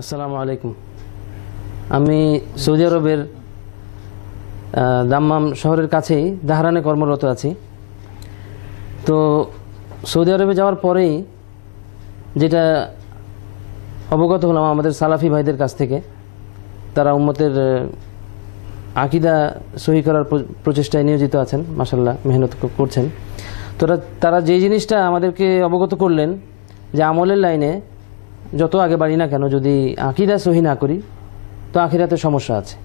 আসসালামু আলাইকুম। আমি সৌদি আরবের দাম্মাম শহরের কাছেই দাহরানে কর্মরত আছি। তো সৌদি আরবে যাওয়ার পরেই যেটা অবগত হলাম আমাদের সালাফি ভাইদের কাছ থেকে, তারা উম্মতের আকিদা সহি করার প্রচেষ্টায় নিয়োজিত আছেন, মাশাআল্লাহ মেহনত করছেন। তো তারা যে জিনিসটা আমাদেরকে অবগত করলেন যে আমলের লাইনে যত আগে বাড়ি না কেন, যদি আকিদা সহি না করি তো আখিরাতে সমস্যা আছে।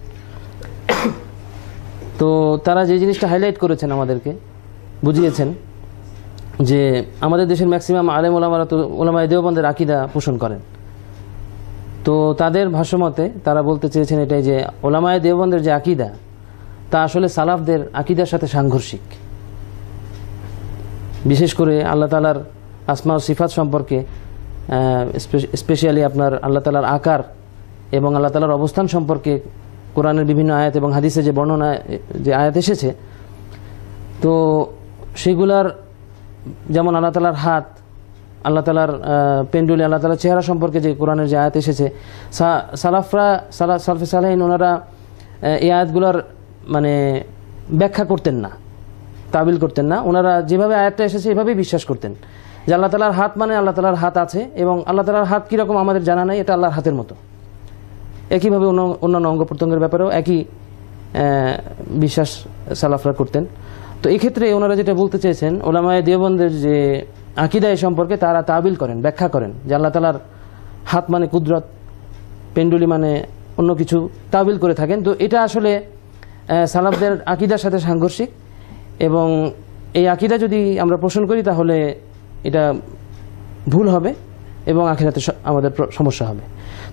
তো তারা যে জিনিসটা হাইলাইট করেছেন, আমাদেরকে বুঝিয়েছেন যে আমাদের দেশের ম্যাক্সিমাম আলেম ওলামারা তো ওলামায়ে দেওবন্দের আকিদা পোষণ করেন। তো তাদের ভাষ্যমতে তারা বলতে চেয়েছেন এটাই যে ওলামায়ে দেওবন্দের যে আকিদা তা আসলে সালাফদের আকিদার সাথে সাংঘর্ষিক। বিশেষ করে আল্লাহ তাআলার আসমা ও সিফাত সম্পর্কে, স্পেশালি আপনার আল্লাহ তাআলার আকার এবং আল্লাহ তাআলার অবস্থান সম্পর্কে কোরআনের বিভিন্ন আয়াত এবং হাদিসে যে বর্ণনা, যে আয়াত এসেছে, তো সেগুলার যেমন আল্লাহ তাআলার হাত, আল্লাহ তাআলার পেন্ডুলি, আল্লাহ তাআলার চেহারা সম্পর্কে যে কোরআনের যে আয়াত এসেছে, সালফে সালেহিন ওনারা এই আয়াতগুলোর মানে ব্যাখ্যা করতেন না, তাবিল করতেন না। ওনারা যেভাবে আয়াতটা এসেছে এভাবেই বিশ্বাস করতেন যে আল্লাহ তাআলার হাত মানে আল্লাহ তাআলার হাত আছে, এবং আল্লাহ তাআলার হাত কীরকম আমাদের জানা নাই, এটা আল্লাহর হাতের মতো। একইভাবে অন্যান্য অঙ্গ প্রত্যঙ্গের ব্যাপারেও একই বিশ্বাস সালাফরা করতেন। তো এই ক্ষেত্রে ওনারা যেটা বলতে চেয়েছেন, ওলামায়ে দেওবন্দের যে আকিদা এ সম্পর্কে তারা তাবিল করেন, ব্যাখ্যা করেন যে আল্লাহ তাআলার হাত মানে কুদরত, পেন্ডুলি মানে অন্য কিছু, তাবিল করে থাকেন। তো এটা আসলে সালাফদের আকিদার সাথে সাংঘর্ষিক, এবং এই আকিদা যদি আমরা পোষণ করি তাহলে এটা ভুল হবে এবং আখিরাতে আমাদের সমস্যা হবে।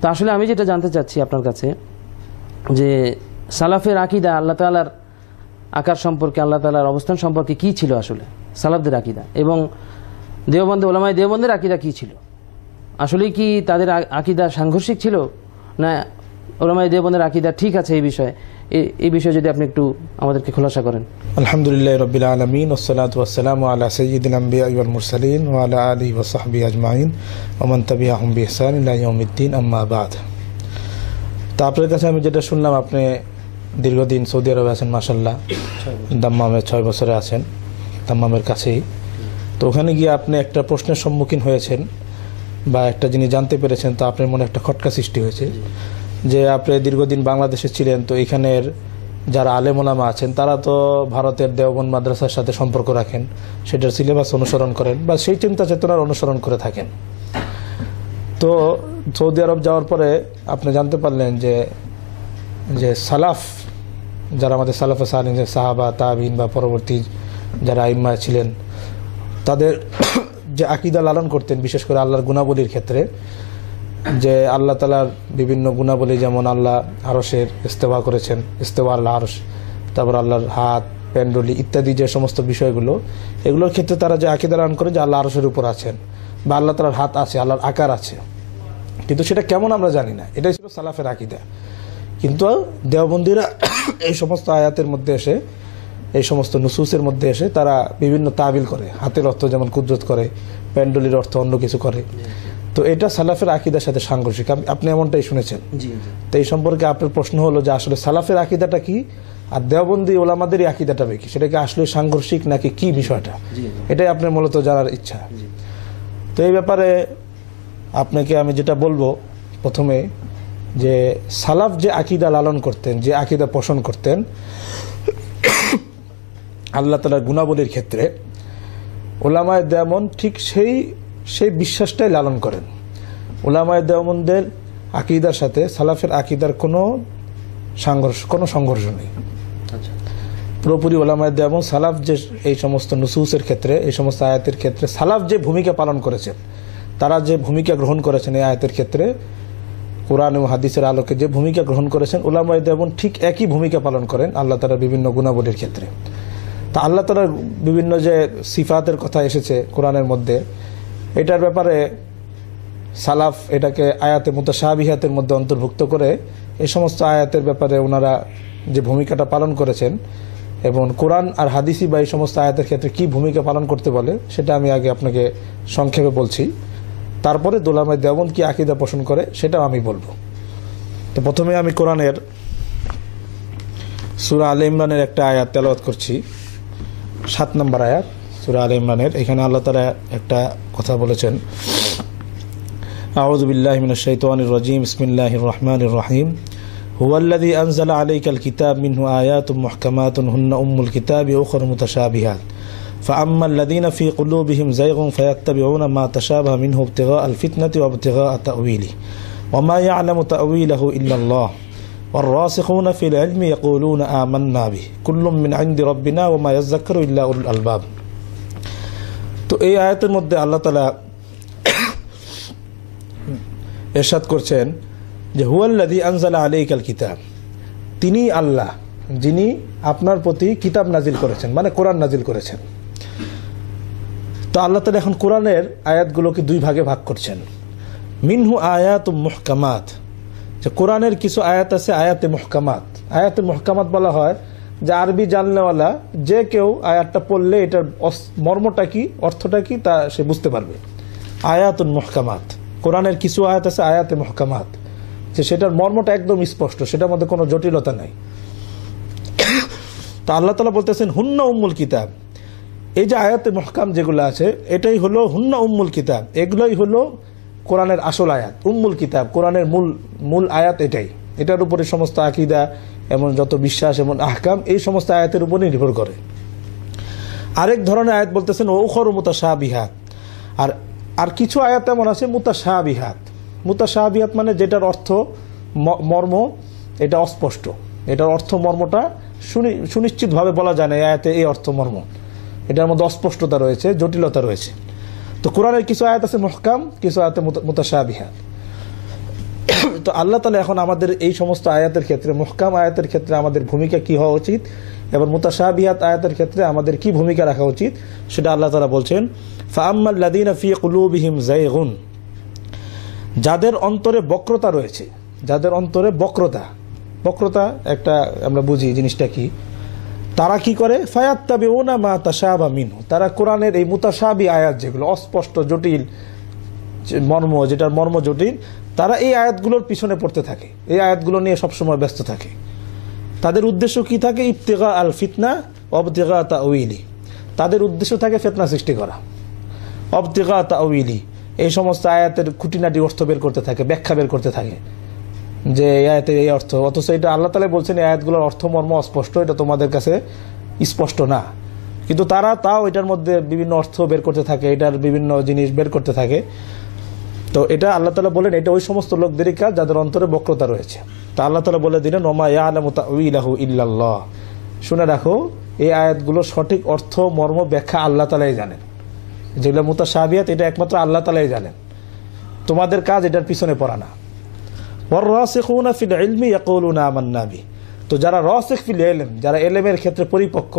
তো আসলে আমি যেটা জানতে চাচ্ছি আপনার কাছে যে সালাফের আকিদা আল্লাহ তাআলার আকার সম্পর্কে, আল্লাহ তাআলার অবস্থান সম্পর্কে কি ছিল আসলে সালাফদের আকিদা, এবং দেওবন্দ ওলামায়ে দেওবন্দের আকিদা কি ছিল? আসলে কি তাদের আকিদা সাংঘর্ষিক ছিল, না ওলামায়ে দেওবন্দের আকিদা ঠিক আছে? এই বিষয়ে যদি আপনি একটু আমাদেরকে খোলাসা করেন। আলহামদুলিল্লাহ রাব্বিল আলামিন, ওয়াসসালাতু ওয়াসসালামু আলা সাইয়্যিদিল আমবিয়া ওয়াল মুরসালিন ওয়া আলা আলিহি ওয়া সাহবিহি আজমাইন ওয়া মান তাবিআহুম বিইহসান ইলা ইয়াউমিদ্দিন, আম্মা বাদ। তো আপনার কাছে আমি যেটা শুনলাম, আপনি দীর্ঘদিন সৌদি আরবে আছেন, মাশাআল্লাহ, দাম্মামে 6 বছরে আছেন, দাম্মামের কাছেই। তো ওখানে গিয়ে আপনি একটা প্রশ্নের সম্মুখীন হয়েছেন বা একটা জিনিস জানতে পেরেছেন, তো আপনার মনে একটা খটকা সৃষ্টি হয়েছে যে আপনি দীর্ঘদিন বাংলাদেশে ছিলেন, তো এখানের যারা আলেম ওলামা আছেন তারা তো ভারতের দেওবন্দ মাদ্রাসার সাথে সম্পর্ক রাখেন, সেটার সিলেবাস অনুসরণ করেন বা সেই চিন্তা চেতনার অনুসরণ করে থাকেন। তো সৌদি আরব যাওয়ার পরে আপনি জানতে পারলেন যে সালাফ, যারা আমাদের সালাফে সালিন, যে সাহাবা, তাবিন বা পরবর্তী যারা আইম্মা ছিলেন, তাদের যে আকিদা লালন করতেন, বিশেষ করে আল্লাহর গুণাবলীর ক্ষেত্রে, যে আল্লাহ তাআলার বিভিন্ন গুণাবলী, যেমন আল্লাহ আরশের ইস্তেওয়া করেছেন, ইস্তেওয়া আল্লাহ আরশ, তারপর আল্লাহর হাত, পেন্ডুলি ইত্যাদি যে সমস্ত বিষয়গুলো, এগুলোর ক্ষেত্রে তারা যে আকিদা লালন করে যে আল্লাহ আরশের উপর আছেন বা আল্লাহ তাআলার হাত আছে, আল্লাহর আকার আছে, কিন্তু সেটা কেমন আমরা জানি না। এটাই ছিল সালাফের আকিদা। কিন্তু দেওবন্দীরা এই সমস্ত আয়াতের মধ্যে এসে, এই সমস্ত নুসুসের মধ্যে এসে তারা বিভিন্ন তাবিল করে, হাতের অর্থ যেমন কুদরত করে, পেন্ডুলির অর্থ অন্য কিছু করে। তো এটা সালাফের আকিদার সাথে সাংঘর্ষিক, আপনি এমনটাই শুনেছেন। তো এই সম্পর্কে আপনার প্রশ্ন হলো যে আসলে সালাফের আকিদাটা কি আর দেওবন্দি ওলামাদেরই আকিদাটা কি, সেটা কি আসলে সাংঘর্ষিক নাকি কি বিষয়টা, এটাই আপনার মূলত জানার ইচ্ছা। তো এই ব্যাপারে আপনাকে আমি যেটা বলবো, প্রথমে যে সালাফ যে আকিদা লালন করতেন, যে আকিদা পোষণ করতেন আল্লাহ তাআলার গুণাবলীর ক্ষেত্রে, ওলামায়ে দেওবন্দ ঠিক সেই বিশ্বাসটাই লালন করেন। ওলামায়ে দেওবন্দের আকিদার সাথে সালাফের আকিদার কোনো সংঘর্ষ নেই। পুরোপুরি ওলামায়ে দেওবন্দ সালাফ যে এই সমস্ত নুসুসের ক্ষেত্রে, এই সমস্ত আয়াতের ক্ষেত্রে সালাফ যে ভূমিকা পালন করেছেন, তারা যে ভূমিকা গ্রহণ করেছেন এই আয়াতের ক্ষেত্রে, কোরআন এবং হাদিসের আলোকে যে ভূমিকা গ্রহণ করেছেন, ওলামায়ে দেওবন্দ ঠিক একই ভূমিকা পালন করেন আল্লাহ তাআলার বিভিন্ন গুণাবলীর ক্ষেত্রে। তা আল্লাহ তাআলার বিভিন্ন যে সিফাতের কথা এসেছে কোরআনের মধ্যে, এটার ব্যাপারে সালাফ এটাকে আয়াতে মুতাশাবিহাতের মধ্যে অন্তর্ভুক্ত করে এই সমস্ত আয়াতের ব্যাপারে ওনারা যে ভূমিকাটা পালন করেছেন, এবং কোরআন আর হাদিসি বা এই সমস্ত আয়াতের ক্ষেত্রে কি ভূমিকা পালন করতে বলে, সেটা আমি আগে আপনাকে সংক্ষেপে বলছি। তারপরে দোলামায়ে দেওবন্দ কি আকীদা পোষণ করে সেটাও আমি বলবো। তো প্রথমে আমি কোরআনের সূরা আলে ইমরানের একটা আয়াত তেলাওয়াত করছি, 7 নম্বর আয়াত সূরা আলে ইমরানের। এখানে আল্লাহ তাআলা একটা কথা বলেছেন, আউযু বিল্লাহি মিনাশ শাইতানির রাজীম, বিসমিল্লাহির রহমানির রহিম, হুয়াল্লাযী আনজালা আলাইকাল কিতাব মিনহু আয়াতুম মুহকামাতুন হুন্না উম্মুল কিতাবি ওয়া উখরা মুতাশাবিহাত فأما الذين في قلوبهم زيغ فيتبعون ما تشابه منه ابتغاء الفتنة وابتغاء تأويله وما يعلم تأويله إلا الله والراسخون في العلم يقولون آمنا به كل من عند ربنا وما يذكر إلا أولو الألباب। তো এই আয়াতের মধ্যে আল্লাহ তাআলা ইরশাদ করছেন যে হুয়াল্লাযী আনজালা আলাইকাল কিতাব, তিনি আল্লাহ যিনি আপনার প্রতি কিতাব নাজিল করেছেন, মানে কোরআন নাজিল করেছেন। তো আল্লাহ তাআলা এখন কোরআনের আয়াতগুলোকে দুই ভাগে ভাগ করছেন। মিনহু আয়াতুম মুহকামাত, যে কোরআনের কিছু আয়াত আছে আয়াতে মুহকামাত। আয়াতে মুহকামাত বলা হয় যে আরবি জানলেওয়ালা যে কেউ আয়াতটা পড়লে এটার মর্মটা কি, অর্থটা কি তা সে বুঝতে পারবে। আয়াতুন মুহকামাত, কোরআনের কিছু আয়াত আছে আয়াতে মুহকামাত, যে সেটার মর্মটা একদম স্পষ্ট, সেটার মধ্যে কোনো জটিলতা নাই। তো আল্লাহ তাআলা বলতেছেন হুন্না উম্মুল কিতাব, এই যে আয়াতে মুহকাম যেগুলো আছে এটাই হলো হুন্না উম্মুল কিতাব, এগুলোই হলো কোরআনের আসল আয়াত। উম্মুল কিতাব কোরআনের মূল আয়াত এটাই, এটার উপরে সমস্ত আকীদা এমন যত বিশ্বাস এমন আহকাম এই সমস্ত আয়াতের উপরে নির্ভর করে। আরেক ধরনের আয়াত বলতেছেন উখরা মুতাশাবিহাত, আর কিছু আয়াত এমন আছে মুতাশাবিহাত। মুতাশাবিহাত মানে যেটার অর্থ মর্ম এটা অস্পষ্ট, এটার অর্থ মর্মটা সুনিশ্চিতভাবে বলা যায় না এই আয়াতে এই অর্থ মর্ম, এটার মধ্যে অস্পষ্টতা রয়েছে, জটিলতা রয়েছে। তো কোরআনের কিছু আয়াত আছে মুহকাম, কিছু আয়াতে মুতাশাবিহাত। তো আল্লাহ তাআলা এখন আমাদের এই সমস্ত আয়াতের ক্ষেত্রে, মুহকাম আয়াতের ক্ষেত্রে আমাদের ভূমিকা কি হওয়া উচিত এবং মুতাশাবিহাত আয়াতের ক্ষেত্রে আমাদের কি ভূমিকা রাখা উচিত সেটা আল্লাহ তাআলা বলছেন। ফাআম্মাল্লাযীনা ফী কুলূবিহিম যায়গুন, যাদের অন্তরে বক্রতা রয়েছে, যাদের অন্তরে বক্রতা একটা আমরা বুঝি জিনিসটা কি, তারা কি করে ফায়াত্তাবিউনা মা তাশাবা মিনহু, তারা কোরআনের এই মুতাশাবি আয়াত যেগুলো অস্পষ্ট জটিল মর্ম, যেটার মর্ম জটিল, তারা এই আয়াতগুলোর পিছনে পড়তে থাকে, এই আয়াতগুলো নিয়ে সবসময় ব্যস্ত থাকে। তাদের উদ্দেশ্য কি থাকে? ইবতিগা আল ফিতনা ওয়াবতিগা তাউইলি, তাদের উদ্দেশ্য থাকে ফিতনা সৃষ্টি করা। ওয়াবতিগা তাউইলি, এই সমস্ত আয়াতের খুঁটিনাটি অর্থ বের করতে থাকে, ব্যাখ্যা বের করতে থাকে যে এই আয়াতের এই অর্থ, অথচ এটা আল্লাহ তাআলা বলছেন এই আয়াতগুলোর অর্থ মর্ম অস্পষ্ট, এটা তোমাদের কাছে স্পষ্ট না, কিন্তু তারা তাও এটার মধ্যে বিভিন্ন অর্থ বের করতে থাকে, এটার বিভিন্ন জিনিস বের করতে থাকে। তো এটা আল্লাহ তাআলা বলেন এটা ওই সমস্ত লোকদেরই কাজ যাদের অন্তরে বক্রতা রয়েছে। তা আল্লাহ তাআলা বলে দিলেন ওমা ইয়ালামু তাউইলাহু ইল্লাল্লাহ, শুনে রাখো এই আয়াতগুলোর সঠিক অর্থ মর্ম ব্যাখ্যা আল্লাহ তাআলাই জানেন। যেগুলো মুতাশাবিহাত এটা একমাত্র আল্লাহ তাআলাই জানেন, তোমাদের কাজ এটার পিছনে পড়া না। ওয়ার-রাসিখুনা ফিল ইলমি ইয়াকুলুনা আমান্না বি, তো যারা রাসিখ ফিল ইলম, যারা ইলমের ক্ষেত্রে পরিপক্ক,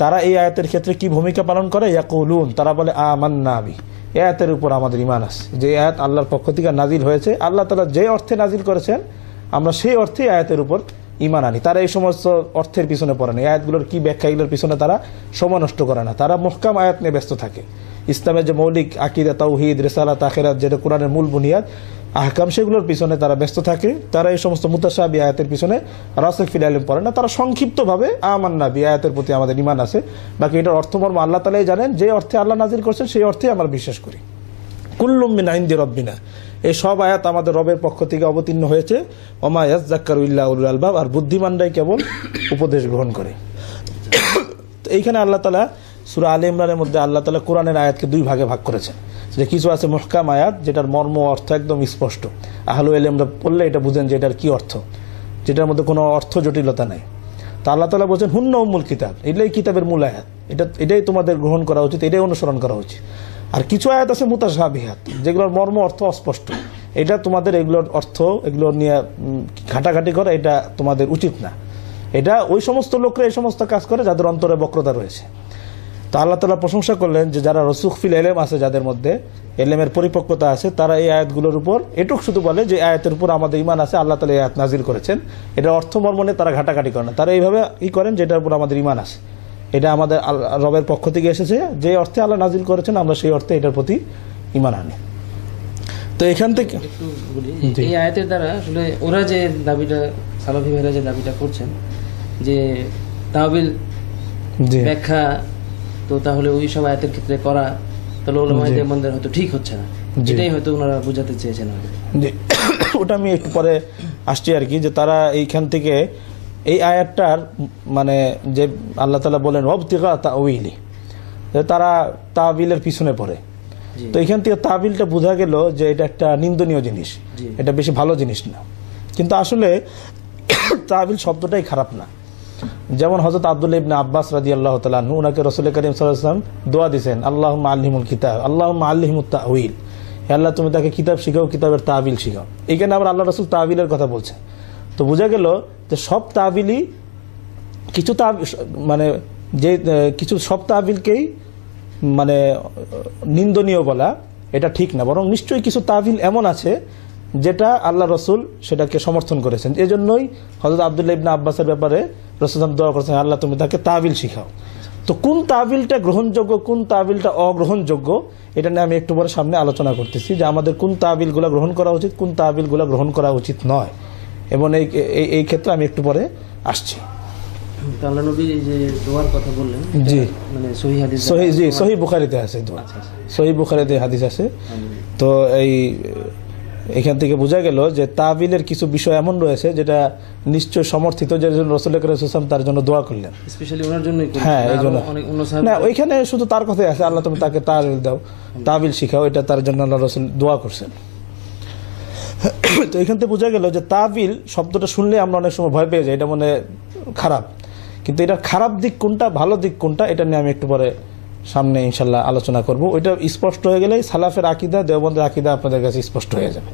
তারা এই আয়াতের ক্ষেত্রে কি ভূমিকা পালন করে? ইয়াকুলুন, তারা বলে আমান্না বি, এই আয়াতের উপর আমাদের ঈমান আছে, যে আয়াত আল্লাহর পক্ষ থেকে নাজিল হয়েছে, আল্লাহ তাআলা যে অর্থে নাজিল করেছেন আমরা সেই অর্থে আয়াতের উপর ঈমান আনি। তারা এই সমস্ত অর্থের পিছনে পড়ে না, আয়াতগুলোর কি ব্যাখ্যা এগুলোর পিছনে তারা সময় নষ্ট করে না, তারা মুহকাম আয়াত নিয়ে ব্যস্ত থাকে। ইসলামের যে মৌলিক আকীদা, তাওহীদ, রিসালাত, আখিরাত, যেটা কোরআনের মূল বুনিয়াদ আহকাম, সেগুলোর পিছনে তারা ব্যস্ত থাকে। তারা এই সমস্ত মুতাশাবি আয়াতের পিছনে রাসিখ ফিল ইলম পড়ে না, তারা সংক্ষিপ্তভাবে আমান্না বি, আয়াতের প্রতি আমাদের ঈমান আছে, বাকি এটার অর্থমর্ম আল্লাহ তাআলাই জানেন, যে অর্থে আল্লাহ নাজিল করেছেন সেই অর্থে আমরা বিশ্বাস করি। কুল্লুম মিন ইনদি রাব্বিনা, এই সব আয়াত আমাদের রবের পক্ষ থেকে অবতীর্ণ হয়েছে। ওমা ইয়াযাক্কারু ইল্লা উলুল আলবাব, আর বুদ্ধিমানরাই কেবল উপদেশ গ্রহণ করে। এইখানে আল্লাহ তাআলা সূরা আলে ইমরানের মধ্যে আল্লাহ তাআলা কোরআনের আয়াতকে দুই ভাগে ভাগ করেছেন, যে কিছু আছে মুহকাম আয়াত যেটার মর্ম অর্থ একদম স্পষ্ট, আহলুল ইলমরা পড়লে এটা বুঝেন যে এটার কি অর্থ, যেটার মধ্যে কোনো অর্থ জটিলতা নাই। তা আল্লাহ তাআলা বলছেন হুন্না উম্মুল কিতাব, এটাই কিতাবের মূল আয়াত, এটাই তোমাদের গ্রহণ করা উচিত, এটাই অনুসরণ করা উচিত। আর কিছু আয়াত আছে মুতাশাবিহাত, যেগুলোর মর্ম অর্থ অস্পষ্ট, এটা তোমাদের এগুলোর অর্থ এগুলো নিয়ে ঘাটাঘাটি করা এটা তোমাদের উচিত না। এটা ওই সমস্ত লোকরা এই সমস্ত কাজ করে যাদের অন্তরে বক্রতা রয়েছে। তো আল্লাহ তাআলা প্রশংসা করলেন যে যারা রসুখ ফিল ইলম আছে, যাদের মধ্যে ইলমের পরিপক্কতা আছে, তারা এই আয়াতগুলোর উপর এটুক শুধু বলে যে আয়াতের উপর আমাদের ঈমান আছে, আল্লাহ তাআলা এই আয়াত নাজিল করেছেন, এটা অর্থ মর্ম নিয়ে তারা ঘাটাঘাটি করে না, তারা এইভাবে করেন যেটার উপর আমাদের ঈমান আছে, এটা আমাদের রবের পক্ষ থেকে এসেছে, যে অর্থে আল্লাহ নাজিল করেছেন আমরা সেই অর্থে এটার প্রতি ঈমান আনি। তো এখান থেকে একটু বলি, জি। এই আয়াতের দ্বারা আসলে ওরা যে দাবিটা, সালাফি ভাইরা যে দাবিটা করছেন যে তাওবিল জি ব্যাখ্যা, তো তাহলে ওই সব আয়াতের ক্ষেত্রে করা তাহলে ওলামায়ে মন্দের হয়তো ঠিক হচ্ছে না, জি। এটাই হয়তো ওনারা বোঝাতে চেয়েছেন হয়তো। জি ওটা আমি একটু পরে আসছি আর কি, যে তারা এইখান থেকে এই আয়াতটার মানে যে আল্লাহ তাআলা বলেন ওয়াবতিগা তাউইলি, যে তারা তাবিলের পিছনে পড়ে। জি। তো এখান থেকে তাবিলটা বোঝা গেল যে এটা একটা নিন্দনীয় জিনিস, জি। এটা বেশি ভালো জিনিস না। কিন্তু আসলে তাবিল শব্দটাই খারাপ না। যেমন হযরত আব্দুল্লাহ ইবনে আব্বাস রাদিয়াল্লাহু তাআলা আনহু, ওনাকে রাসূল কারীম সাল্লাল্লাহু আলাইহি ওয়াসাল্লাম দোয়া দিয়েছেন, আল্লাহুম্মা আল্লিমুল কিতাব, আল্লাহুম্মা আল্লিমুত তাউইল, হে আল্লাহ তুমি তাকে কিতাব শিখাও, কিতাবের তাবিল শিখাও। এখানে আবার আল্লাহ রাসূল তাবিলের কথা বলছেন। তো বোঝা গেল যে সব তাবিলই কিছু মানে যে কিছু সব তাবিলকেই মানে নিন্দনীয় বলা এটা ঠিক না, বরং নিশ্চয়ই কিছু তাবিল এমন আছে যেটা আল্লাহ রসুল সেটাকে সমর্থন করেছেন। এই জন্যই হযরত আব্দুল্লাহ ইবনে আব্বাসের ব্যাপারে রাসূল দোয়া করেছেন, আল্লাহ তুমি তাকে তাবিল শিখাও। তো কোন তাবিলটা গ্রহণযোগ্য, কোন তাবিলটা অগ্রহণযোগ্য, এটা নিয়ে আমি একটু পরে সামনে আলোচনা করতেছি, যে আমাদের কোন তাবিলগুলো গ্রহণ করা উচিত, কোন তাবিলগুলো গ্রহণ করা উচিত নয়, এবং এই ক্ষেত্রে আমি একটু পরে আসছি। তো আল্লাহ নবী এই যে দোয়ার কথা বললেন, জি। মানে সহিহ হাদিস, সহিহ বুখারীতে আছে দোয়া, আচ্ছা, আচ্ছা। সহিহ বুখারীতে হাদিস আছে। তো এখান থেকে বোঝা গেল যে তাবিলের কিছু বিষয় এমন রয়েছে যেটা নিশ্চয় সমর্থিত, যে জন্য রাসূল কারীম সাল্লাল্লাহু আলাইহি ওয়াসাল্লাম তার জন্য দোয়া করলেন। স্পেশালি ওনার জন্যই করেছেন। হ্যাঁ, এই জন্য। অনেক অন্য সাহাবী না, ওইখানে শুধু তার কথাই আছে, আল্লাহ তুমি তাকে তাবিল দাও, তাবিল শিখাও, এটা তার জন্য আল্লাহ রাসূল দোয়া করছেন। তো এখান থেকে বোঝা গেল যে তাবিল শব্দটা শুনলে আমরা অনেক সময় ভয় পেয়ে যাই, এটা মানে খারাপ। কিন্তু এটা খারাপ দিক কোনটা, ভালো দিক কোনটা, এটা নিয়ে আমি একটু পরে সামনে ইনশাল্লাহ আলোচনা করব। ওইটা স্পষ্ট হয়ে গেলে সালাফের আকীদা, দেওবন্দের আকীদা আপনাদের কাছে স্পষ্ট হয়ে যাবে।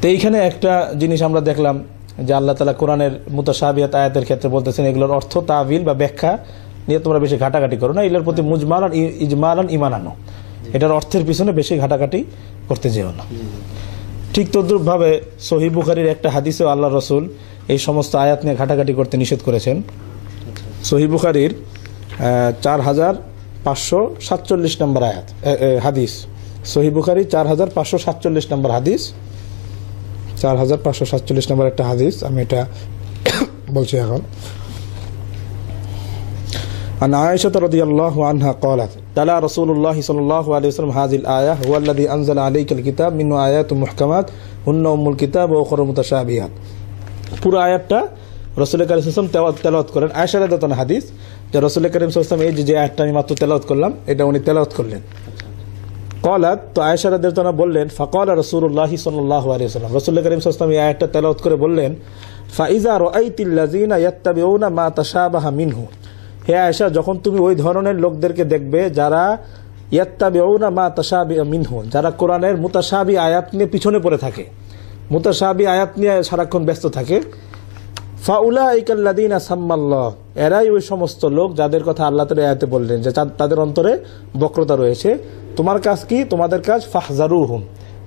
তো এইখানে একটা জিনিস আমরা দেখলাম যে আল্লাহ তাআলা কোরআনের মুতাশাবিহাত আয়াতের ক্ষেত্রে বলতেছেন এগুলোর অর্থ, তাবিল বা ব্যাখ্যা নিয়ে তোমরা বেশি ঘাটাঘাটি করো না, এগুলোর প্রতি মুজমালান ইজমালান ঈমানানো, এটার অর্থের পিছনে বেশি ঘাটাঘাটি করতে যেও না। ঠিক তদ্রুপভাবে সহিহ বুখারীর একটা হাদিসেও আল্লাহ রাসূল এই সমস্ত আয়াত নিয়ে ঘাটাঘাটি করতে নিষেধ করেছেন। সহিহ বুখারীর 4547 নম্বর আয়াত হাদিস, সহিহ বুখারী 4547 নম্বর হাদিস, 4547 নম্বর একটা হাদিস, আমি এটা বলছি এখন। عن عائشة رضي الله عنها قالت تلا رسول الله صلى الله عليه وسلم هذه الآية هو الذي أنزل عليك الكتاب منه آيات محكمات هن أم الكتاب وأخرى متشابهات। পুরো আয়াতটা রাসূল কারীম সাল্লাল্লাহু আলাইহি ওয়াসাল্লাম তেলাওয়াত করেন। আয়েশা রাদিয়াল্লাহু আনহা হাদিস, যে রাসূল কারীম সাল্লাল্লাহু আলাইহি ওয়াসাল্লাম এই যে আয়াতটা আমি মাত্র তেলাওয়াত করলাম, এটা উনি তেলাওয়াত করলেন। قالت, তো আয়েশা রাদিয়াল্লাহু আনহা বললেন, فقال رسول الله صلى الله عليه وسلم, রাসূল কারীম সাল্লাল্লাহু আলাইহি ওয়াসাল্লাম এই আয়াতটা তেলাওয়াত করে বললেন, فإذا رأيت الذين يتبعون ما تشابه منه, হে আয়েশা যখন তুমি ওই ধরনের লোকদেরকে দেখবে যারা ইয়াত্তাবিউনা মা তাশাবিহা মিনহু, যারা কোরআনের মুতাশাবি আয়াত নিয়ে পিছনে পড়ে থাকে, মুতাশাবি আয়াত নিয়ে সারাক্ষণ ব্যস্ত থাকে, ফাউলাইকাল্লাযীনা সাম্মাল্লাহ, এরাই ওই সমস্ত লোক যাদের কথা আল্লাহ তাআলা আয়াতে বললেন যে তাদের অন্তরে বক্রতা রয়েছে। তোমার কাজ কি? তোমাদের কাজ ফাহজারুহুম,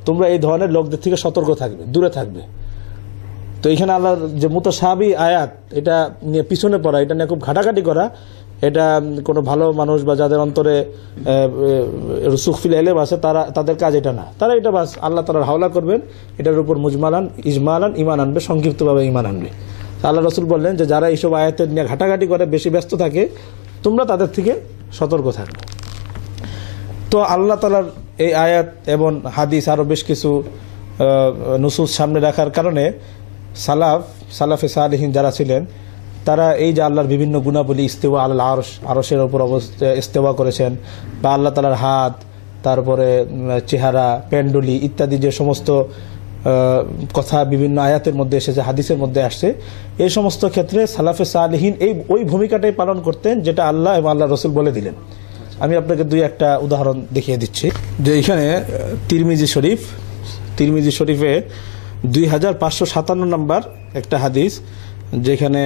তোমরা এই ধরনের লোকদের থেকে সতর্ক থাকবে, দূরে থাকবে। তো এখানে আল্লাহর যে মুতাশাবি আয়াত, এটা নিয়ে পিছনে পড়া, এটা নিয়ে খুব ঘাটাঘাটি করা, এটা কোনো ভালো মানুষ বা যাদের অন্তরে রুসুখফিল এলেম আছে তাদের কাজ এটা না। তারা এটা বাস আল্লাহ তাআলার হাওলা করবেন, এটার উপর মুজমালান ইজমালান ঈমান আনবে, সংক্ষিপ্তভাবে ঈমান আনবে। আল্লাহ রাসূল বললেন যে যারা এইসব আয়াতের নিয়ে ঘাটাঘাটি করে বেশি ব্যস্ত থাকে, তোমরা তাদের থেকে সতর্ক থাকবে। তো আল্লাহ তাআলার এই আয়াত এবং হাদিস আরও বেশ কিছু নুসুস সামনে রাখার কারণে সালাফে সালেহিন যারা ছিলেন, তারা এই যে আল্লাহর বিভিন্ন গুণাবলী, ইস্তেওয়া আলাল আরশ, আরশের ওপর ইস্তেওয়া করেছেন, বা আল্লাহ তাআলার হাত, তারপরে চেহারা, পেন্ডুলি ইত্যাদি যে সমস্ত কথা বিভিন্ন আয়াতের মধ্যে এসেছে, হাদিসের মধ্যে আসছে, এই সমস্ত ক্ষেত্রে সালাফে সালেহিন ওই ভূমিকাটাই পালন করতেন যেটা আল্লাহ এবং আল্লাহ রসুল বলে দিলেন। আমি আপনাকে দুই একটা উদাহরণ দেখিয়ে দিচ্ছি। যে এখানে তিরমিজি শরীফে 2557 নম্বর একটা হাদিস, যেখানে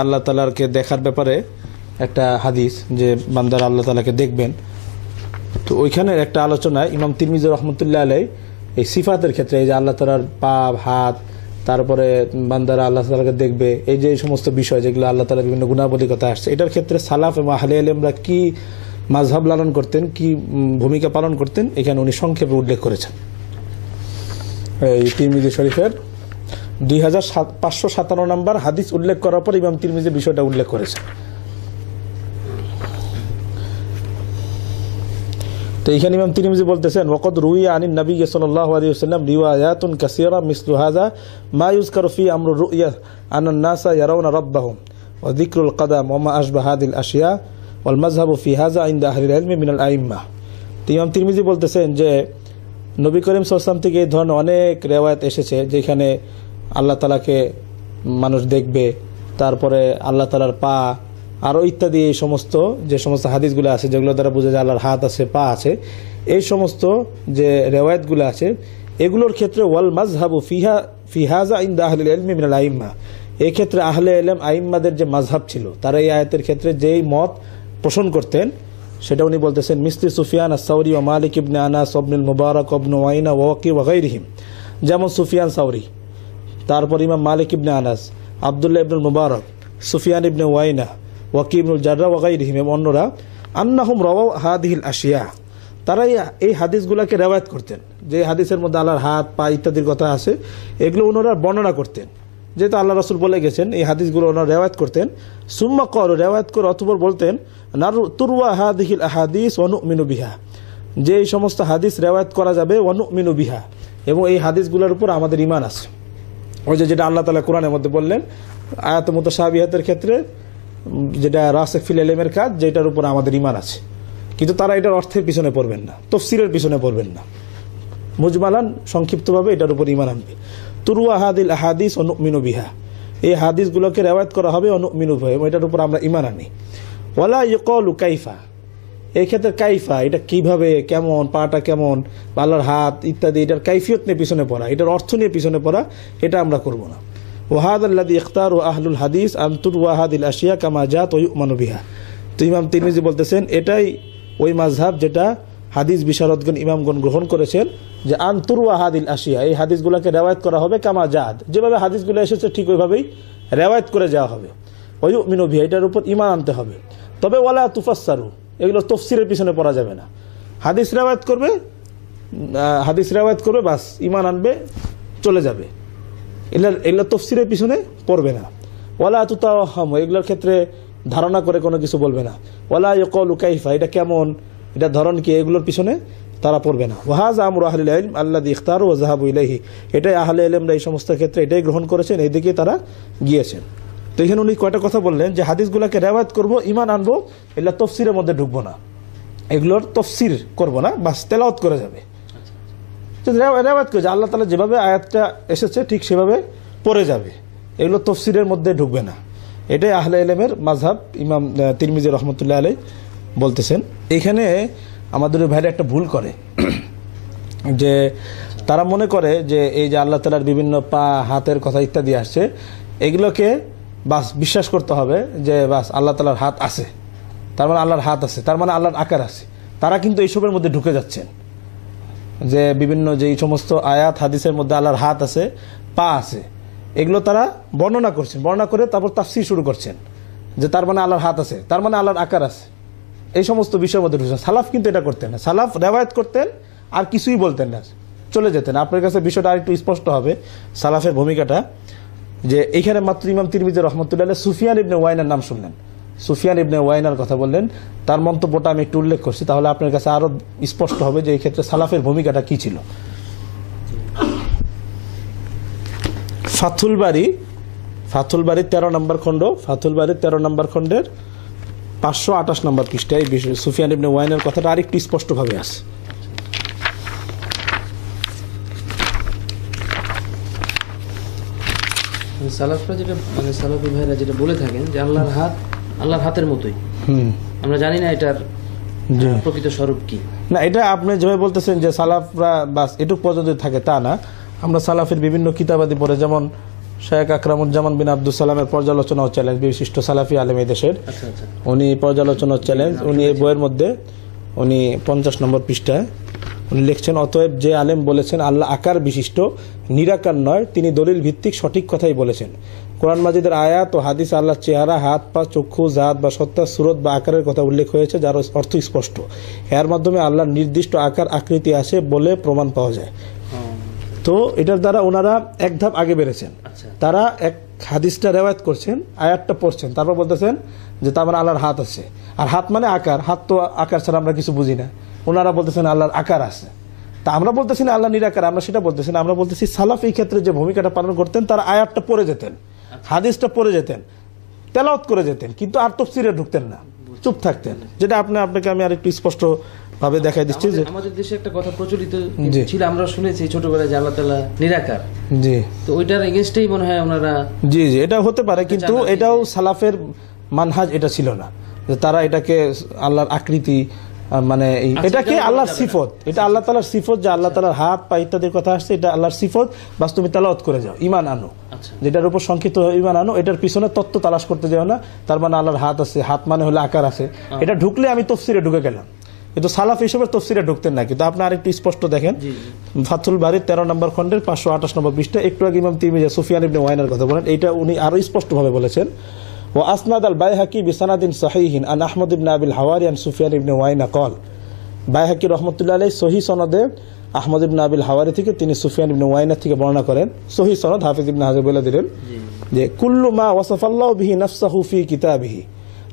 আল্লাহ তাআলাকে দেখার ব্যাপারে একটা হাদিস, যে বান্দারা আল্লাহ তাআলাকে দেখবেন। তো ওইখানে একটা আলোচনায় ইমাম তিরমিজি রহমতুল্লাহ আলাইহি এই সিফাতের ক্ষেত্রে, এই যে আল্লাহ তাআলার পা, হাত, তারপরে বান্দারা আল্লাহ তাআলাকে দেখবে, এই যে সমস্ত বিষয় যেগুলো আল্লাহ তাআলার বিভিন্ন গুণাবলী কথা আসছে, এটার ক্ষেত্রে সালাফ এবং আহলে ইলমরা কি মাযহাব লালন করতেন, কি ভূমিকা পালন করতেন, এখানে উনি সংক্ষেপে উল্লেখ করেছেন। এই তিরমিজি শরীফের 2557 নম্বর হাদিস উল্লেখ করার পর ইমাম তিরমিজি বিষয়টা উল্লেখ করেছেন। তো এখানে ইমাম তিরমিজি বলতেছেন, ওয়াকাদ রুইয়া আনিন নবী সাল্লাল্লাহু আলাইহি ওয়াসাল্লাম রিওয়ায়াতুন কাসীরা মিসলু হাযা মা ইউযকারু ফি আমরুর রুইয়া আনান নাসা ইয়ারাউনা রাব্বাহুম ওয়া যিকরুল কদাম ওয়া মা আশবাহ হাযিল আশিয়া ওয়াল মাযহাবু ফি হাযা ইনদা আহলিল ইলমি মিনাল আইম্মাহ। তো ইমাম তিরমিজি বলতেছেন যে নবী করিম সাল্লাল্লাহু আলাইহি ওয়াসাল্লাম থেকে এই ধরনের অনেক রিওয়ায়াত এসেছে যেখানে আল্লাহ তাআলাকে মানুষ দেখবে, তারপরে আল্লাহ তাআলার পা, আরও ইত্যাদি এই সমস্ত যে সমস্ত হাদিসগুলো আছে যেগুলো দ্বারা বোঝা যায় আল্লাহর হাত আছে, পা আছে, এই সমস্ত যে রেওয়ায়াতগুলো আছে এগুলোর ক্ষেত্রে ওয়াল মাযহাবু ফি হাযা ইনদা আহলিল ইলমি মিনাল আইম্মাহ, এই ক্ষেত্রে আহলে ইলম আইম্মাদের যে মাযহাব ছিল তারা এই আয়াতের ক্ষেত্রে যেই মত পোষণ করতেন সেটা উনি বলতেছেন মিসলি সুফিয়ান আস-সাউরি ওয়া মালিক ইবনে আনাস ওয়া ইবনুল মুবারাক ওয়া ইবনু ওয়াইনা ওয়া ওয়াকি ওয়া গায়রিহিম, যেমন সুফিয়ান সাউরি, তারপর ইমাম মালিক ইবনে আনাস, আব্দুল্লাহ ইবনুল মুবারক, সুফিয়ান ইবনে ওয়াইনা, ওয়াকি ইবনুল জাররা ওয়া গায়রিহিম এবং অন্যরা, আন্নাহুম রাওয়াউ হাদিহিল আশিয়া, তারা এই হাদিসগুলোকে রেওয়ায়াত করতেন, যে হাদিসের মধ্যে আল্লাহর হাত, পা ইত্যাদির কথা আছে এগুলো ওনারা বর্ণনা করতেন, যেহেতু আল্লাহ রাসূল বলে গেছেন এই হাদিসগুলো ওনারা রেওয়ায়াত করতেন। সুম্মা ক্বালু, রেওয়ায়াত করে অতঃপর বলতেন, তুরওয়া হাদিহিল আহাদিস ওয়া নুমিনু বিহা, যে এই সমস্ত হাদিস রেওয়ায়াত করা যাবে, ওয়া নুমিনু বিহা, এবং এই হাদিসগুলোর উপর আমাদের ঈমান আছে। ওই যেটা আল্লাহ তাআলা কোরআনের মধ্যে বললেন আয়াত মুতাশাবিহাতের ক্ষেত্রে, যেটা রাসিখ ফিল ইলমের কাজ, যেটার উপর আমাদের ঈমান আছে, কিন্তু তারা এটার অর্থের পিছনে পড়বেন না, তাফসীরের পিছনে পড়বেন না, মুজমালান সংক্ষিপ্তভাবে এটার উপর ঈমান আনবে। তুরওয়া হাদিল আহাদিস ওয়া নুমিনু বিহা, এই হাদিসগুলোকে রেওয়ায়াত করা হবে, ওয়া নুমিনু বিহা, এটার উপর আমরা ঈমান আনি। ওয়ালা ইউকালু কাইফা, এই ক্ষেত্রে কাইফা, এটা কিভাবে, কেমন, পাটা কেমন, আল্লাহর হাত ইত্যাদি, এটার কাইফিয়ত নিয়ে পিছনে পড়া, এটার অর্থ নিয়ে পিছনে পড়া, এটা আমরা করব না। ওয়াহাদাল্লাযী ইখতারু আহলুল হাদিস আন তুরওয়া হাদিল আশিয়া কামা জাত ওয়া ইউমানু বিহা। তো ইমাম তিরমিজি বলতেছেন এটাই ওই মাযহাব যেটা হাদিস বিশারদগণ ইমামগণ গ্রহণ করেছেন, যে আন তুরওয়া হাদিল আশিয়া, এই হাদিসগুলোকে রেওয়ায়াত করা হবে কামা জাত, যেভাবে হাদিসগুলো এসেছে ঠিক ওইভাবেই রেওয়ায়াত করে যাওয়া হবে, ওয়া ইউমিনু বিহা, এটার উপর ঈমান আনতে হবে। তবে ওয়ালা তুফাসসারু, এগুলো তফসিরের পিছনে পড়া যাবে না, হাদিস রেওয়ায়াত করবে বাস, ঈমান আনবে, চলে যাবে, এগুলো তফসিরের পিছনে পড়বে না। ওয়ালা তুতাওয়াহাম, এগুলোর ক্ষেত্রে ধারণা করে কোনো কিছু বলবে না। ওয়ালা ইয়াকালু কাইফা, এটা কেমন, এটা ধরন কি, এগুলোর পিছনে তারা পড়বে না। ওয়াহাযা আমরু আহলিল ইলম আল্লাযী ইখতারু ওয়া যাহাবু ইলাইহি, এটাই আহলে ইলমরা এই সমস্ত ক্ষেত্রে এটাই গ্রহণ করেছেন, এই দিকে তারা গিয়েছেন। তো এখানে উনি কয়টা কথা বললেন, যে হাদিসগুলোকে রেওয়ায়াত করব, ঈমান আনবো, এগুলো তফসিরের মধ্যে ঢুকবো না, এগুলোর তফসির করব না, বাস তেলাওয়াত করে যাবে, রেওয়ায়াত করে আল্লাহ তাআলা যেভাবে আয়াতটা এসেছে ঠিক সেভাবে পড়ে যাবে, এগুলো তফসিরের মধ্যে ঢুকবে না। এটাই আহলে ইলমের মাযহাব, ইমাম তিরমিজি রহমতুল্লাহ আলাইহি বলতেছেন। এখানে আমাদের ভাইরা একটা ভুল করে, যে তারা মনে করে যে এই যে আল্লাহ তাআলার বিভিন্ন পা, হাতের কথা ইত্যাদি আসছে, এগুলোকে বাস বিশ্বাস করতে হবে যে বাস আল্লাহ তাআলার হাত আছে, তার মানে আল্লাহর হাত আছে, তার মানে আল্লাহর আকার আছে। তারা কিন্তু এইসবের মধ্যে ঢুকে যাচ্ছেন, যে বিভিন্ন যেই সমস্ত আয়াত হাদিসের মধ্যে আল্লাহর হাত আছে, পা আছে, এগুলো তারা বর্ণনা করছেন, বর্ণনা করে তারপর তাফসীর শুরু করছেন, যে তার মানে আল্লাহর হাত আছে, তার মানে আল্লাহর আকার আছে, এই সমস্ত বিষয়ের মধ্যে ঢুকছেন। সালাফ কিন্তু এটা করতেন না, সালাফ রেওয়ায়াত করতেন আর কিছুই বলতেন না, চলে যেতেন। আপনার কাছে বিষয়টা আর একটু স্পষ্ট হবে সালাফের ভূমিকাটা, যে এইখানে মাত্র ইমাম তিরমিজি রহমতুল্লাহ আলাইহি সুফিয়ান ইবনে ওয়াইনার নাম শুনলেন, সুফিয়ান ইবনে ওয়াইনার কথা বললেন, তার মন্তব্যটা আমি একটু উল্লেখ করছি, তাহলে আপনার কাছে আরো স্পষ্ট হবে যে এই ক্ষেত্রে সালাফের ভূমিকাটা কি ছিল। ফাথুল বাড়ি 13 নম্বর খণ্ড, ফাথুল বাড়ি 13 নম্বর খণ্ডের 528 নম্বর পৃষ্ঠায় সুফিয়ান ইবনে ওয়াইনার কথাটা আরেকটু স্পষ্টভাবে আছে। সালাফরা যেটা, মানে সালাফি ভাইরা যেটা বলে থাকেন যে আল্লাহর হাত আল্লাহর হাতের মতোই, আমরা জানি না এটার প্রকৃত স্বরূপ কি। না, এটা আপনি যেভাবে বলতেছেন যে সালাফরা বাস এটুক পর্যন্ত থাকে তা না, আমরা সালাফের বিভিন্ন কিতাবাদি পড়ে, যেমন শেখ আকরামুজ্জামান বিন আব্দুল সালামের পর্যালোচনা ও চ্যালেঞ্জ, বিশিষ্ট সালাফি আলেম এই দেশের, উনি পর্যালোচনা চ্যালেঞ্জ, উনি এই বইয়ের মধ্যে উনি 50 নম্বর পৃষ্ঠায় উনি লিখছেন, অতএব যে আলেম বলেছেন আল্লাহ আকার বিশিষ্ট নিরাকার নয়, তিনি দলিল ভিত্তিক সঠিক কথাই বলেছেন। কোরআন মাজিদের আয়াত ও হাদিস আল্লাহ চেহারা, হাত পা, চক্ষু, জাত বা সত্তা, সুরত বা আকারের কথা উল্লেখ হয়েছে, যার অর্থ স্পষ্ট। এর মাধ্যমে আল্লাহর নির্দিষ্ট আকার আকৃতি আসে বলে প্রমাণ পাওয়া যায়। তো এটার দ্বারা ওনারা এক ধাপ আগে বেড়েছেন। তারা এক হাদিসটা রেওয়ায়াত করছেন, আয়াতটা পড়ছেন, তারপর বলতেছেন যে তার মানে আল্লাহর হাত আছে। আর হাত মানে আকার, হাত তো আকার ছাড়া আমরা কিছু বুঝি না। ওনারা বলতেছেন আল্লাহর আকার আছে। তা আমরা বলতেছি না আল্লাহ নিরাকার, আমরা সেটা বলতেছি না। আমরা বলতেছি সালাফ এই ক্ষেত্রে যে ভূমিকাটা পালন করতেন, তারা আয়াতটা পড়ে যেতেন, হাদিসটা পড়ে যেতেন, তেলাওয়াত করে যেতেন, কিন্তু আর তাফসীরে ঢুকতেন না, চুপ থাকতেন। যেটা আপনাকে আমি আরেকটু স্পষ্ট ভাবে দেখাই দিচ্ছি যে আমাদের দেশে একটা কথা প্রচলিত ছিল, আমরা শুনেছি ছোটবেলায় যে আল্লাহ তাআলা নিরাকার। জি, তো ওইটার এগেইনস্টেই মনে হয় ওনারা। জি জি, এটা হতে পারে, কিন্তু এটাও সালাফের মানহাজ এটা ছিল না যে তারা এটাকে আল্লাহর আকৃতি মানে এটাকে আল্লাহর সিফত, এটা আল্লাহ তাআলার সিফত, যে আল্লাহ তাআলার হাত পা ইত্যাদির কথা আসছে, এটা আল্লাহর সিফত, বাস তুমি তেলাওয়াত করে যাও, ঈমান আনো, যেটার উপর সংক্ষিপ্ত ঈমান আনো, এটার পিছনে তত্ত্ব তালাশ করতে যাও না। তার মানে আল্লাহর হাত আছে, হাত মানে হলে আকার আছে, এটা ঢুকলে আমি তাফসীরে ঢুকে গেলাম। কিন্তু সালাফ হিসেবে তাফসীরে ঢুকতেন না। কিন্তু আপনি আরেকটু স্পষ্ট দেখেন, ফাথুল বারীর 13 নম্বর খণ্ডের 528 নম্বর পৃষ্ঠা, একটু আগে ইমাম তিরমিজি সুফিয়ান ইবনে ওয়াইনার কথা বলেন, এটা উনি আরো স্পষ্টভাবে বলেছেন। ওয়া আসনাদ আল বাইহাকি বিসানাদিন সহিহিন আন আহমদ ইবনে আবিল হাওয়ারি আন সুফিয়ান ইবনে ওয়াইনা ক্বাল। বাইহাকি রাহমাতুল্লাহ আলাইহি সহিহ সনদে আহমদ ইবনে আবিল হাওয়ারি থেকে তিনি সুফিয়ান ইবনে ওয়াইনা থেকে বর্ণনা করেন। সহিহ সনদ, হাফিজ ইবনে হাজার বলে দিলেন যে কুল্লু মা ওয়াসাফাল্লাহু বিহি নাফসাহু ফি কিতাবিহি,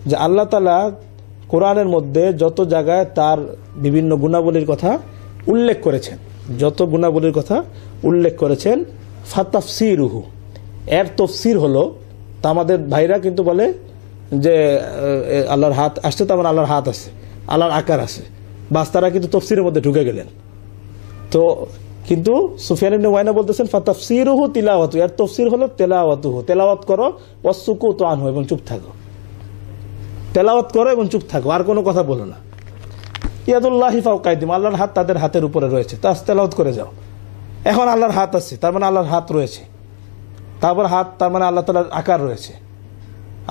যে আল্লাহ তাআলা কোরআনের মধ্যে যত জায়গায় তার বিভিন্ন গুণাবলীর কথা উল্লেখ করেছেন, যত গুণাবলীর কথা উল্লেখ করেছেন, ফাতাফসিরুহু, এর তফসির হলো, তা আমাদের ভাইরা কিন্তু বলে যে আল্লাহর হাত আসছে, তার মানে আল্লাহর হাত আছে, আল্লাহর আকার আছে, বাস তারা কিন্তু তফসিরের মধ্যে ঢুকে গেলেন। তো কিন্তু সুফিয়ান ইবনে ওয়াইনা বলতেছেন ফাতাফসিরুহু তিলাওয়াতু, এর তফসির হলো তেলাওয়াতুহু, তেলাওয়াত করো, ওয়াসসুকুতু আনহু, এবং চুপ থাকো, তেলাওয়াত করো এবং চুপ থাকো, আর কোনো কথা বলো না। ইয়াদুল্লাহি ফাওকা আইদিহিম, আল্লাহর হাত তাদের হাতের উপরে রয়েছে, তা তেলাওয়াত করে যাও। এখন আল্লাহর হাত আছে, তার মানে আল্লাহর হাত রয়েছে, তারপর হাত, তার মানে আল্লাহ তাআলার আকার রয়েছে,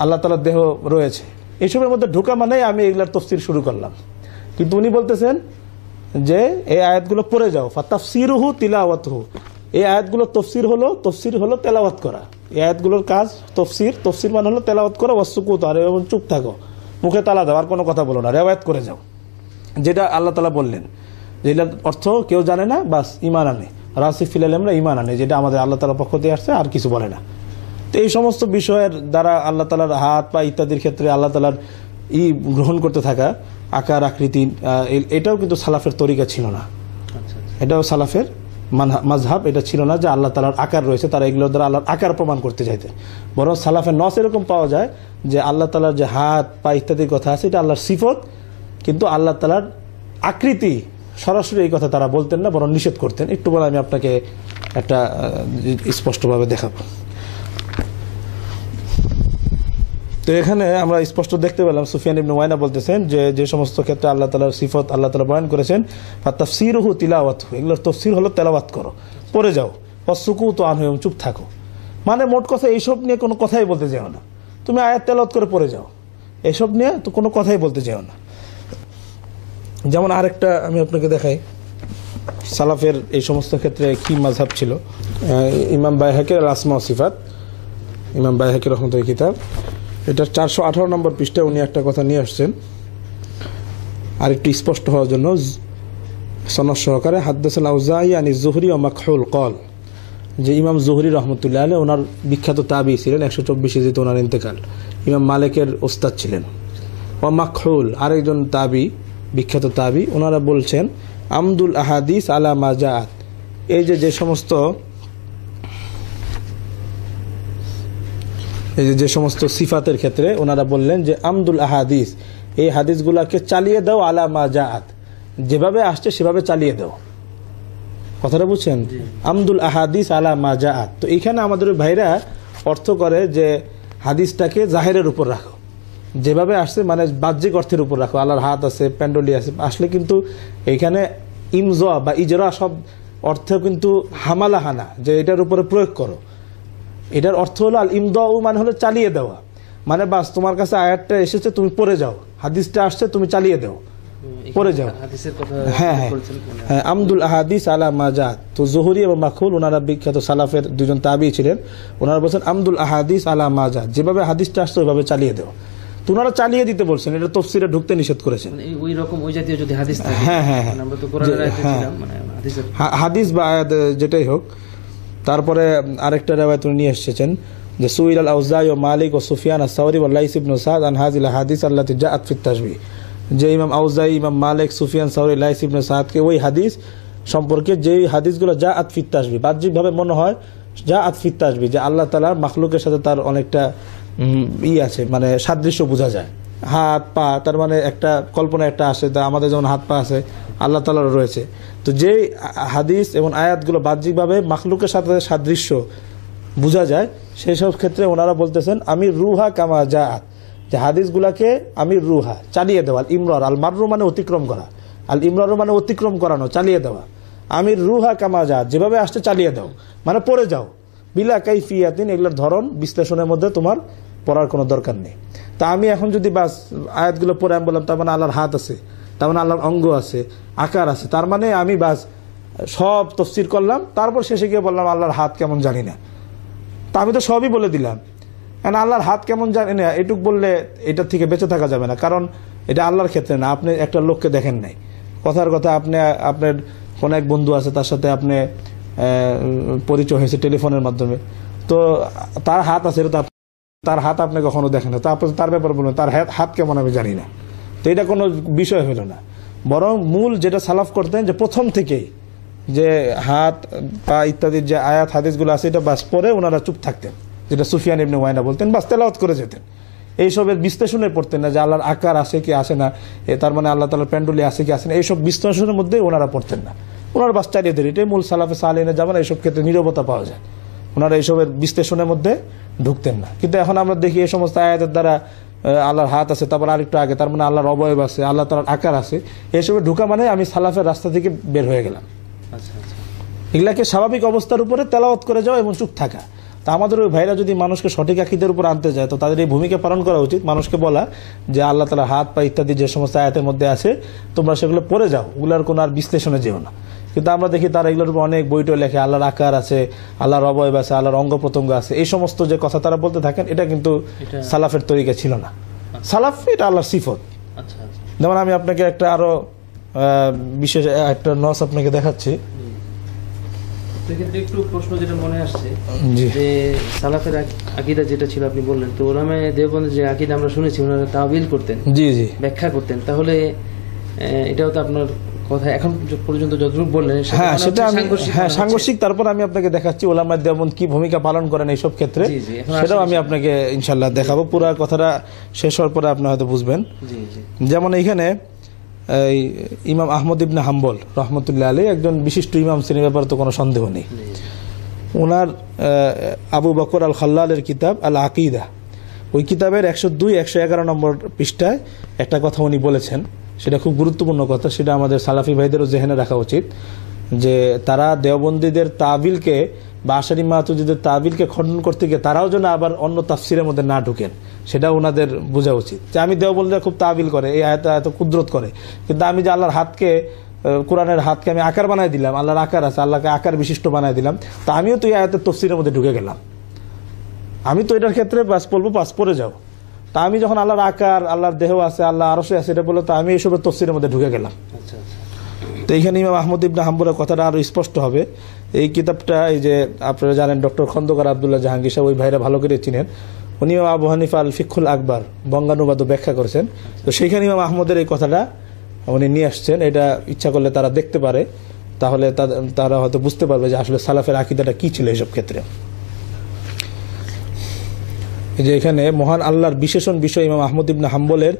আল্লাহ তাআলার দেহ রয়েছে। এইসবের মধ্যে ঢোকা মানে আমি এগুলার তাফসীর শুরু করলাম। কিন্তু উনি বলতেছেন যে এই আয়াতগুলো পড়ে যাও, ফাতাফসিরুহু তিলাওয়াতুহু, এই আয়াতগুলো তফসির হলো তেলাওয়াত করা। এই আয়াতগুলোর কাজ তফসির মানে হলো তেলাওয়াত করা, ওয়াসসুকুত, আর এবং চুপ থাকো, মুখে তালা দাও, আর কোনো কথা বলো না, রেওয়ায়াত করে যাও, যেটা আল্লাহ তাআলা বললেন, যেটার অর্থ কেউ জানে না, বাস ঈমান আনে, রাসিখ ফিল ইলম ঈমান আনে, যেটা আমাদের আল্লাহ তাআলার পক্ষ থেকে আসছে, আর কিছু বলে না। তো এই সমস্ত বিষয়ের দ্বারা আল্লাহ তাআলার হাত পা ইত্যাদির ক্ষেত্রে আল্লাহ তাআলার গ্রহণ করতে থাকা, আকার আকৃতি, এটাও কিন্তু সালাফের তরিকা ছিল না। এটাও সালাফের মাযহাব এটা ছিল না যে আল্লাহ তাআলার আকার রয়েছে, তারা এগুলোর দ্বারা আল্লাহর আকার প্রমাণ করতে চাইতেন। বরং সালাফের নস এরকম পাওয়া যায় যে আল্লাহ তাআলার যে হাত পা ইত্যাদির কথা আছে, এটা আল্লাহর সিফত, কিন্তু আল্লাহ তাআলার আকৃতি সরাসরি এই কথা তারা বলতেন না, বরং নিষেধ করতেন। একটু বলে আমি আপনাকে একটা স্পষ্টভাবে দেখাবো। তো এখানে আমরা স্পষ্ট দেখতে পেলাম সুফিয়ান ইবনে ওয়াইনা বলতেছেন যে যে সমস্ত ক্ষেত্রে আল্লাহ তাআলার সিফত আল্লাহ তাআলা বয়ান করেছেন, ফাতাফসিরুহু তিলাওয়াতুহু, এগুলোর তাফসীর হলো তেলাওয়াত করো, পড়ে যাও, ওয়াসসুকুতু আনহু, এবং চুপ থাকো। মানে মোট কথা এইসব নিয়ে কোনো কথাই বলতে যাও না, তুমি আয়াত তেলাওয়াত করে পড়ে যাও, এসব নিয়ে তো কোনো কথাই বলতে যাও না। যেমন আরেকটা আমি আপনাকে দেখাই, সালাফের এই সমস্ত ক্ষেত্রে কি মাযহাব ছিল। ইমাম বাইহাকির আল আসমা ওয়াস সিফাত, ইমাম বাইহাকি রাহমাতুল্লাহি কিতাব, এটার 418 নম্বর পৃষ্ঠায় উনি একটা কথা নিয়ে আসছেন আর একটু স্পষ্ট হওয়ার জন্য, সনদ সহকারে, হাদ্দাসানা আউজাঈ আনি যুহরি ওয়া মাকহুল ক্বাল, যে ইমাম যুহরি রাহমাতুল্লাহ আলাইহি ওনার বিখ্যাত তাবি ছিলেন, 124 হিজরিতে ওনার ইন্তেকাল, ইমাম মালিকের ওস্তাদ ছিলেন। ওয়া মাকহুল আরেকজন তাবি, বিখ্যাত তাবি, ওনারা বলছেন আমদুল আহাদিস আলা মা জাআত, এই যে সমস্ত সিফাতের ক্ষেত্রে ওনারা বললেন যে আমদুল আহাদিস, এই হাদিসগুলাকে চালিয়ে দাও, আলা মা জাআত, যেভাবে আসছে সেভাবে চালিয়ে দাও। কথাটা বুঝছেন? আমদুল আহাদিস আলা মা জাআত। তো এইখানে আমাদের ভাইরা অর্থ করে যে হাদিসটাকে জাহেরের উপর রাখো, যেভাবে আসছে মানে বাহ্যিক অর্থের উপর রাখো, আল্লাহর হাত আছে, প্যান্ডলি আছে, আসলে কিন্তু এইখানে ইমজা বা ইজরা সব অর্থ কিন্তু হামালাহানা, যে এটার উপরে প্রয়োগ করো। এটার অর্থ হলো আল ইমদাউ, মানে হলো চালিয়ে দেওয়া, মানে বাস তোমার কাছে আয়াতটা এসেছে তুমি পড়ে যাও, হাদিসটা আসছে তুমি চালিয়ে দাও, পড়ে যাও। হাদিসের কথা হ্যাঁ হ্যাঁ বলছেন মানে হ্যাঁ, আমদুল আহাদিস আলা মাজাত। তো জোহরি এবং মাখুল ওনারা বিখ্যাত সালাফের দুজন তাবি ছিলেন, ওনারা বলছেন আমদুল আহাদিস আলা মাজাত, যেভাবে হাদিসটা আসছে ওইভাবে চালিয়ে দেও। তো ওনারা চালিয়ে দিতে বলছেন, এটা তফসিরে ঢুকতে নিষেধ করেছেন। মানে ওই রকম ওই জাতীয় যদি হাদিস থাকে, হ্যাঁ হ্যাঁ হ্যাঁ, মানে আমরা তো কোরআনের আয়াতে ছিলাম, মানে হাদিসের হাদিস বা আয়াত যেটাই হোক। তারপরে আরেকটা রেওয়ায়াত উনি নিয়ে এসেছেন যে সুইল আল আউজাই ও মালিক ও সুফিয়ান আস-সাওরি ওয়া লাইস ইবনে সাদ আন হাযিল হাদিস আল্লাতী জাআত ফি তাশবিহ, যে ইমাম আউজাই, ইমাম মালিক, সুফিয়ান সাওরি, লাইস ইবনে সাদকে ওই হাদিস সম্পর্কে যেই হাদিসগুলো জাআত ফি তাশবিহ, বাহ্যিকভাবে মনে হয় জাআত ফি তাশবিহ, যে আল্লাহ তাআলা মাখলুকের সাথে তার অনেকটা আছে, মানে সাদৃশ্য বোঝা যায়, হাত পা, তার মানে একটা কল্পনা একটা আসে, তা আমাদের যেমন হাত পা আছে আল্লাহ তাআলার রয়েছে। তো যে হাদিস এবং আয়াতগুলো বাহ্যিকভাবে মাখলুকের সাথে সাদৃশ্য বোঝা যায়, সেই সব ক্ষেত্রে ওনারা বলতেছেন আমির রুহা কামা জাআত, যে হাদিসগুলাকে আমির রুহা চালিয়ে দেওয়া। আল ইমরার, আল মাররু মানে অতিক্রম করা, আল ইমরার মানে অতিক্রম করানো, চালিয়ে দেওয়া। আমির রুহা কামা জাআত, যেভাবে আসছে চালিয়ে দাও, মানে পড়ে যাও। বিলা কাইফিয়াতিন, এগুলোর ধরন বিশ্লেষণের মধ্যে তোমার পড়ার কোনো দরকার নেই। তা আমি এখন যদি বাস আয়াতগুলো পড়ে আমি বললাম তার মানে আল্লাহর হাত আছে, তার মানে আল্লাহর অঙ্গ আছে, আকার আছে, তার মানে আমি বাস সব তফসির করলাম, তারপর শেষে গিয়ে বললাম আল্লাহর হাত কেমন জানি না। তা আমি তো সবই বলে দিলাম, কারণ আল্লাহর হাত কেমন জানি না এটুক বললে এটার থেকে বেঁচে থাকা যাবে না, কারণ এটা আল্লাহর ক্ষেত্রে না। আপনি একটা লোককে দেখেন নাই, কথার কথা আপনি আপনার কোনো এক বন্ধু আছে, তার সাথে আপনি পরিচয় হয়েছে টেলিফোনের মাধ্যমে, তো তার হাত আছে, এটা তার হাত আপনি কখনো দেখেন না, তারপর তার ব্যাপারে বলুন তার হাত কেমন আমি জানি না। তো এটা কোনো বিষয় হলো না, বরং মূল যেটা সালাফ করতেন যে প্রথম থেকেই যে হাত পা ইত্যাদির যে আয়াত হাদিসগুলো আছে এটা বাস পরে ওনারা চুপ থাকতেন, যেটা সুফিয়ান ইবনে ওয়াইনা বলতেন, বাস তেলাওয়াত করে যেতেন। এইসবের বিশ্লেষণে পড়তেন না যে আল্লাহর আকার আছে কি আসে না, তার মানে আল্লাহ তাআলার প্যান্ডুলি আছে কি আসে না, এইসব বিশ্লেষণের মধ্যে ওনারা পড়তেন না। ওনারা বাস চালিয়ে দেন, এটাই মূল সালাফে সালেহিনের জামানা, এইসব ক্ষেত্রে নীরবতা পাওয়া যায়, ওনারা এইসবের বিশ্লেষণের মধ্যে ঢুকতেন না। কিন্তু এখন আমরা দেখি এই সমস্ত আয়াতের দ্বারা আল্লাহর হাত আছে, তারপর আরেকটু আগে তার মানে আল্লাহর অবয়ব আছে, আল্লাহ তাআলার আকার আছে, এইসবে ঢুকা মানে আমি সালাফের রাস্তা থেকে বের হয়ে গেলাম। আচ্ছা আচ্ছা, এগুলাকে স্বাভাবিক অবস্থার উপরে তেলাওয়াত করে যাওয়া এবং চুপ থাকা। তা আমাদের ওই ভাইরা যদি মানুষকে সঠিক আকীদার উপর আনতে যায়, তো তাদের এই ভূমিকা পালন করা উচিত, মানুষকে বলা যে আল্লাহ তাআলার হাত পা ইত্যাদি যে সমস্ত আয়াতের মধ্যে আছে তোমরা সেগুলো পড়ে যাও, ওগুলোর কোনো আর বিশ্লেষণে যেও না। কিন্তু আমরা দেখি তারা এগুলোর উপর অনেক বইটই লেখে, আল্লাহর আকার আছে, আল্লাহর অবয়ব আছে, আল্লাহর অঙ্গ প্রত্যঙ্গ আছে, এই সমস্ত যে কথা তারা বলতে থাকেন, এটা কিন্তু সালাফের তরিকা ছিল না। সালাফ এটা আল্লাহর সিফত। আচ্ছা আচ্ছা, যেমন আমি আপনাকে একটা আরো বিশেষ একটা নস আপনাকে দেখাচ্ছি। সেক্ষেত্রে একটু প্রশ্ন যেটা মনে আসছে যে সালাফের আকীদা যেটা ছিল আপনি বললেন, তো ওলামায়ে দেওবন্দের যে আকীদা আমরা শুনেছি ওনারা তাওয়িল করতেন, জি জি, ব্যাখ্যা করতেন, তাহলে এটাও তো আপনার কথা এখন পর্যন্ত যতটুকু বললেন হ্যাঁ সেটা আমি সাংঘর্ষিক। তারপর আমি আপনাকে দেখাচ্ছি ওলামায়ে দেওবন্দ কি ভূমিকা পালন করেন এইসব ক্ষেত্রে, সেটাও আমি আপনাকে ইনশাআল্লাহ দেখাবো। পুরো কথাটা শেষ হওয়ার পরে আপনি হয়তো বুঝবেন। যেমন এইখানে এই ইমাম আহমদ ইবনে হাম্বল রহমতুল্লাহ আলাইহি একজন বিশিষ্ট ইমাম শ্রেণীর ব্যাপারে তো কোনো সন্দেহ নেই। ওনার আবু বকর আল খাল্লালের কিতাব আল আকিদা, ওই কিতাবের 102-111 নম্বর পৃষ্ঠায় একটা কথা উনি বলেছেন, সেটা খুব গুরুত্বপূর্ণ কথা, সেটা আমাদের সালাফি ভাইদেরও জেহেনে রাখা উচিত, যে তারা দেওবন্দীদের তাবিলকে বা আশারি মাতুজিদের তাবিলকে খণ্ডন করতে গিয়ে তারাও যেন আবার অন্য তাফসিরের মধ্যে না ঢুকেন, সেটা ওনাদের বোঝা উচিত। যে আমি দেওবন্দীরা খুব তাবিল করে, এই আয়াত এত কুদরত করে, কিন্তু আমি যে আল্লাহর হাতকে, কোরআনের হাতকে আমি আকার বানাই দিলাম, আল্লাহর আকার আছে, আল্লাহকে আকার বিশিষ্ট বানাই দিলাম, তা আমিও তো এই আয়াতের তফসিরের মধ্যে ঢুকে গেলাম, আমি তো এটার ক্ষেত্রে পাস বলবো পাস পড়ে যাও। তা আমি যখন আল্লাহর আকার, আল্লাহর দেহ আছে, আল্লাহ আরশে আছে এটা বলে, তো আমি এইসবের তফসিরের মধ্যে ঢুকে গেলাম। তো এইখানে ইমাম আহমদ ইবনে হাম্বলের কথাটা আরো স্পষ্ট হবে। এই কিতাবটা এই যে আপনারা জানেন ডক্টর খন্দকার আব্দুল্লাহ জাহাঙ্গীর সাহেব, ওই ভাইরা ভালো করে চিনেন, উনিও আবু হানিফা আল ফিকহুল আকবর বঙ্গানুবাদ ব্যাখ্যা করেছেন। তো সেইখানে ইমাম আহমদের এই কথাটা উনি নিয়ে আসছেন, এটা ইচ্ছা করলে তারা দেখতে পারে, তাহলে তারা হয়তো বুঝতে পারবে যে আসলে সালাফের আকীদাটা কি ছিল এইসব ক্ষেত্রে। যে এখানে মহান আল্লাহর বিশেষণ বিষয় ইমাম আহমদ ইবনে হাম্বলের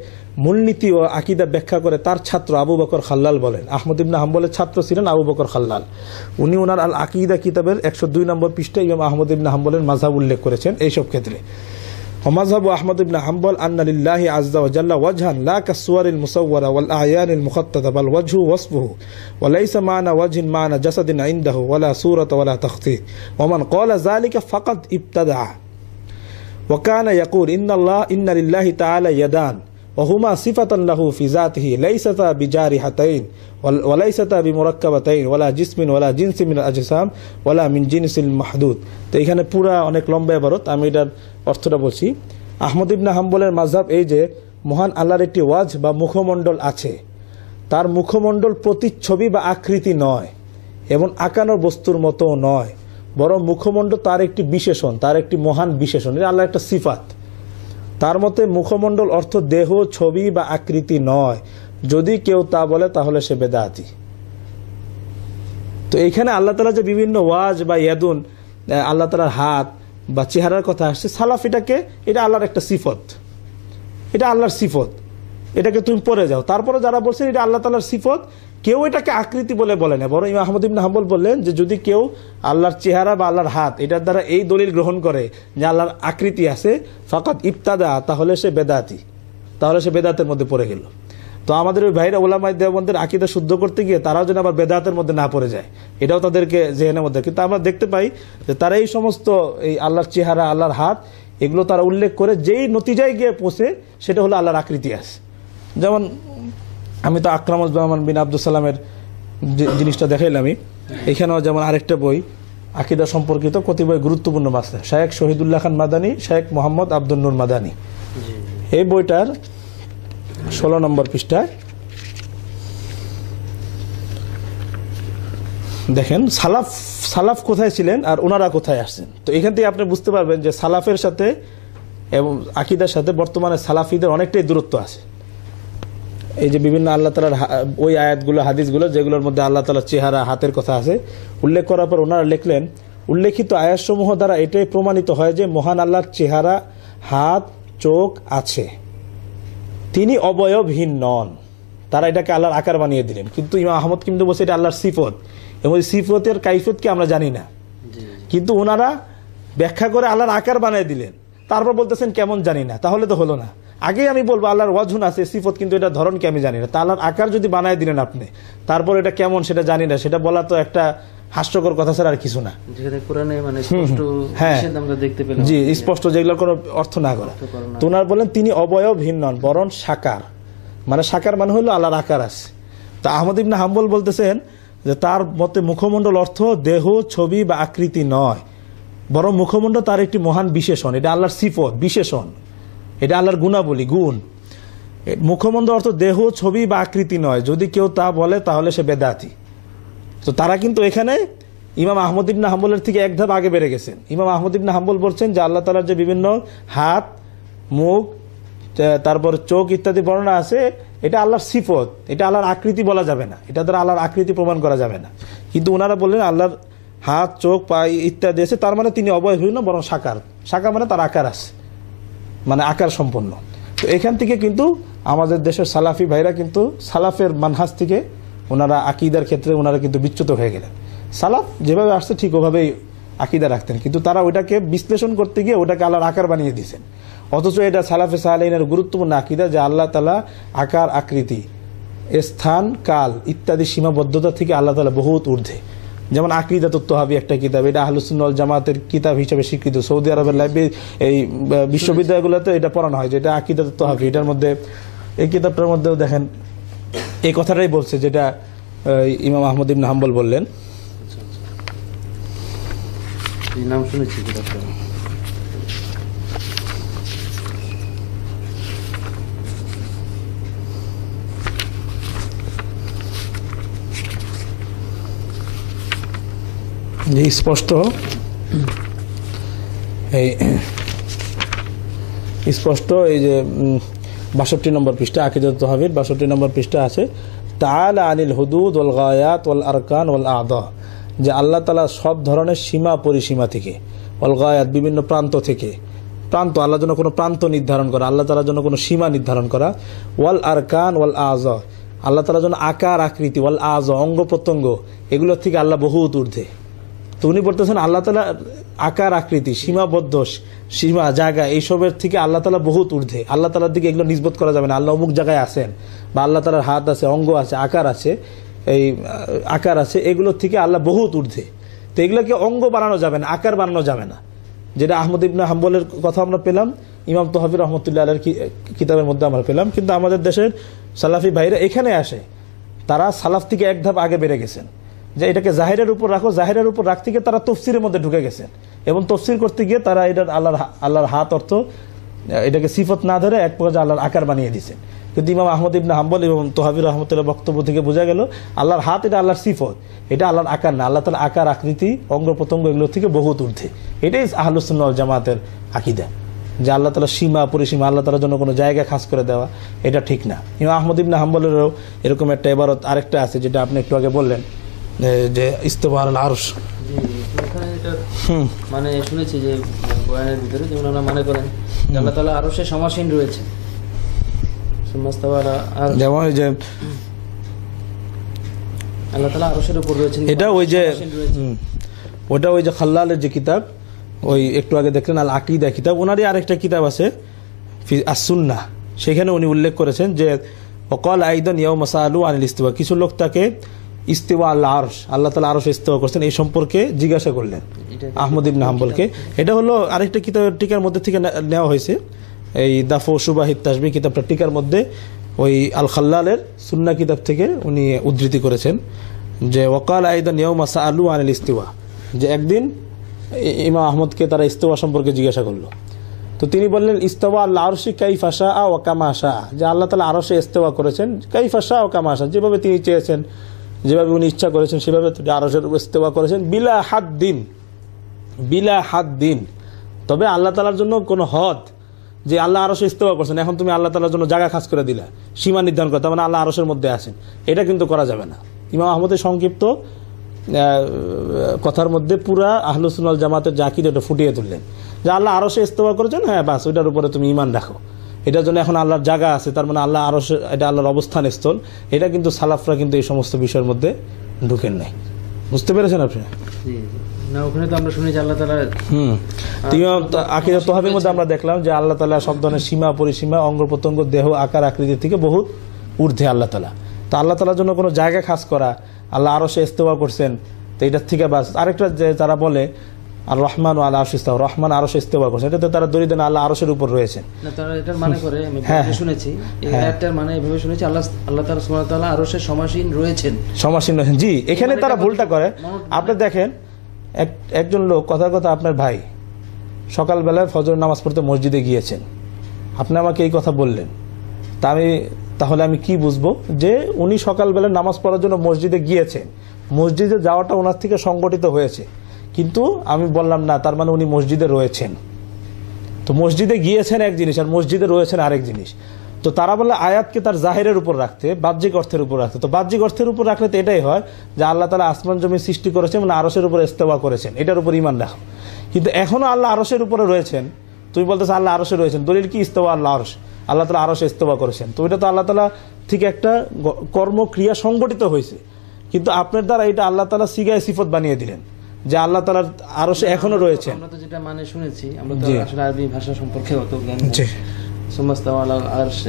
মূলনীতি ও আকীদা ব্যাখ্যা করে তার ছাত্র আবু বকর খাল্লাল বলেন। আহমদ ইবনে হাম্বলের ছাত্র ছিলেন আবু বকর খাল্লাল। উনি ওনার আল আকীদা কিতাবের 102 নম্বর পৃষ্ঠায় ইমাম আহমদ ইবনে হাম্বলের মাযহাব উল্লেখ করেছেন এইসব ক্ষেত্রে। ومذهب أحمد بن حنبل أن لله عز وجل وجها لا كالصور المصورة والأعيان المخططة، بل وجهه وصفه، وليس معنى وجه معنى جسد عنده ولا صورة ولا تخطيط، ومن قال ذلك فقد ابتدع، وكان يقول إن لله تعالى يدان ওহুমা সিফাতান লাহু ফি যাতিহি লাইসাতা বিজারিহাতাইন ওয়ালাইসাতা বিমুরাক্কাবাতাইন ওয়ালা জিসমিন ওয়ালা জিনসিন মিনাল আজসাম ওয়ালা মিন জিনসিল মাহদুদ। তো এখানে পুরা অনেক লম্বা ইবারত, আমি এটার অর্থটা বলছি। আহমদ ইবনে হাম্বলের মাযহাব এই যে মহান আল্লাহর একটি ওয়াজ বা মুখমণ্ডল আছে, তার মুখমণ্ডল প্রতিচ্ছবি বা আকৃতি নয় এবং আঁকানো বস্তুর মতো নয়, বরং মুখমণ্ডল তার একটি বিশেষণ, তার একটি মহান বিশেষণ, এটা আল্লাহর একটা সিফাত। তার মতে মুখমণ্ডল অর্থ দেহ, ছবি বা আকৃতি নয়। যদি কেউ তা বলে তাহলে সে বেদাতি। তো এখানে আল্লাহ তাআলা যে বিভিন্ন ওয়াজ বা ইয়াদুন, আল্লাহ তাআলার হাত বা চেহারার কথা আসছে, সালাফ এটা আল্লাহর একটা সিফত, এটা আল্লাহর সিফত, এটাকে তুমি পড়ে যাও। তারপরে যারা বলছেন এটা আল্লাহ তাআলার সিফত, কেউ এটাকে আকৃতি বলে বলে না, বরং ইমাম আহমদ ইবনে হাম্বল বললেন যে যদি কেউ আল্লাহর চেহারা বা আল্লাহর হাত এটার দ্বারা এই দলিল গ্রহণ করে যে আল্লাহর আকৃতি আছে, ফাকাত ইবতাদা, তাহলে সে বেদাতি, তাহলে সে বেদাতের মধ্যে পড়ে গেল। তো আমাদের ওই ভাইরা উলামায়ে দেওবন্দের আকীদা শুদ্ধ করতে গিয়ে তারাও যেন আবার বেদাতের মধ্যে না পড়ে যায়, এটাও তাদেরকে জেহেনের মধ্যে। কিন্তু আমরা দেখতে পাই যে তারা এই সমস্ত এই আল্লাহর চেহারা, আল্লাহর হাত, এগুলো তারা উল্লেখ করে যেই নতিজায় গিয়ে পৌঁছে সেটা হলো আল্লাহর আকৃতি আছে। যেমন আমি তো আকরামুজ্জামান বিন আব্দুল সালামের জিনিসটা দেখাইলামই, এখানেও যেমন আরেকটা বই আকীদা সম্পর্কিত কতিপয় গুরুত্বপূর্ণ মাসলা, শায়েখ শহীদুল্লাহ খান মাদানী, শায়েখ মোহাম্মদ আব্দুল নূর মাদানী, এই বইটার 16 নম্বর পৃষ্ঠায় দেখেন সালাফ কোথায় ছিলেন আর ওনারা কোথায় আসছেন। তো এখান থেকে আপনি বুঝতে পারবেন যে সালাফের সাথে এবং আকীদার সাথে বর্তমানে সালাফিদের অনেকটাই দূরত্ব আছে। এই যে বিভিন্ন আল্লাহ তাআলার ওই আয়াতগুলো, হাদিসগুলো যেগুলোর মধ্যে আল্লাহ তাআলার চেহারা, হাতের কথা আছে, উল্লেখ করার পর ওনারা লিখলেন, উল্লেখিত আয়াতসমূহ দ্বারা এটাই প্রমাণিত হয় যে মহান আল্লাহর চেহারা, হাত, চোখ আছে, তিনি অবয়বহীন নন। তারা এটাকে আল্লাহর আকার বানিয়ে দিলেন, কিন্তু ইমাম আহমদ কিন্তু বলছে এটা আল্লাহর সিফত, এবং এই সিফতের কাইফিয়তকে আমরা জানি না, কিন্তু ওনারা ব্যাখ্যা করে আল্লাহর আকার বানিয়ে দিলেন। তারপর বলতেছেন কেমন জানি না, তাহলে তো হলো না। আগেই আমি বলবো আল্লাহর ওয়াজহুন আছে, সিফত, কিন্তু এটা ধরনকে আমি জানি না। তা আল্লাহর আকার যদি বানায় দিলেন আপনি, তারপর এটা কেমন সেটা জানি না, সেটা বলা তো একটা হাস্যকর কথা ছাড়া আর কিছু না। হ্যাঁ জি, স্পষ্ট, যেগুলোর কোনো অর্থ না করা। তো ওনারা বলেন তিনি অবয়বহীন নন, বরং সাকার, মানে সাকার মানে হলো আল্লাহর আকার আছে। তা আহমদ ইবনে হাম্বল বলতেছেন যে তার মতে মুখমণ্ডল অর্থ দেহ, ছবি বা আকৃতি নয়, বরং মুখমণ্ডল তার একটি মহান বিশেষণ, এটা আল্লাহর সিফত, বিশেষণ, এটা আল্লাহর গুণাবলী, গুণ। মুখমণ্ডল অর্থ দেহ, ছবি বা আকৃতি নয়, যদি কেউ তা বলে তাহলে সে বেদাতি। তো তারা কিন্তু এখানে ইমাম আহমদ ইবনে হাম্বলের থেকে এক ধাপ আগে বেড়ে গেছেন। ইমাম আহমদ ইবনে হাম্বল বলছেন যে আল্লাহ তাআলার যে বিভিন্ন হাত, মুখ, তারপর চোখ ইত্যাদি বর্ণনা আছে, এটা আল্লাহর সিফত, এটা আল্লাহর আকৃতি বলা যাবে না, এটা দ্বারা আল্লাহর আকৃতি প্রমাণ করা যাবে না। কিন্তু ওনারা বললেন আল্লাহর হাত, চোখ, পা ইত্যাদি আছে, তার মানে তিনি অবয়বহীন, বরং সাকার। সাকার মানে তার আকার আছে, মানে আকার সম্পন্ন। তো এখান থেকে কিন্তু আমাদের দেশের সালাফি ভাইরা কিন্তু সালাফের মানহাজ থেকে ওনারা আকীদার ক্ষেত্রে ওনারা কিন্তু বিচ্যুত হয়ে গেলেন। সালাফ যেভাবে আসছে ঠিক ওভাবেই আকীদা রাখতেন, কিন্তু তারা ওইটাকে বিশ্লেষণ করতে গিয়ে ওটাকে আল্লাহর আকার বানিয়ে দিয়েছেন। অথচ এটা সালাফে সালেহিনের গুরুত্বপূর্ণ আকীদা যে আল্লাহ তাআলা আকার, আকৃতি, স্থান, কাল ইত্যাদি সীমাবদ্ধতা থেকে আল্লাহ তাআলা বহুত ঊর্ধ্বে। যেমন আকীদাতুত তাহাবী একটা কিতাব, এটা আহলুস সুন্নাহ ওয়াল জামাতের কিতাব হিসেবে স্বীকৃত। সৌদি আরবের লাইব্রেরি, এই বিশ্ববিদ্যালয়গুলোতে এটা পড়ানো হয়, যেটা আকীদাতুত তাহাবী। এটার মধ্যে, এই কিতাবটার মধ্যেও দেখেন এই কথাটাই বলছে যেটা ইমাম আহমদ ইবনে হাম্বল বললেন। নাম শুনেছি কিতাবটা। স্পষ্ট এই যে 62 নম্বর পৃষ্ঠা, আকীদাতুত তাহাবীর 62 নম্বর পৃষ্ঠা আছে, তাআলা আনিল হুদুদ ওয়াল গায়াত ওয়াল আরকান ওয়াল আ'দা, যে আল্লাহ তাআলা সব ধরনের সীমা পরিসীমা থেকে, ওয়াল গায়াত বিভিন্ন প্রান্ত থেকে, প্রান্ত আল্লাহর জন্য কোনো প্রান্ত নির্ধারণ করা, আল্লাহ তাআলার জন্য কোনো সীমা নির্ধারণ করা, ওয়াল আরকান ওয়াল আ'যা, আল্লাহ তাআলার জন্য আকার, আকৃতি, ওয়াল আ'যা, অঙ্গ প্রত্যঙ্গ, এগুলোর থেকে আল্লাহ বহুত ঊর্ধ্বে। তো উনি বলতেছেন আল্লাহ তাআলা আকার, আকৃতি, সীমাবদ্ধ সীমা, জায়গা, এইসবের থেকে আল্লাহ তাআলা বহুত ঊর্ধ্বে। আল্লাহ তাআলার দিকে এগুলো নিসবত করা যাবে না, আল্লাহ অমুক জায়গায় আছেন, বা আল্লাহ তাআলার হাত আছে, অঙ্গ আছে, আকার আছে, এই আকার আছে, এগুলোর থেকে আল্লাহ বহুত ঊর্ধ্বে। তো এগুলোকে অঙ্গ বানানো যাবে না, আকার বানানো যাবে না, যেটা আহমদ ইবনে হাম্বলের কথা আমরা পেলাম, ইমাম তহাবি রহমতুল্লাহ আলাইহির কিতাবের মধ্যে আমরা পেলাম। কিন্তু আমাদের দেশের সালাফি ভাইরা এখানে আসে, তারা সালাফ থেকে এক ধাপ আগে বেড়ে গেছেন, যে এটাকে জাহিরের উপর রাখো, জাহিরের উপর রাখতে গিয়ে তারা তফসিরের মধ্যে ঢুকে গেছেন, এবং তফসির করতে গিয়ে তারা এটার আল্লাহর হাত অর্থ এটাকে সিফত না ধরে এক পর্যায়ে আল্লাহর আকার বানিয়ে দিয়েছেন। কিন্তু ইমাম আহমদ ইবনে হাম্বল এবং তহাবি রহমতুল্লাহ বক্তব্য থেকে বোঝা গেল আল্লাহর হাত এটা আল্লাহর সিফত, এটা আল্লাহর আকার না। আল্লাহ তাআলা আকার, আকৃতি, অঙ্গ প্রত্যঙ্গ এগুলো থেকে বহুত ঊর্ধ্বে। এটাই আহলুস সুন্নাহ ওয়াল জামাতের আকীদা, যে আল্লাহ তাআলা সীমা পরিসীমা, আল্লাহ তাআলার জন্য কোনো জায়গা খাস করে দেওয়া, এটা ঠিক না। ইমাম আহমদ ইবনে হাম্বলেরও এরকম একটা ইবারত আরেকটা আছে, যেটা আপনি একটু আগে বললেন, যে ইস্তিওয়া আলাল আরশ। মানে শুনেছি যে বয়ানের ভিতরে যেমন আমরা মনে করেন যে আল্লাহ তাআলা আরশে সমাসীন রয়েছে, যেমন ওই যে আল্লাহ তাআলা আরশের উপর রয়েছেন, এটা ওই যে ওটা ওই যে খাল্লালের যে কিতাব, ওই একটু আগে দেখলেন আল আকীদা কিতাব, ওনারই আরেকটা কিতাব আছে আস-সুন্নাহ, সেখানে উনি উল্লেখ করেছেন যে ওয়াকাল আইদান ইয়াউমা সাআলু আনিল ইস্তিওয়া, কিছু লোক তাকে ইস্তিওয়া আল আরশ, আল্লাহ তাআলা আরশে ইস্তিওয়া করছেন, এই সম্পর্কে জিজ্ঞাসা করলেন আহমদ ইবনে হাম্বলকে। এটা হলো আরেকটা কিতাবের টিকার মধ্যে থেকে নেওয়া হয়েছে, এই দাফ ও সুবাহিত তাসবিহ কিতাবটা টিকার মধ্যে ওই আল খাল্লালের সুন্নাহ কিতাব থেকে উনি উদ্ধৃতি করেছেন যে ওয়াকাল আইদান ইয়াউমা সাআলু আনিল ইস্তিওয়া, যে একদিন ইমাম আহমদকে তারা ইস্তিওয়া সম্পর্কে জিজ্ঞাসা করলো, তো তিনি বললেন ইস্তাওয়া আল আরশি কাইফা শাআ ওয়া কামা শাআ, যে আল্লাহ তাআলা আরশে ইস্তিওয়া করেছেন কাইফা শাআ ওয়া কামা শাআ, যেভাবে তিনি চেয়েছেন, যেভাবে উনি ইচ্ছা করেছেন সেভাবে আরশের ইস্তিওয়া করেছেন, বিলা হাদ্দিন, বিলা হাদ্দিন, তবে আল্লাহ তাআলার জন্য কোনো হদ, যে আল্লাহ আরশে ইস্তিওয়া করছেন, এখন তুমি আল্লাহ তাআলার জন্য জায়গা খাস করে দিলা, সীমা নির্ধারণ করতে, মানে আল্লাহ আরশের মধ্যে আছেন, এটা কিন্তু করা যাবে না। ইমাম আহমদের সংক্ষিপ্ত কথার মধ্যে পুরা আহলুস সুন্নাহ ওয়াল জামাতের যে আকীদা এটা ফুটিয়ে তুললেন, যে আল্লাহ আরশে ইস্তিওয়া করেছেন, হ্যাঁ বাস ওইটার উপরে তুমি ঈমান রাখো, এটার জন্য এখন আল্লাহর জায়গা আছে, তার মানে আল্লাহ আরশে, এটা আল্লাহর অবস্থান স্থল, এটা কিন্তু সালাফরা কিন্তু এই সমস্ত বিষয়ের মধ্যে ঢুকেন নাই। বুঝতে পেরেছেন আপনি? না, ওখানে তো আমরা শুনি যে আল্লাহ তাআলা আকীদা তহাবির মধ্যে আমরা দেখলাম যে আল্লাহ তাআলা সব ধরনের সীমা পরিসীমা, অঙ্গ প্রত্যঙ্গ, দেহ, আকার, আকৃতি থেকে বহুত ঊর্ধ্বে আল্লাহ তাআলা। তো আল্লাহ তাআলার জন্য কোনো জায়গা খাস করা, আল্লাহ আরশে ইস্তিওয়া করছেন, তো এটার থেকে বাস। আরেকটা যে তারা বলে আর রহমান আল আরশ ইস্তাওয়া, রহমান আরশে ইস্তিওয়া করছেন, এটাতে তারা দলিল দেন আল্লাহ আরশের উপর রয়েছেন। না, তারা এটার মানে করে আমি শুনেছি, এই আয়াতটার মানে এভাবে শুনেছি আল্লাহ তাআলা সুবহানাহু ওয়া তাআলা আরশে সমাসীন রয়েছেন, সমাসীন রয়েছেন। জি, এখানে তারা ভুলটা করে। আপনি দেখেন একজন লোক, কথার কথা আপনার ভাই সকালবেলায় ফজর নামাজ পড়তে মসজিদে গিয়েছেন, আপনি আমাকে এই কথা বললেন, তাহলে আমি কি বুঝবো যে উনি সকালবেলা নামাজ পড়ার জন্য মসজিদে গিয়েছেন, মসজিদে যাওয়াটা ওনার থেকে সংগঠিত হয়েছে, কিন্তু আমি বললাম না, তার মানে উনি মসজিদে রয়েছেন। তো মসজিদে গিয়েছেন এক জিনিস, আর মসজিদে রয়েছেন আরেক জিনিস। তো তারা বলে আয়াতকে তার জাহিরের উপর রাখতে, বাহ্যিক অর্থের উপর রাখতে। তো বাহ্যিক অর্থের উপর রাখলে তো এটাই হয় যে আল্লাহ তাআলা আসমান জমি সৃষ্টি করেছেন, মানে আরশের উপর ইস্তিওয়া করেছেন, এটার উপর ঈমান রাখো। কিন্তু এখনো আল্লাহ আরশের উপরে রয়েছেন, তুমি বলতেছ আল্লাহ আরশে রয়েছেন, দলিল কি? ইস্তিওয়া আল্লাহ আরশ, আল্লাহ তাআলা আরশে ইস্তিওয়া করেছেন। তো এটা তো আল্লাহ তাআলা থেকে একটা কর্মক্রিয়া সংগঠিত হয়েছে, কিন্তু আপনার দ্বারা এটা আল্লাহ তাআলা সিগায় সিফত বানিয়ে দিলেন, যে আল্লাহ তাআলার আরশে এখনো রয়েছেন। আমরা তো যেটা মানে শুনেছি, আমরা তো আসলে আরবি ভাষা সম্পর্কে অত জ্ঞান নেই। সুমাস্তাওয়া আলাল আরশ,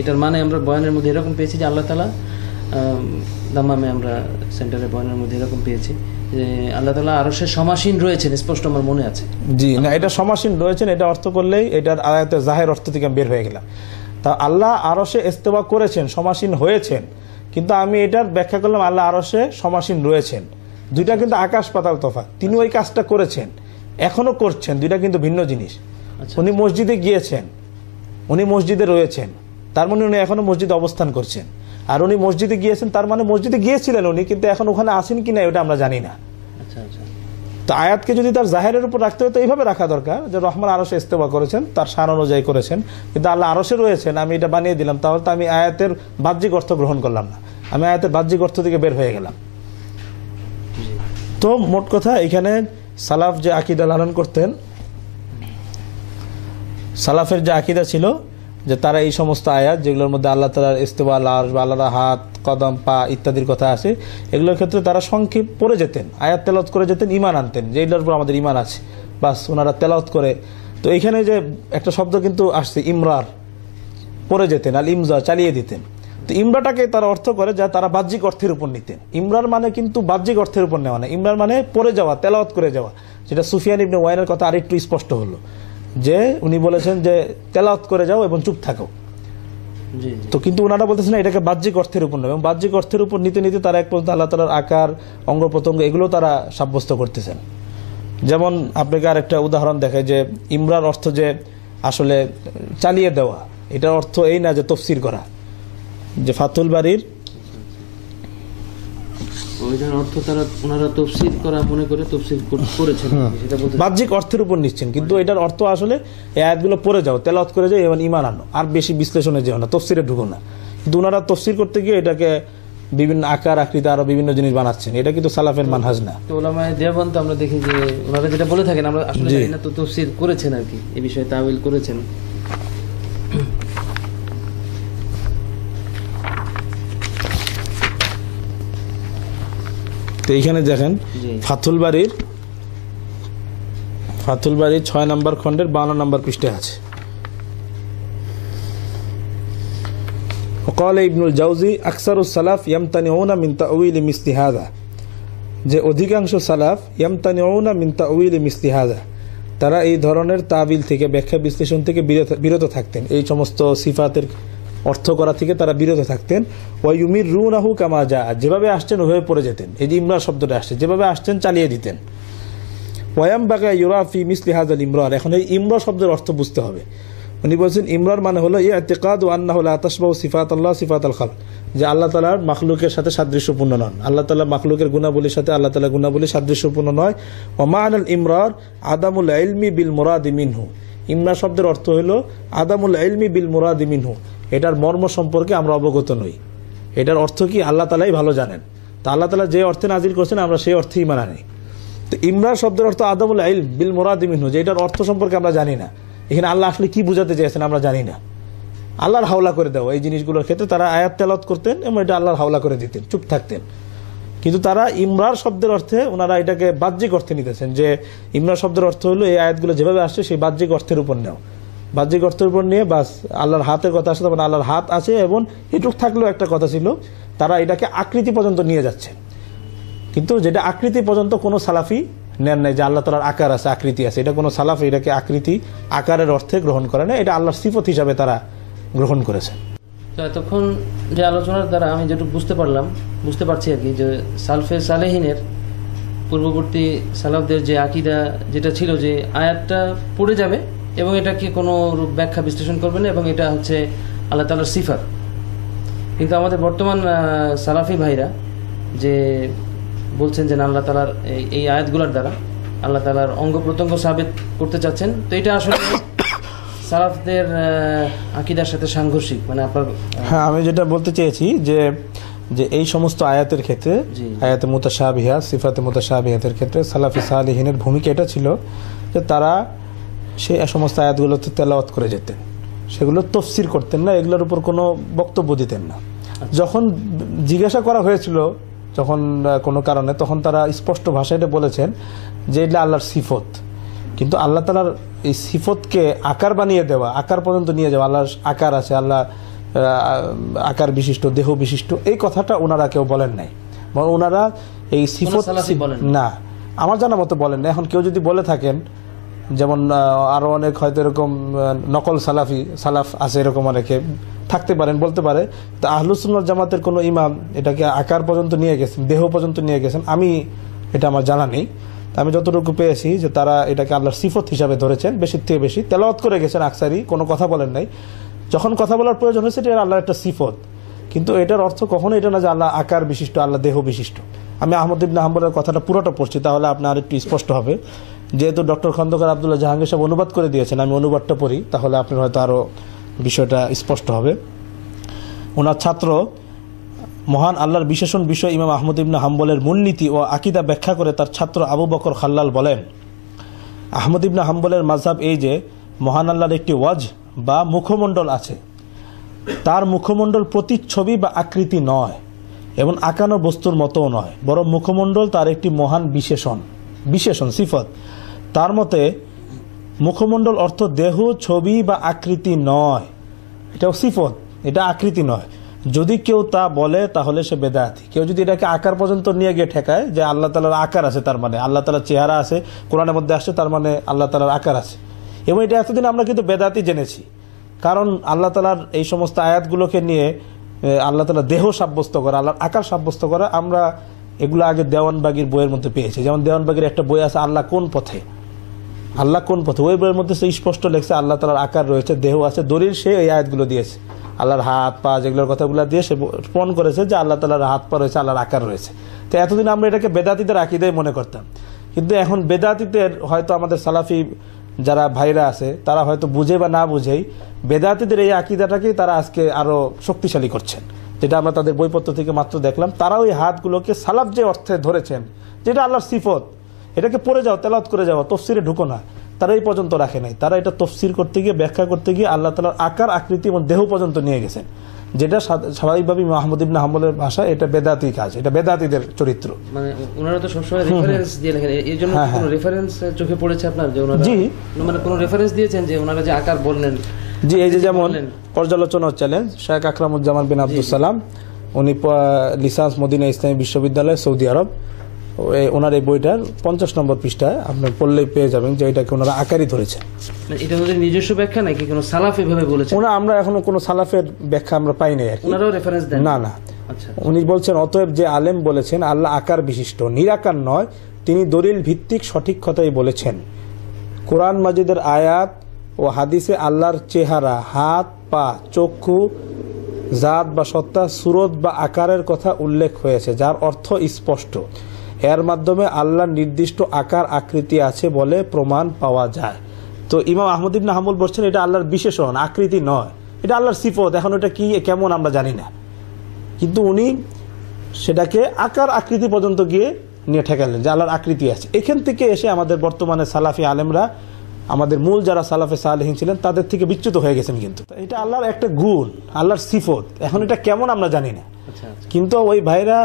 এটার মানে আমরা বয়ানের মধ্যে এরকম পেয়েছি যে আল্লাহ তাআলা, দাম্মামে আমরা সেন্টারে বয়ানের মধ্যে এরকম পেয়েছি যে আল্লাহ তাআলা আরশে সমাসীন রয়েছেন, স্পষ্ট আমার মনে আছে। জি না, এটা সমাসীন রয়েছেন, এটা অর্থ করলেই এটার আয়াতের জাহির অর্থ থেকে বের হয়ে গেলাম। তা আল্লাহ আরশে ইস্তিওয়া করেছেন, সমাসীন হয়েছেন, কিন্তু আমি এটার ব্যাখ্যা করলাম আল্লাহ আরশে সমাসীন রয়েছেন, দুইটা কিন্তু আকাশ পাতাল তফাৎ। তিনি ওই কাজটা করেছেন, এখনো করছেন, দুইটা কিন্তু ভিন্ন জিনিস। উনি মসজিদে গিয়েছেন, উনি মসজিদে রয়েছেন, তার মানে উনি এখনো মসজিদে অবস্থান করছেন। আর উনি মসজিদে গিয়েছেন, তার মানে মসজিদে গিয়েছিলেন উনি, কিন্তু এখন ওখানে আসেন কিনা ওটা আমরা জানি না। তো আয়াতকে যদি তার জাহিরের উপর রাখতে হয় তো এইভাবে রাখা দরকার যে রহমান আরশে ইস্তিওয়া করেছেন, তার শান অনুযায়ী করেছেন, কিন্তু আল্লাহ আরশে রয়েছেন আমি এটা বানিয়ে দিলাম, তাহলে তো আমি আয়াতের বাহ্যিক অর্থ গ্রহণ করলাম না, আমি আয়াতের বাহ্যিক অর্থ থেকে বের হয়ে গেলাম। তো মোট কথা এখানে সালাফ যে আকীদা লালন করতেন, সালাফের যে আকীদা ছিল যে তারা এই সমস্ত আয়াত যেগুলোর মধ্যে আল্লাহ তাআলার ইস্তিওয়া, আরশ বা আল্লাহর হাত, কদম, পা ইত্যাদির কথা আছে, এগুলোর ক্ষেত্রে তারা সংক্ষেপ পড়ে যেতেন, আয়াত তেলাওয়াত করে যেতেন, ঈমান আনতেন যে এগুলোর উপর আমাদের ঈমান আছে, বাস ওনারা তেলাওয়াত করে। তো এইখানে যে একটা শব্দ কিন্তু আসছে ইমরার, পড়ে যেতেন, আল ইমজা চালিয়ে দিতেন। তো ইমরাটাকে তারা অর্থ করে যা তারা বাহ্যিক অর্থের উপর নিতেন। ইমরার মানে কিন্তু বাহ্যিক অর্থের উপর নেওয়া না, ইমরার মানে পড়ে যাওয়া, তেলাওয়াত করে যাওয়া, যেটা সুফিয়ান ইবনে ওয়াইনের কথা আরেকটু স্পষ্ট হলো যে উনি বলেছেন যে তেলাওয়াত করে যাও এবং চুপ থাকো। তো কিন্তু ওনারা বলতেছেন না, এটাকে বাহ্যিক অর্থের উপর নেবে, এবং বাহ্যিক অর্থের উপর নিতে নিতে তারা এক পর্যন্ত আল্লাহ তাআলার আকার, অঙ্গ প্রত্যঙ্গ এগুলো তারা সাব্যস্ত করতেছেন। যেমন আপনাকে আরেকটা উদাহরণ দেখায় যে ইমরার অর্থ যে আসলে চালিয়ে দেওয়া, এটার অর্থ এই না যে তফসির করা, যে ফাতুল বাড়ির ওইটার অর্থ তারা ওনারা তাফসীর করা মনে করে তাফসীর করেছেন, সেটা বলতে বাহ্যিক অর্থের উপর নিচ্ছেন, কিন্তু এটার অর্থ আসলে এই আয়াতগুলো পড়ে যাও, তেলাওয়াত করে যাও এবং ঈমান আনো, আর বেশি বিশ্লেষণে যেও না, তফসিরে ঢুকো না। কিন্তু ওনারা তফসির করতে গিয়ে এটাকে বিভিন্ন আকার আকৃতি আরো বিভিন্ন জিনিস বানাচ্ছেন, এটা কিন্তু সালাফের মানহাজ না। তো ওলামায়ে দেওবন্দ আমরা দেখি যে ওনারা যেটা বলে থাকেন, আমরা আসলে জানি না, তো তাফসীর করেছেন আর কি, এই বিষয়ে তাওয়িল করেছেন। তো এইখানে দেখেন ফাতুল বাড়ির 6 নম্বর খণ্ডের 52 নম্বর পৃষ্ঠায় আছে, وقال ابن الجوزي أكثر السلف يمتنعون من تأويل مثل هذا, যে অধিকাংশ সালাফ يمتنعون من تأويل مثل هذا, তারা এই ধরনের তাবিল থেকে, ব্যাখ্যা বিশ্লেষণ থেকে বিরত থাকতেন, এই সমস্ত সিফাতের অর্থ করা থেকে তারা বিরত থাকতেন। ওয়ায়ুমিরুনাহু কামা জা, যেভাবে আসছেন ওইভাবে পড়ে যেতেন, এই যে ইমরা শব্দটা আসছে, যেভাবে আসছেন চালিয়ে দিতেন। ওয়ায়ামবাগা ইউরাফি মিসলি হাযাল ইমরার, এখন এই ইমরা শব্দের অর্থ বুঝতে হবে। উনি বলছেন ইমরার মানে হলো ইতিকাদু আন্নাহু লা তাশবাহু সিফাতাল্লাহ সিফাতাল খালক, যে আল্লাহ তাআলার মাখলুকের সাথে সাদৃশ্যপূর্ণ নন, আল্লাহ তাআলা মাখলুকের গুণাবলীর সাথে আল্লাহ তাআলা গুণাবলী সাদৃশ্যপূর্ণ নয়। ওয়া মা'নাল ইমরার আদামুল ইলমি বিল মুরাদি মিনহু, ইমরা শব্দের অর্থ হলো আদামুল ইলমি বিল মুরাদি মিনহু, এটার মর্ম সম্পর্কে আমরা অবগত নই, এটার অর্থ কি আল্লাহ তাআলাই ভালো জানেন, তা আল্লাহ তাআলা যে অর্থে নাজিল করছেন আমরা সেই অর্থেই ঈমান আনি। তো ইমরা শব্দের অর্থ আদামুল ইলম বিল মুরাদি মিনহু, যে এটার অর্থ সম্পর্কে আমরা জানি না, এখানে আল্লাহ আসলে কি বুঝাতে চেয়েছেন আমরা জানি না, আল্লাহর হাওলা করে দেওয়া, এই জিনিসগুলোর ক্ষেত্রে তারা আয়াত তেলাওয়াত করতেন এবং এটা আল্লাহর হাওলা করে দিতেন, চুপ থাকতেন। কিন্তু তারা ইমরার শব্দের অর্থে ওনারা এটাকে বাহ্যিক অর্থে নিতেছেন, যে ইমরার শব্দের অর্থ হলো এই আয়াতগুলো যেভাবে আসছে সেই বাহ্যিক অর্থের উপর নেও, বাহ্যিক অর্থের উপর নিয়ে বাস আল্লাহর হাতের কথা আসে, তখন আল্লাহর হাত আছে এবং এটুক থাকলেও একটা কথা ছিল, তারা এটাকে আকৃতি পর্যন্ত নিয়ে যাচ্ছে। কিন্তু যেটা আকৃতি পর্যন্ত কোনো সালাফি নেন নাই, যে আল্লাহ তাআলার আকার আছে, আকৃতি আছে, এটা কোনো সালাফি এটাকে আকৃতি আকারের অর্থে গ্রহণ করে না, এটা আল্লাহর সিফত হিসাবে তারা গ্রহণ করেছে। তো এতক্ষণ যে আলোচনার দ্বারা আমি যেটুকু বুঝতে পারছি আর কি, যে সালফে সালেহিনের পূর্ববর্তী সালাফদের যে আকীদা যেটা ছিল, যে আয়াতটা পড়ে যাবে এবং এটাকে কোনো ব্যাখ্যা বিশ্লেষণ করবে না, এবং এটা হচ্ছে আল্লাহ তাআলার সিফাত। কিন্তু আমাদের বর্তমান সালাফি ভাইরা যে বলছেন যে না, আল্লাহ তাআলার এই আয়াতগুলোর দ্বারা আল্লাহ তাআলার অঙ্গ প্রত্যঙ্গ সাবিত করতে চাচ্ছেন, তো এটা আসলে সালাফদের আকীদার সাথে সাংঘর্ষিক। মানে আপনার হ্যাঁ, আমি যেটা বলতে চেয়েছি যে এই সমস্ত আয়াতের ক্ষেত্রে, আয়াতে মুতাশাবিহা, সিফাতে মুতাশাবিহাতের ক্ষেত্রে সালাফি সালেহিনের ভূমিকা এটা ছিল যে তারা সেই সমস্ত আয়াতগুলোতে তেলাওয়াত করে যেতেন, সেগুলো তফসির করতেন না, এগুলোর উপর কোনো বক্তব্য দিতেন না। যখন জিজ্ঞাসা করা হয়েছিল যখন কোনো কারণে, তখন তারা স্পষ্ট ভাষায় এটা বলেছেন যে এটা আল্লাহর সিফত, কিন্তু আল্লাহ তাআলার এই সিফতকে আকার বানিয়ে দেওয়া, আকার পর্যন্ত নিয়ে যাওয়া, আল্লাহর আকার আছে, আল্লাহ আকার বিশিষ্ট, দেহ বিশিষ্ট, এই কথাটা ওনারা কেউ বলেন নাই। ওনারা এই সিফত না, আমার জানা মতো বলেন না। এখন কেউ যদি বলে থাকেন, যেমন আরো অনেক হয়তো এরকম নকল সালাফ আছে, এরকম অনেকে থাকতে পারেন, বলতে পারে। তো আহলুস সুন্নাত জামাতের কোনো ইমাম এটাকে আকার পর্যন্ত নিয়ে গেছেন, দেহ পর্যন্ত নিয়ে গেছেন, আমি এটা আমার জানা নেই। আমি যতটুকু পেয়েছি যে তারা এটাকে আল্লাহর সিফত হিসাবে ধরেছেন, বেশির থেকে বেশি তেলাওয়াত করে গেছেন আকসারি, কোনো কথা বলেন নাই। যখন কথা বলার প্রয়োজন হয়েছে, এটা আল্লাহর একটা সিফত, কিন্তু এটার অর্থ কখনো এটা না যে আল্লাহ আকার বিশিষ্ট, আল্লাহ দেহ বিশিষ্ট। আমি আহমদ ইবনে হাম্বলের কথাটা পুরোটা পড়ছি, তাহলে আপনার একটু স্পষ্ট হবে। যেহেতু ডক্টর খন্দকার আব্দুল্লাহ জাহাঙ্গীর সাহেব অনুবাদ করে দিয়েছেন, আমি অনুবাদটা পড়ি, তাহলে আপনার হয়তো আরও বিষয়টা স্পষ্ট হবে। ওনার ছাত্র মহান আল্লাহর বিশেষণ বিষয় ইমাম আহমদ ইবনে হাম্বলের মূলনীতি ও আকীদা ব্যাখ্যা করে তার ছাত্র আবু বকর খাল্লাল বলেন, আহমদ ইবনে হাম্বলের মাযহাব এই যে মহান আল্লাহর একটি ওয়াজ বা মুখমণ্ডল আছে, তার মুখমণ্ডল প্রতিচ্ছবি বা আকৃতি নয় এবং আঁকানো বস্তুর মতোও নয়, বরং মুখমণ্ডল তার একটি মহান বিশেষণ সিফত। তার মতে মুখমণ্ডল অর্থ দেহ, ছবি বা আকৃতি নয়, এটাও সিফত, এটা আকৃতি নয়। যদি কেউ তা বলে তাহলে সে বেদাতি। কেউ যদি এটাকে আকার পর্যন্ত নিয়ে গিয়ে ঠেকায় যে আল্লাহ তাআলার আকার আছে, তার মানে আল্লাহ তাআলার চেহারা আছে, কোরআনের মধ্যে আসছে, তার মানে আল্লাহ তাআলার আকার আছে, এবং এটা এতদিন আমরা কিন্তু বেদাতি জেনেছি। কারণ আল্লাহ তাআলার এই সমস্ত আয়াতগুলোকে নিয়ে আল্লাহ তাআলা দেহ সাব্যস্ত করা, আল্লাহর আকার সাব্যস্ত করা, আমরা এগুলো আগে দেওয়ানবাগির বইয়ের মধ্যে পেয়েছি। যেমন দেওয়ানবাগির একটা বই আছে আল্লাহ কোন পথে, আল্লাহ কোন পথে, ওই বইয়ের মধ্যে সে স্পষ্ট লেখছে আল্লাহ তাআলার আকার রয়েছে, দেহ আছে। দলিল সে এই আয়াতগুলো দিয়েছে, আল্লাহর হাত পা যেগুলোর কথাগুলো দিয়ে সে প্রমাণ করেছে যে আল্লাহ তাআলার হাত পা রয়েছে, আল্লাহর আকার রয়েছে। তো এতদিন আমরা এটাকে বেদাতীদের আকীদাই মনে করতাম, কিন্তু এখন বেদাতীদের হয়তো আমাদের সালাফি যারা ভাইরা আছে তারা হয়তো বুঝে বা না বুঝেই বেদাতীদের এই আকীদাটাকেই তারা আজকে আরো শক্তিশালী করছেন, যেটা আমরা তাদের বইপত্র থেকে মাত্র দেখলাম। তারা ওই হাতগুলোকে সালাফ যে অর্থে ধরেছেন, যেটা আল্লাহর সিফত, এটাকে পড়ে যাও, তেলাওয়াত করে যাও, তফসিরে ঢুকো না, তারা এই পর্যন্ত রাখে নাই। তারা এটা তফসির করতে গিয়ে, ব্যাখ্যা করতে গিয়ে আল্লাহ তাআলার আকার, আকৃতি এবং দেহ পর্যন্ত নিয়ে গেছেন, যেটা স্বাভাবিকভাবে আহমদ ইবনে হাম্বলের ভাষা, এটা বেদাতি কাজ, এটা বেদাতীদের চরিত্র। মানে ওনারা তো সবসময় রেফারেন্স দিয়ে লেখেন, এই জন্য কোনো রেফারেন্স চোখে পড়েছে আপনার যে ওনারা জি মানে কোনো রেফারেন্স দিয়েছেন যে ওনারা যে আকার বললেন? জি, এই যে যেমন পর্যালোচনা চ্যালেঞ্জ শেখ আকরামুজ্জামান বিন আব্দুল সালাম, উনি লিসান্স মদিনা ইসলামী বিশ্ববিদ্যালয়, সৌদি আরব, ওনার এই বইটার 50 নম্বর পৃষ্ঠায় আপনি পড়লেই পেয়ে যাবেন যে এটাকে ওনারা আকারই ধরেছেন। এটা ওদের নিজস্ব ব্যাখ্যা নাকি কোনো সালাফ এভাবে বলেছেন? আমরা এখনো কোনো সালাফের ব্যাখ্যা আমরা পাই নাই আর কি। ওনারাও রেফারেন্স দেন না না। আচ্ছা, উনি বলছেন অতএব যে আলেম বলেছেন আল্লাহ আকার বিশিষ্ট, নিরাকার নয়, তিনি দলিল ভিত্তিক সঠিক কথাই বলেছেন। কোরআন মাজিদের আয়াত ও হাদিসে আল্লাহর চেহারা, হাত পা, চক্ষু, জাত বা সত্তা, সুরত বা আকারের কথা উল্লেখ হয়েছে, যার অর্থ স্পষ্ট। এর মাধ্যমে আল্লাহর নির্দিষ্ট আকার আকৃতি আছে বলে প্রমাণ পাওয়া যায়। তো ইমাম আহমদ ইবনে হাম্বল বলছেন এটা আল্লাহর বিশেষণ, আকৃতি নয়, এটা আল্লাহর সিফত। এখন এটা কি কেমন আমরা জানি না, কিন্তু উনি সেটাকে আকার আকৃতি পর্যন্ত গিয়ে নিয়ে ঠেকালেন যে আল্লাহর আকৃতি আছে। এখান থেকে এসে আমাদের বর্তমানে সালাফি আলেমরা, আমাদের মূল যারা সালাফে সালেহীন ছিলেন, তাদের থেকে বিচ্যুত হয়ে গেছেন। কিন্তু এটা আল্লাহর একটা গুণ, আল্লাহর সিফত, এখন এটা কেমন আমরা জানি না। কিন্তু ওই ভাইরা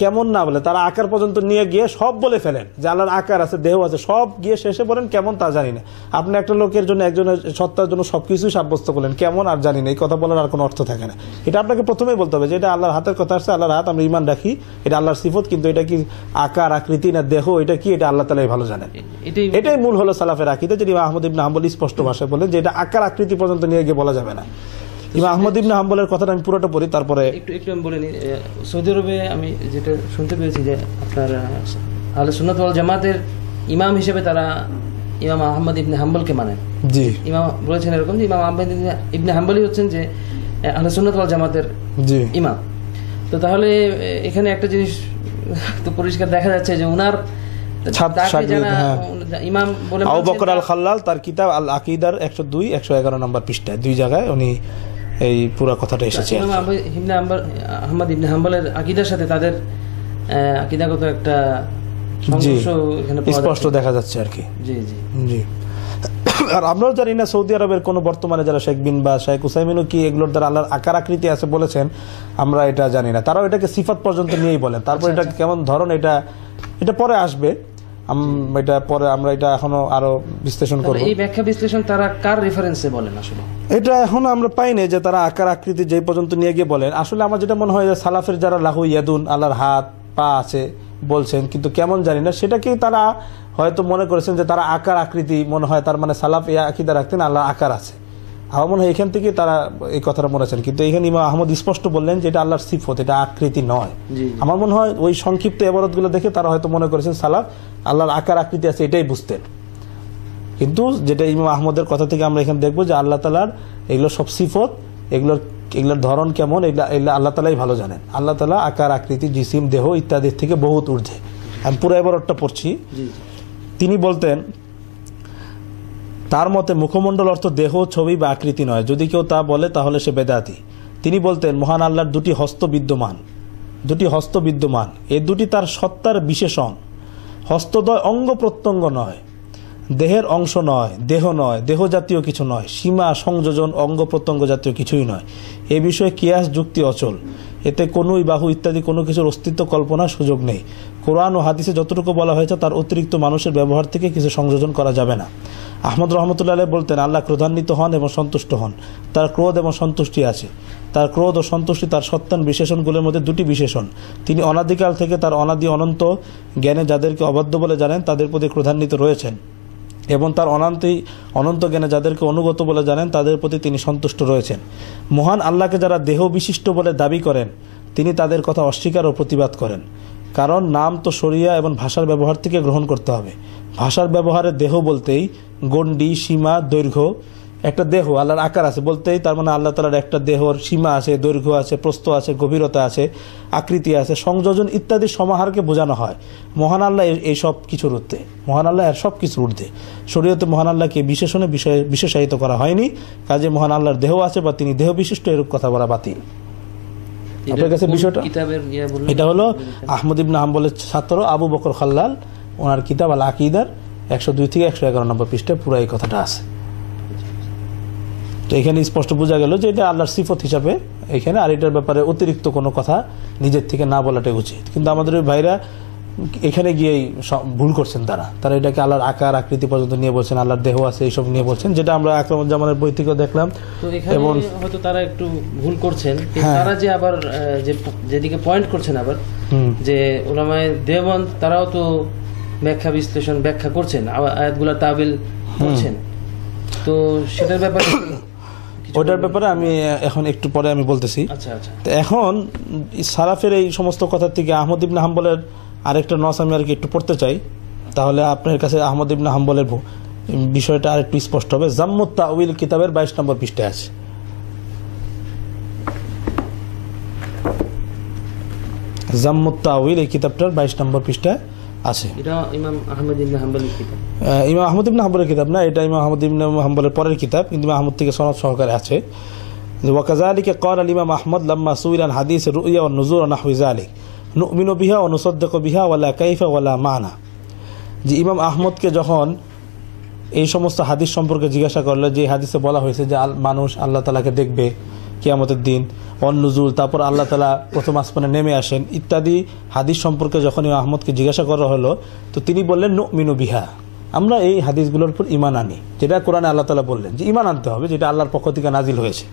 কেমন না বলে তারা আকার পর্যন্ত নিয়ে গিয়ে সব বলে ফেলেন যে আল্লাহর আকার আছে, দেহ আছে, সব গিয়ে শেষে বলেন কেমন তা জানি না। আপনি একটা লোকের জন্য, একজনের সত্তার জন্য সবকিছুই সাব্যস্ত করলেন, কেমন আর জানি না, এই কথা বলার আর কোনো অর্থ থাকে না। এটা আপনাকে প্রথমেই বলতে হবে যে এটা আল্লাহর হাতের কথা আসছে, আল্লাহর হাত আমরা ঈমান রাখি, এটা আল্লাহর সিফত, কিন্তু এটা কি আকার আকৃতি না দেহ, এটা কি, এটা আল্লাহ তাআলাই ভালো জানেন। এটাই মূল হলো সালাফের আকীদা, যেটা ইমাম আহমদ ইবনে হাম্বল স্পষ্ট ভাষায় বলেন যে এটা আকার আকৃতি পর্যন্ত নিয়ে গিয়ে বলা যাবে না। ইমাম আহমদ ইবনে হাম্বলের কথাটা আমি পুরোটা পড়ি, তারপরে একটু আমি বলে নিই। সৌদি আরবে আমি যেটা শুনতে পেয়েছি যে আপনার আহলে সুন্নাত ওয়াল জামাতের ইমাম হিসেবে তারা ইমাম আহমদ ইবনে হাম্বলকে মানেন। জি, ইমাম বলেছেন এরকম যে ইমাম আহমদ ইবনে হাম্বলই হচ্ছেন যে আহলে সুন্নাত ওয়াল জামাতের ইমাম। তো তাহলে এখানে একটা জিনিস তো পরিষ্কার দেখা যাচ্ছে যে উনার ইমাম বলে আবু বকর আল খাল্লাল তার কিতাব আল আকীদার 102 111 নম্বর পৃষ্ঠায় দুই জায়গায় উনি এই পুরো কথাটা এসেছে। আহমদ ইবনে হাম্বলের আকীদার সাথে তাদের আকীদাগত একটা সংঘর্ষ এখানে স্পষ্ট দেখা যাচ্ছে আর কি। জি জি জি। আর আমরাও জানি না সৌদি আরবের কোন বর্তমানে যারা শেখ বিন বা শেখ উসাইমিনও কি এগুলোর দ্বারা আল্লাহর আকার আকৃতি আছে বলেছেন, আমরা এটা জানি না। তারাও এটাকে সিফাত পর্যন্ত নিয়েই বলেন। তারপর এটা কেমন ধরন, এটা পরে আসবে, এটা পরে আমরা এটা এখনো আরো বিশ্লেষণ করব। এই ব্যাখ্যা বিশ্লেষণ তারা কার রেফারেন্সে বলেন আসলে? এটা এখনো আমরা পাইনি যে তারা আকার আকৃতি যে পর্যন্ত নিয়ে গিয়ে বলেন। আসলে আমার যেটা মনে হয় যে সালাফের যারা লাহু ইয়াদুন, আল্লাহর হাত পা আছে বলছেন, কিন্তু কেমন জানি না, সেটাকেই তারা হয়তো মনে করেছেন যে তারা আকার আকৃতি, মনে হয় তার মানে সালাফ এই আকীদা রাখতেন আল্লাহর আকার আছে। আমার মনে হয় এখান থেকে তারা এই কথাটা বলেছেন, কিন্তু এখানে ইমাম আহমদ স্পষ্ট বললেন যে এটা আল্লাহর সিফত, এটা আকৃতি নয়। আমার মনে হয় ওই সংক্ষিপ্ত ইবারতগুলো দেখে তারা হয়তো মনে করেছেন সালাফ আল্লাহর আকার আকৃতি আছে এটাই বুঝতেন। কিন্তু যেটা ইমাম আহমদের কথা থেকে আমরা এখানে দেখবো যে আল্লাহ তাআলার এগুলো সব সিফত, এগুলোর ধরন কেমন, এগুলো আল্লাহ তাআলাই ভালো জানেন। আল্লাহ তাআলা আকার আকৃতি, জিসিম, দেহ ইত্যাদির থেকে বহুত ঊর্ধ্বে। আমি পুরো ইবারতটা পড়ছি। তিনি বলতেন, তার মতে মুখমণ্ডল অর্থ দেহ, ছবি বা আকৃতি নয়। যদি কেউ তা বলে তাহলে সে বেদাতি। তিনি বলতেন, মহান আল্লাহর দুটি হস্ত বিদ্যমান, এই দুটি তার সত্তার বিশেষণ। হস্তদ্বয় অঙ্গ প্রত্যঙ্গ নয়, দেহের অংশ নয়, দেহ জাতীয় কিছু নয়, সীমা, সংযোজন, অঙ্গ প্রত্যঙ্গ জাতীয় কিছুই নয়। এ বিষয়ে কিয়াস যুক্তি অচল। এতে কনুই, বাহু ইত্যাদি কোনো কিছুর অস্তিত্ব কল্পনার সুযোগ নেই। কোরআন ও হাদিসে যতটুকু বলা হয়েছে তার অতিরিক্ত মানুষের ব্যবহার থেকে কিছু সংযোজন করা যাবে না। আহমদ রহমতুল্লাহ আলাইহি বলতেন আল্লাহ ক্রোধান্বিত হন এবং সন্তুষ্ট হন, তার ক্রোধ এবং সন্তুষ্টি আছে। তার ক্রোধ ও সন্তুষ্টি তার সত্তান বিশেষণগুলোর মধ্যে দুটি বিশেষণ। তিনি অনাদিকাল থেকে তার অনাদি অনন্ত জ্ঞানে যাদেরকে অবাধ্য বলে জানেন তাদের প্রতি ক্রোধান্বিত রয়েছেন, এবং তার অনন্ত জ্ঞানে যাদেরকে অনুগত বলে জানেন তাদের প্রতি তিনি সন্তুষ্ট রয়েছেন। মহান আল্লাহকে যারা দেহ বিশিষ্ট বলে দাবি করেন তিনি তাদের কথা অস্বীকার ও প্রতিবাদ করেন, কারণ নাম তো শরিয়া এবং ভাষার ব্যবহার থেকে গ্রহণ করতে হবে। ভাষার ব্যবহারে দেহ বলতেই গণ্ডি, সীমা, দৈর্ঘ্য, একটা দেহ আল্লাহর আকার আছে বলতেই তার মানে আল্লাহ তাআলার একটা দেহর সীমা আছে, দৈর্ঘ্য আছে, প্রস্থ আছে, গভীরতা আছে, আকৃতি আছে, সংযোজন ইত্যাদি সমাহারকে বোঝানো হয়। মহান আল্লাহ এই সব কিছুর ঊর্ধ্বে, মহান আল্লাহ এর সব কিছুর ঊর্ধ্বে। শরীয়তে মহান আল্লাহকে বিশেষণে বিশেষায়িত করা হয়নি, কাজে মহান আল্লাহর দেহ আছে বা তিনি দেহ বিশিষ্ট এরূপ কথা বলা বাতিল। আপনার কাছে বিষয়টা এটা হলো আহমদ ইবনে হাম্বলের ছাত্র আবু বকর খাল্লাল, ওনার কিতাব আল আকীদার 102 থেকে 111 নম্বর পৃষ্ঠায় পুরো এই কথাটা আছে। তো এখানে স্পষ্ট বোঝা গেল যে এটা আল্লাহর সিফত হিসাবে এখানে, আর এটার ব্যাপারে অতিরিক্ত কোনো কথা নিজের থেকে না বলাটাই উচিত। কিন্তু আমাদের ওই ভাইরা এখানে গিয়েই ভুল করছেন, তারা এটাকে আল্লাহর আকার আকৃতি পর্যন্ত নিয়ে বলছেন, আল্লাহর দেহ আছে এইসব নিয়ে বলছেন, যেটা আমরা আকরামুজ্জামানের বই থেকেও দেখলাম। তো এখানে হয়তো তারা একটু ভুল করছেন, তারা যে আবার যেদিকে পয়েন্ট করছেন আবার যে উলামায়ে দেওবন্দ তারাও তো ব্যাখ্যা করছেন, আয়াতগুলোর তাবিল করছেন, তো সেটার ব্যাপারে ওটার ব্যাপারে আমি এখন একটু পরে আমি বলতেছি। আচ্ছা আচ্ছা। তো এখন সালাফের এই সমস্ত কথা থেকে আহমদ ইবনে হাম্বলের আরেকটা নস আমি আর কি একটু পড়তে চাই, তাহলে আপনার কাছে আহমদ ইবনে হাম্বলের বিষয়টা আর একটু স্পষ্ট হবে। জাম্মুত তাউইল কিতাবের 22 নম্বর পৃষ্ঠায় আছে। জাম্মুত তাউইল এই কিতাবটার 22 নম্বর পৃষ্ঠায় আছে। এটা ইমাম আহমদ ইবনে হাম্বলের কিতাব। ইমাম আহমদ ইবনে হাম্বলের কিতাব না, এটা ইমাম আহমদ ইবনে হাম্বলের পরের কিতাব, কিন্তু ইমাম আহমদ থেকে সনদ সহকারে আছে। ওয়াকাযালিকা ক্বালা ইমাম আহমদ লাম্মা সুইলা আন হাদিস রুইয়া ওয়ান নুজুর ওয়া নাহওয়ি যালিক নুমিনু বিহা ওয়া নুসাদ্দিকু বিহা ওয়ালা কাইফা ওয়ালা মানা। যে ইমাম আহমদকে যখন এই সমস্ত হাদিস সম্পর্কে জিজ্ঞাসা করলো, যে হাদিসে বলা হয়েছে যে মানুষ আল্লাহ তাআলাকে দেখবে কিয়ামতের দিন, নুজুল, তারপর আল্লাহ তাআলা প্রথম আসমানে নেমে আসেন ইত্যাদি হাদিস সম্পর্কে যখন ইমাম আহমদকে জিজ্ঞাসা করা হলো, তো তিনি বললেন নুমিনু বিহা, আমরা এই হাদিসগুলোর উপর ঈমান আনি, যেটা কোরআনে আল্লাহ তাআলা বললেন যে ঈমান আনতে হবে, যেটা আল্লাহর পক্ষ থেকে নাজিল হয়েছে।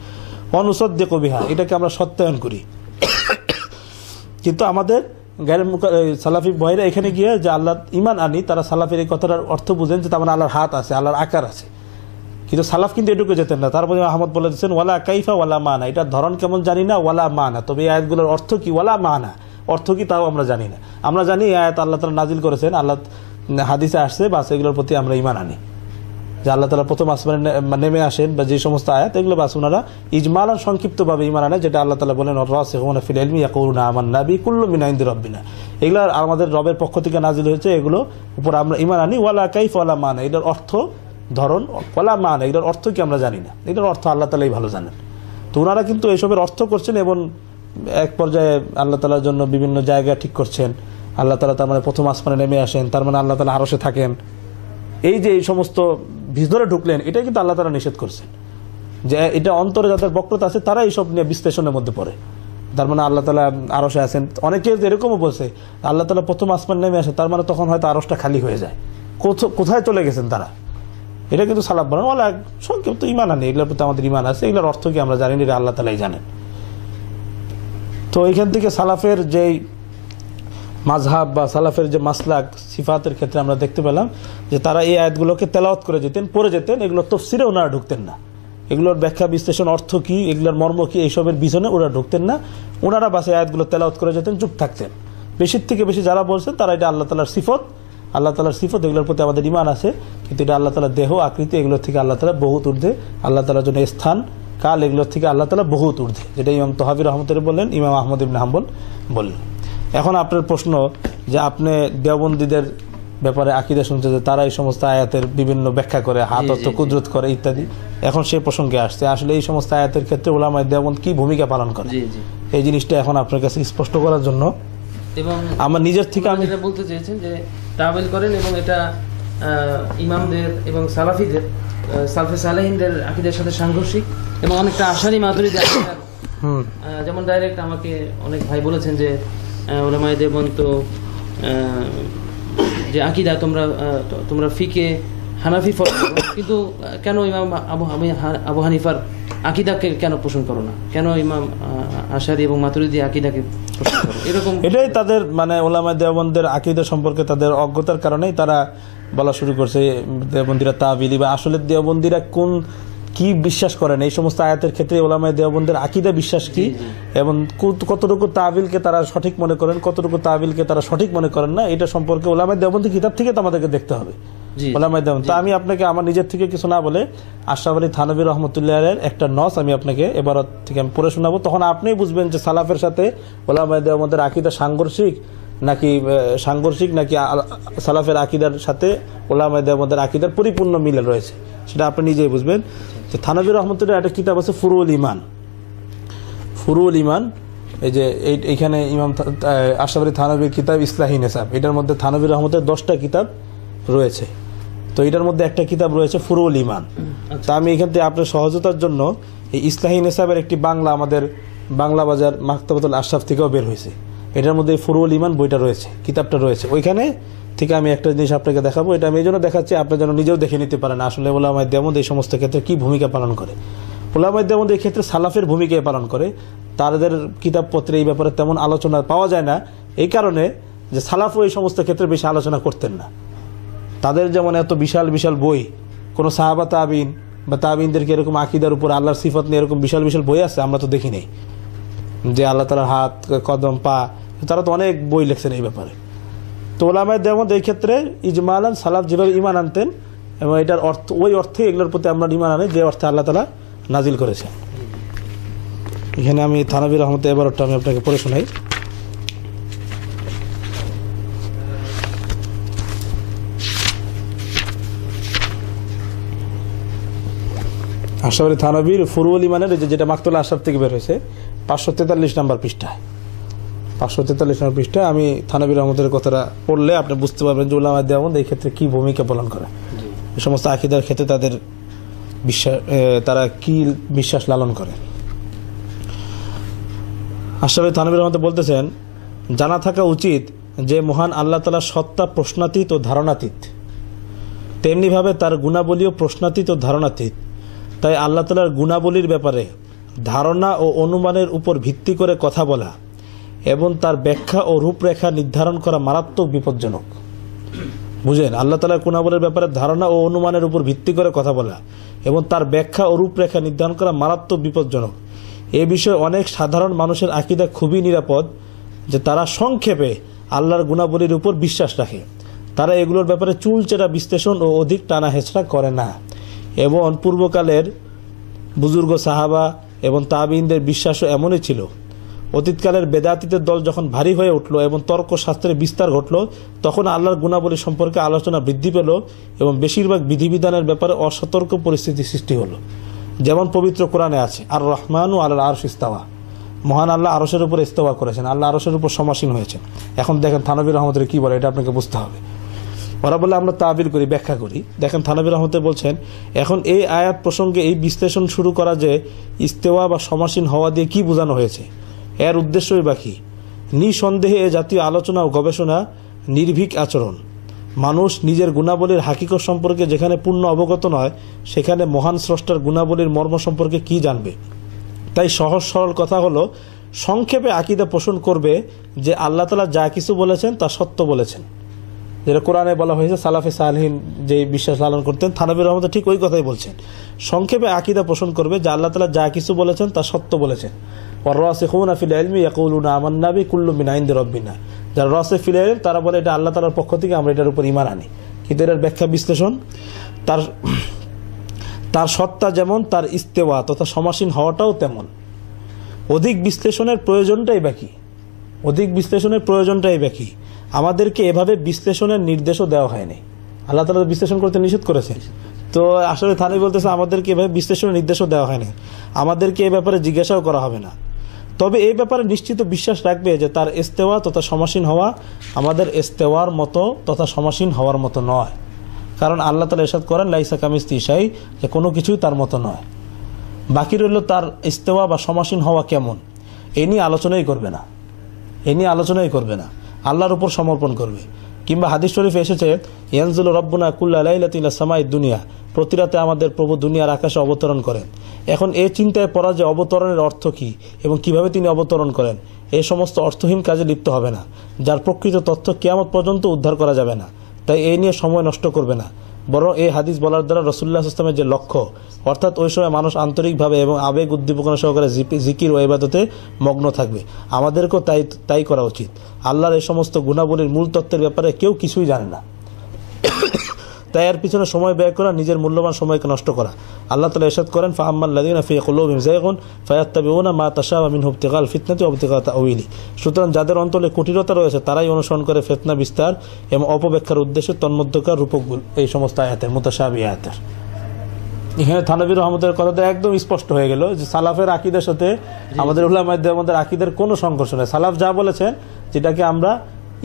অনুসাদ্দিকু বিহা, এটাকে আমরা সত্যায়ন করি। কিন্তু আমাদের সালাফি ভাইরা এখানে গিয়ে যে আল্লাহ ঈমান আনি, তারা সালাফের এই কথাটার অর্থ বুঝেন যে তার মানে আল্লাহর হাত আছে, আল্লাহর আকার আছে, কিন্তু সালাফ কিন্তু এটুকু যেতেন না। তারপরে আহমদ বলে দিচ্ছেন ওয়ালা কাইফা ওয়ালা মানা, এটার ধরন কেমন জানি না, ওয়ালা মানা, তবে এই আয়াতগুলোর অর্থ কি, ওয়ালা মানা অর্থ কি তাও আমরা জানি না। আমরা জানি এই আয়াত আল্লাহ তাআলা নাজিল করেছেন, আল্লাহ হাদিসে আসছে, বাস এগুলোর প্রতি আমরা ঈমান আনি, যে আল্লাহ তাআলা প্রথম আসমানে নেমে আসেন বা যে সমস্ত আয়াত, এগুলো বাস ওনারা ইজমালান সংক্ষিপ্তভাবে ঈমান আনে, যেটা আল্লাহ তাআলা বলেন রাসিখুনা ফিল ইলমি ইয়াকুলুনা আমান্না বি কুল্লু মিন ইনদি রাব্বিনা, এগুলো আমাদের রবের পক্ষ থেকে নাজিল হয়েছে, এগুলো উপর আমরা ঈমান আনি। ওয়ালা কাইফা ওয়ালা মানা, এটার অর্থ ধরন ওয়ালা মানা, এটার অর্থ কি আমরা জানি না, এটার অর্থ আল্লাহ তাআলাই ভালো জানেন। তো ওনারা কিন্তু এসবের অর্থ করছেন এবং এক পর্যায়ে আল্লাহ তাআলার জন্য বিভিন্ন জায়গা ঠিক করছেন। আল্লাহ তাআলা তার মানে প্রথম আসমানে নেমে আসেন, তার মানে আল্লাহ তাআলা আরশে থাকেন, এই যে এই সমস্ত ভিতরে ঢুকলেন, এটা কিন্তু আল্লাহ তাআলা নিষেধ করছেন, যে এটা অন্তরে যাদের বক্রতা আছে তারা এইসব নিয়ে বিশ্লেষণের মধ্যে পড়ে। তার মানে আল্লাহ তাআলা আরশে আছেন, অনেকে এরকমও বলছে আল্লাহ তাআলা প্রথম আসমান নেমে আসে, তার মানে তখন হয়তো আরশটা খালি হয়ে যায়, কোথায় চলে গেছেন তারা, এটা কিন্তু সালাফ বলেন ওয়ালা সংক্ষিপ্ত ঈমান আনি, এগুলোর প্রতি আমাদের ঈমান আছে, এগুলোর অর্থ কি আমরা জানি না, এটা আল্লাহ তাআলাই জানেন। তো এইখান থেকে সালাফের যেই মাযহাব বা সালাফের যে মাসলাক সিফাতের ক্ষেত্রে আমরা দেখতে পেলাম যে তারা এই আয়াতগুলোকে তেলাওয়াত করে যেতেন, পড়ে যেতেন, এগুলো তাফসীরে ওনারা ঢুকতেন না, এগুলোর ব্যাখ্যা বিশ্লেষণ অর্থ কি, এগুলোর মর্ম কি, এইসবের পিছনে ওরা ঢুকতেন না। ওনারা বাসে আয়াতগুলো তেলাওয়াত করে যেতেন, চুপ থাকতেন। বেশির থেকে বেশি যারা বলছেন তারা এটা আল্লাহ তাআলার সিফত, আল্লাহ তাআলার সিফত, এগুলোর প্রতি আমাদের ঈমান আছে, কিন্তু এটা আল্লাহ তাআলার দেহ আকৃতি, এগুলোর থেকে আল্লাহ তাআলা বহুত ঊর্ধ্বে, আল্লাহ তাআলার জন্য স্থান কাল এগুলোর থেকে আল্লাহ তাআলা বহুত ঊর্ধ্বে, যেটা ইমাম তহাবী রাহমাতুল্লাহ বললেন, ইমাম আহমদ ইবনে হাম্বল বললেন। এখন আপনার প্রশ্ন যে আপনি দেওবন্দীদের ব্যাপারে আকীদা শুনতে যে তারা এই সমস্ত আয়াতের বিভিন্ন ব্যাখ্যা করে, হাত অর্থ কুদরত করে ইত্যাদি, এখন সেই প্রসঙ্গে আসছে আসলে এই সমস্ত আয়াতের ক্ষেত্রে উলামায়ে দেওবন্দ কি ভূমিকা পালন করে, এই জিনিসটা এখন আপনার কাছে স্পষ্ট করার জন্য এবং আমার নিজের থেকে আমি যেটা বলতে চেয়েছেন যে তাওয়িল করেন এবং এটা ইমামদের এবং সালাফিদের সালফে সালেহিনদের আকীদার সাথে সাংঘর্ষিক এবং অনেকটা আশারি মাতুরিদি আকীদা, যেমন ডাইরেক্ট আমাকে অনেক ভাই বলেছেন যে উলামায়ে দেওবন্দ তো যে আকীদা তোমরা ফিকে হানাফি ফলো করো, কিন্তু কেন ইমাম আবু হানিফার আকীদাকে কেন পোষণ করো না? কেন ইমাম আশারি এবং মাতুরিদি আকীদাকে পোষণ করো? এরকম এটাই তাদের মানে ওলামায়ে দেওবন্দের আকীদা সম্পর্কে তাদের অজ্ঞতার কারণেই তারা বলা শুরু করছে দেওবন্দিরা তাবিলি, বা আসলে দেওবন্দিরা কি বিশ্বাস করেন এই সমস্ত আয়াতের ক্ষেত্রে ওলামায়ে দেওবন্দের আকীদা বিশ্বাস কি, এবং কতটুকু তাবিলকে তারা সঠিক মনে করেন, কতটুকু তাবিলকে তারা সঠিক মনে করেন না, এটা সম্পর্কে ওলামায়ে দেওবন্দি কিতাব থেকে তো আমাদেরকে দেখতে হবে। ওলামায়ে দেওবন্দ, তো আমি আপনাকে আমার নিজের থেকে কিছু না বলে আশরাফ আলী থানভী রহমতুল্লাহের একটা নস আমি আপনাকে এবারত থেকে আমি পড়ে শোনাবো, তখন আপনিই বুঝবেন যে সালাফের সাথে ওলামায়ে দেওবন্দের আকীদা সাংঘর্ষিক নাকি সালাফের আকীদার সাথে ওলামায়ে দেওবন্দের আকীদার পরিপূর্ণ মিল রয়েছে, সেটা আপনি নিজেই বুঝবেন। যে থানভী রহমতুল্লাহ একটা কিতাব আছে ফুরুল ইমান, এই যে এইখানে ইমাম আশরাফ আলী থানভীর কিতাব ইসলাহি নেসাব, এটার মধ্যে থানভী রহমতের 10টা কিতাব রয়েছে, তো এটার মধ্যে একটা কিতাব রয়েছে ফুরুল ইমান। তা আমি এখান থেকে আপনার সহজতার জন্য এই ইসলাহি নেসাবের একটি বাংলা আমাদের বাংলা বাজার মাকতাবাতুল আশরাফ থেকেও বের হয়েছে, এটার মধ্যে ফুরুল ইমান বইটা রয়েছে, কিতাবটা রয়েছে, ওইখানে থেকে আমি একটা জিনিস আপনাকে দেখাবো। এটা আমি এই জন্য দেখাচ্ছি আপনি যেন নিজেও দেখে নিতে পারেন আসলে ওলামায়ে দেওবন্দ এই সমস্ত ক্ষেত্রে কি ভূমিকা পালন করে। ওলামায়ে দেওবন্দ এই ক্ষেত্রে সালাফের ভূমিকা পালন করে, তাদের কিতাবপত্রে এই ব্যাপারে তেমন আলোচনা পাওয়া যায় না, এই কারণে যে সালাফও এই সমস্ত ক্ষেত্রে বেশি আলোচনা করতেন না। তাদের যেমন এত বিশাল বিশাল বই, কোনো সাহাবা তাবিন বা তাবিনদেরকে এরকম আকীদার উপর আল্লাহর সিফত নিয়ে এরকম বিশাল বিশাল বই আছে আমরা তো দেখি নেই, যে আল্লাহ তাআলার হাত, কদম, পা, তারা তো অনেক বই লিখছেন এই ব্যাপারে। তো ওলামায়ে দেওবন্দ এই ক্ষেত্রে ইজমালান সালাফ যেভাবে ঈমান আনতেন এবং এটার অর্থ ওই অর্থে এগুলোর প্রতি আমরা ঈমান আনি যে অর্থে আল্লাহ তাআলা নাজিল করেছেন। এখানে আমি থানভী রহমতের এবারটা আমি আপনাকে পড়ে শোনাই। আশরাফ আলী থানভীর ফুরুল ইমানের যেটা মাকতুল আশরাফ থেকে বের হয়েছে 543 নম্বর পৃষ্ঠায়, 543 নম্বর পৃষ্ঠায় আমি থানভী রহমতের কথাটা পড়লে আপনি বুঝতে পারবেন যে ওলামায়ে দেওবন্দ এই ক্ষেত্রে কি ভূমিকা পালন করে, এই সমস্ত আকীদার ক্ষেত্রে তাদের বিশ্বাস, তারা কি বিশ্বাস লালন করে। আশরাফ আলী থানভী রহমত বলতেছেন, জানা থাকা উচিত যে মহান আল্লাহ তাআলা সত্তা প্রশ্নাতীত ও ধারণাতীত, তেমনিভাবে তার গুণাবলীও প্রশ্নাতীত ও ধারণাতীত। তাই আল্লাহ তাআলার গুণাবলীর ব্যাপারে ধারণা ও অনুমানের উপর ভিত্তি করে কথা বলা এবং তার ব্যাখ্যা ও রূপরেখা নির্ধারণ করা মারাত্মক বিপজ্জনক। বুঝেন, আল্লাহ তাআলার গুণাবলীর ব্যাপারে ধারণা ও অনুমানের উপর ভিত্তি করে কথা বলা এবং তার ব্যাখ্যা ও রূপরেখা নির্ধারণ করা মারাত্মক বিপজ্জনক। এ বিষয়ে অনেক সাধারণ মানুষের আকীদা খুবই নিরাপদ যে তারা সংক্ষেপে আল্লাহর গুণাবলীর উপর বিশ্বাস রাখে, তারা এগুলোর ব্যাপারে চুলচেরা বিশ্লেষণ ও অধিক টানা হেঁচড়া করে না। এবং পূর্বকালের বুজুর্গ সাহাবা এবং তাবিনদের বিশ্বাসও এমনই ছিল। অতীতকালের বেদাতীতের দল যখন ভারী হয়ে উঠল এবং তর্কশাস্ত্রের বিস্তার ঘটল, তখন আল্লাহর গুণাবলী সম্পর্কে আলোচনা বৃদ্ধি পেল এবং বেশিরভাগ বিধিবিধানের ব্যাপারে অসতর্ক পরিস্থিতি সৃষ্টি হলো। যেমন পবিত্র কোরআনে আছে, আর রহমানু আলাল আরশ ইস্তাওয়া, মহান আল্লাহ আরশের উপর ইস্তাওয়া করেছেন, আল্লাহ আরশের উপর সমাসীন হয়েছেন। এখন দেখেন থানভী রহমতের কি বলে, এটা আপনাকে বুঝতে হবে। ওরা বলে আমরা তাবিল করি, ব্যাখ্যা করি। দেখেন থানভী রহমতে বলছেন, এখন এই আয়াত প্রসঙ্গে এই বিশ্লেষণ শুরু করা যে ইস্তেওয়া বা সমাসীন হওয়া দিয়ে কি বোঝানো হয়েছে, এর উদ্দেশ্যই বাকি। নিঃসন্দেহে এ জাতীয় আলোচনা ও গবেষণা নির্ভীক আচরণ। মানুষ নিজের গুণাবলীর হাকিকত সম্পর্কে যেখানে পূর্ণ অবগত নয়, সেখানে মহান স্রষ্টার গুণাবলীর মর্ম সম্পর্কে কি জানবে? তাই সহজ সরল কথা হলো, সংক্ষেপে আকীদা পোষণ করবে যে আল্লাহ তাআলা যা কিছু বলেছেন তা সত্য বলেছেন, যেটা কোরআনে বলা হয়েছে। সালাফে সালেহিন যে বিশ্বাস লালন করতেন, থানভী রহমত ঠিক ওই কথাই বলছেন। সংক্ষেপে আকীদা পোষণ করবে যে আল্লাহ তাআলা যা কিছু বলেছেন তা সত্য বলেছেন। ওয়ার-রাসিখুনা ফিল ইলমি ইয়াকুলুনা আমান্না বি কুল্লু মিন ইনদি রাব্বিনা, যারা রাসিখ ফিল ইলম তারা বলে এটা আল্লাহ তাআলার পক্ষ থেকে, আমরা এটার উপর ঈমান আনি। কিন্তু এর ব্যাখ্যা বিশ্লেষণ, তার সত্তা যেমন তার ইস্তেওয়া তথা সমাসীন হওয়াটাও তেমন। অধিক বিশ্লেষণের প্রয়োজনটাই বাকি। আমাদেরকে এভাবে বিশ্লেষণের নির্দেশও দেওয়া হয়নি। আল্লাহ তাআলা বিশ্লেষণ করতে নিষেধ করেছেন, তো আসলে থানভী বলতেছে আমাদেরকে এভাবে বিশ্লেষণের নির্দেশও দেওয়া হয়নি, আমাদেরকে এ ব্যাপারে জিজ্ঞাসাও করা হবে না। তবে এই ব্যাপারে নিশ্চিত বিশ্বাস রাখবে যে তার ইস্তেওয়া তথা সমাসীন হওয়া আমাদের ইস্তেওয়ার মতো তথা সমাসীন হওয়ার মতো নয়। কারণ আল্লাহ তাআলা ইরশাদ করেন, লাইসা কামিসলিহি শাই, যে কোনো কিছুই তার মতো নয়। বাকি রইল তার ইস্তেওয়া বা সমাসীন হওয়া কেমন, এ নিয়ে আলোচনাই করবে না, আল্লাহর উপর সমর্পণ করবে। কিংবা হাদিস শরীফে এসেছে ইয়ানজুলু রব্বুনা কুল্লা লাইলাতিন ইলা সামাই দুনিয়া, প্রতি রাতে আমাদের প্রভু দুনিয়ার আকাশে অবতরণ করেন। এখন এই চিন্তায় পড়া যে অবতরণের অর্থ কি এবং কিভাবে তিনি অবতরণ করেন, এই সমস্ত অর্থহীন কাজে লিপ্ত হবে না, যার প্রকৃত তথ্য কিয়ামত পর্যন্ত উদ্ধার করা যাবে না। তাই এই নিয়ে সময় নষ্ট করবে না, বরং এই হাদিস বলার দ্বারা রাসূলুল্লাহ সাল্লাল্লাহু আলাইহি ওয়াসাল্লামের যে লক্ষ্য, অর্থাৎ ওই সময় মানুষ আন্তরিকভাবে এবং আবেগ উদ্দীপনা সহকারে জিকির ও ইবাদতে মগ্ন থাকবে, আমাদেরকেও তাই করা উচিত। আল্লাহর এই সমস্ত গুণাবলীর মূল তত্ত্বের ব্যাপারে কেউ কিছুই জানে না, তাই এর পিছনে সময় ব্যয় করা নিজের মূল্যবান সময়কে নষ্ট করা। আল্লাহ তাআলা ইরশাদ করেন, ফাআম্মাল্লাযীনা ফী কুলূবিহিম যায়গুন ফায়াত্তাবিউনা মা তাশাবা মিনহু ইবতিগাল ফিতনাতি ওয়া ইবতিগা তাউইলি। সুতরাং যাদের অন্তরে কুটিলতা রয়েছে তারাই অনুসরণ করে ফিতনা বিস্তার এবং অপব্যাখ্যার উদ্দেশ্যে তন্মধ্যকার রূপকগুলো এই সমস্ত আয়াতের মুতাশাবিহ আয়াতের। এখানে থানভী রহমতের কথাটা একদম স্পষ্ট হয়ে গেল যে সালাফের আকীদার সাথে আমাদের উলামায়ে দেওবন্দের আকীদার কোনো সংঘর্ষ নেই। সালাফ যা বলেছেন, যেটাকে আমরা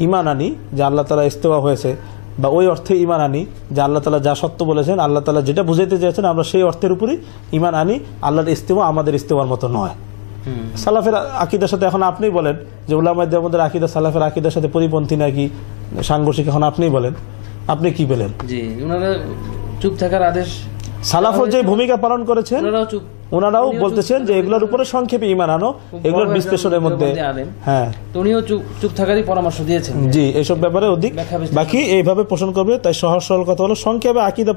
ঈমান আনি যে আল্লাহ তাআলা ইস্তিওয়া হয়েছে, বা ওই অর্থে ঈমান আনি যে আল্লাহ তাআলা যা সত্য বলেছেন, আল্লাহ তাআলা যেটা বুঝাইতে চেয়েছেন, আমরা সেই অর্থের উপরই ঈমান আনি। আল্লাহর ইস্তিওয়া আমাদের ইস্তিওয়ার মতো নয়। সালাফের আকীদার সাথে এখন আপনি বলেন যে উলামায়ে দেওবন্দের আকীদা সালাফের আকীদার সাথে পরিপন্থী নাকি সাংঘর্ষিক, এখন আপনি বলেন, আপনি কি বলেন? জি, ওনারা চুপ থাকার আদেশ, সালাফও যে ভূমিকা পালন করেছেন ওনারাও বলতেছেন যে এগুলোর উপরে সংক্ষেপে ঈমান আনো, এগুলোর বিশ্লেষণের মধ্যে হ্যাঁ উনিও চুপ থাকারই পরামর্শ দিয়েছেন। জি, এইসব ব্যাপারে অধিক বাকি এইভাবে পোষণ করবে। তাই সহজ সরল কথা হলো সংক্ষেপে আকীদা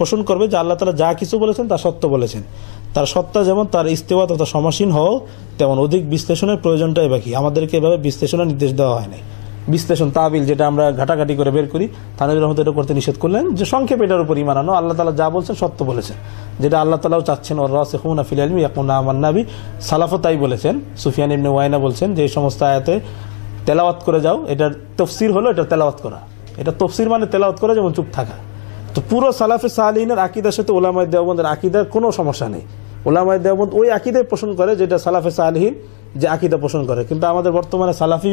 পোষণ করবে যে আল্লাহ তাআলা যা কিছু বলেছেন তা সত্য বলেছেন, তার সত্তা যেমন তার ইস্তিওয়া তথা সমাসীন হও তেমন অধিক বিশ্লেষণের প্রয়োজনটাই বাকি। আমাদেরকে এভাবে বিশ্লেষণের নির্দেশ দেওয়া হয় নাই। বিশ্লেষণ তাবিল যেটা আমরা ঘাটাঘাটি করে বের করি, থানভী রহমত এটা করতে নিষেধ করলেন যে সংক্ষেপে এটার উপর ঈমান আনো, আল্লাহ তাআলা যা বলছেন সত্য বলেছেন, যেটা আল্লাহ তাআলাও চাচ্ছেন। ওয়ার-রাসিখুনা ফিল ইলমি ইয়াকুলুনা আমান্না বি, সালাফও তাই বলেছেন। সুফিয়ান ইবনে ওয়াইনা বলছেন যে এই সমস্ত আয়াতে তেলাওয়াত করে যাও, এটার তাফসীর হলো এটা তেলাওয়াত করা, এটা তাফসীর মানে তেলাওয়াত করা, যেমন চুপ থাকা। তো পুরো সালাফে সালেহিনের আকীদার সাথে উলামায়ে দেওবন্দের আকীদার কোনো সমস্যা নেই। উলামায়ে দেওবন্দ ওই আকীদায় পোষণ করে যেটা সালাফে সালেহিন যে আকীদা পোষণ করে। কিন্তু আমাদের বর্তমানে সালাফি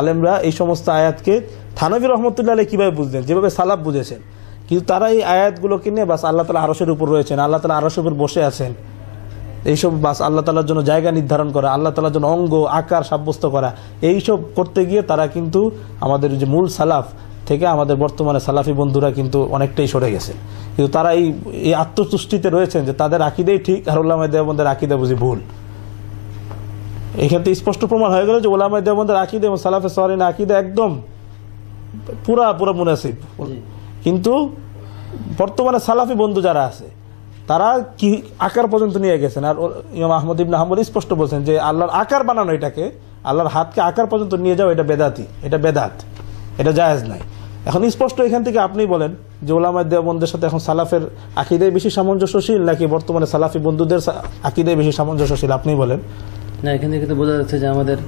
আলেমরা এই সমস্ত আয়াতকে থানভী রহমতুল্লাহ আলাইহি কিভাবে বুঝলেন, যেভাবে সালাফ বুঝেছেন, কিন্তু তারা এই আয়াতগুলোকে নিয়ে বাস আল্লাহ তাআলা আরশের উপর রয়েছেন, আল্লাহ তাআলা আরশের উপর বসে আছেন, এইসব বাস আল্লাহ তাআলার জন্য জায়গা নির্ধারণ করা, আল্লাহ তাআলার জন্য অঙ্গ আকার সাব্যস্ত করা, এইসব করতে গিয়ে তারা কিন্তু আমাদের যে মূল সালাফ থেকে আমাদের বর্তমানে সালাফি বন্ধুরা কিন্তু অনেকটাই সরে গেছে। কিন্তু তারা এই আত্মতুষ্টিতে রয়েছেন যে তাদের আকীদাই ঠিক আর উলামায়ে দেওবন্দের আকীদা বুঝি ভুল। এক্ষেত্রে স্পষ্ট প্রমাণ হয়ে গেল যে উলামায়ে দেওবন্দের আকীদা এবং সালাফে সালেহিনের আকীদা একদম পুরা মুনাসিব। কিন্তু বর্তমানে সালাফি বন্ধু যারা আছে তারা কি আকার পর্যন্ত নিয়ে গেছেন। আর ইমাম আহমদ ইবনে হাম্বল স্পষ্ট বলছেন যে আল্লাহর আকার বানানো, এটাকে আল্লাহর হাতকে আকার পর্যন্ত নিয়ে যাও, এটা বেদাতি, এটা বেদাত, এটা জায়েজ নাই। এখন স্পষ্ট এখান থেকে আপনি বলেন যে উলামায়ে দেওবন্দের সাথে এখন সালাফের আকীদায় বেশি সামঞ্জস্যশীল নাকি বর্তমানে সালাফি বন্ধুদের আকীদায় বেশি সামঞ্জস্যশীল, আপনি বলেন। না, এখান থেকে তো বোঝা যাচ্ছে যে আমাদের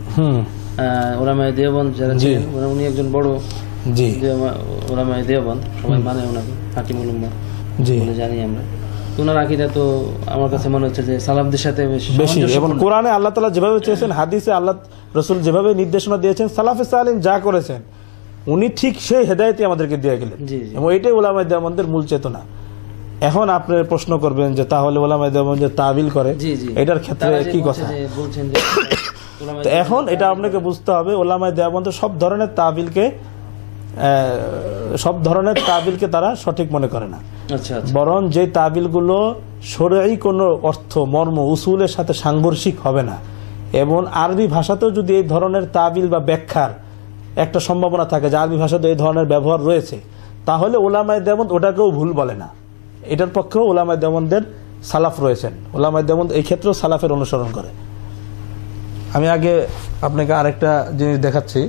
উলামায়ে দেওবন্দ যারা ছিলেন, উনি একজন বড় জি উলামায়ে দেওবন্দ, সবাই মানে ওনাকে হাকিমুল উম্মাহ বলে জানি আমরা। ওনার আকীদা তো আমার কাছে মনে হচ্ছে যে সালাফদের সাথে বেশি, এবং কোরআনে আল্লাহ তাআলা যেভাবে চেয়েছেন, হাদিসে আল্লাহ রাসূল যেভাবে নির্দেশনা দিয়েছেন, সালাফে সালেহিন যা করেছেন উনি ঠিক সেই হেদায়েতই আমাদেরকে দিয়ে গেলেন, এবং এটাই উলামায়ে দেওবন্দের মূল চেতনা। এখন আপনি প্রশ্ন করবেন যে তাহলে উলামায়ে দেওবন্দ যে তাবিল করে এটার ক্ষেত্রে কি কথা? তো এখন এটা আপনাকে বুঝতে হবে, উলামায়ে দেওবন্দ সব ধরনের তাবিলকে তারা সঠিক মনে করে না। বরং যে তাবিলগুলো শরঈ কোনো অর্থ মর্ম উসুলের সাথে সাংঘর্ষিক হবে না, এবং আরবি ভাষাতেও যদি এই ধরনের তাবিল বা ব্যাখ্যার একটা সম্ভাবনা থাকে যে আরবি ভাষাতে এই ধরনের ব্যবহার রয়েছে, তাহলে উলামায়ে দেওবন্দ ওটাকেও ভুল বলে না। এটার পক্ষেও উলামায়ে দেওবন্দের সালাফ রয়েছেন, উলামায়ে দেওবন্দ এই ক্ষেত্রেও সালাফের অনুসরণ করে। আমি আগে আপনাকে আরেকটা জিনিস দেখাচ্ছি,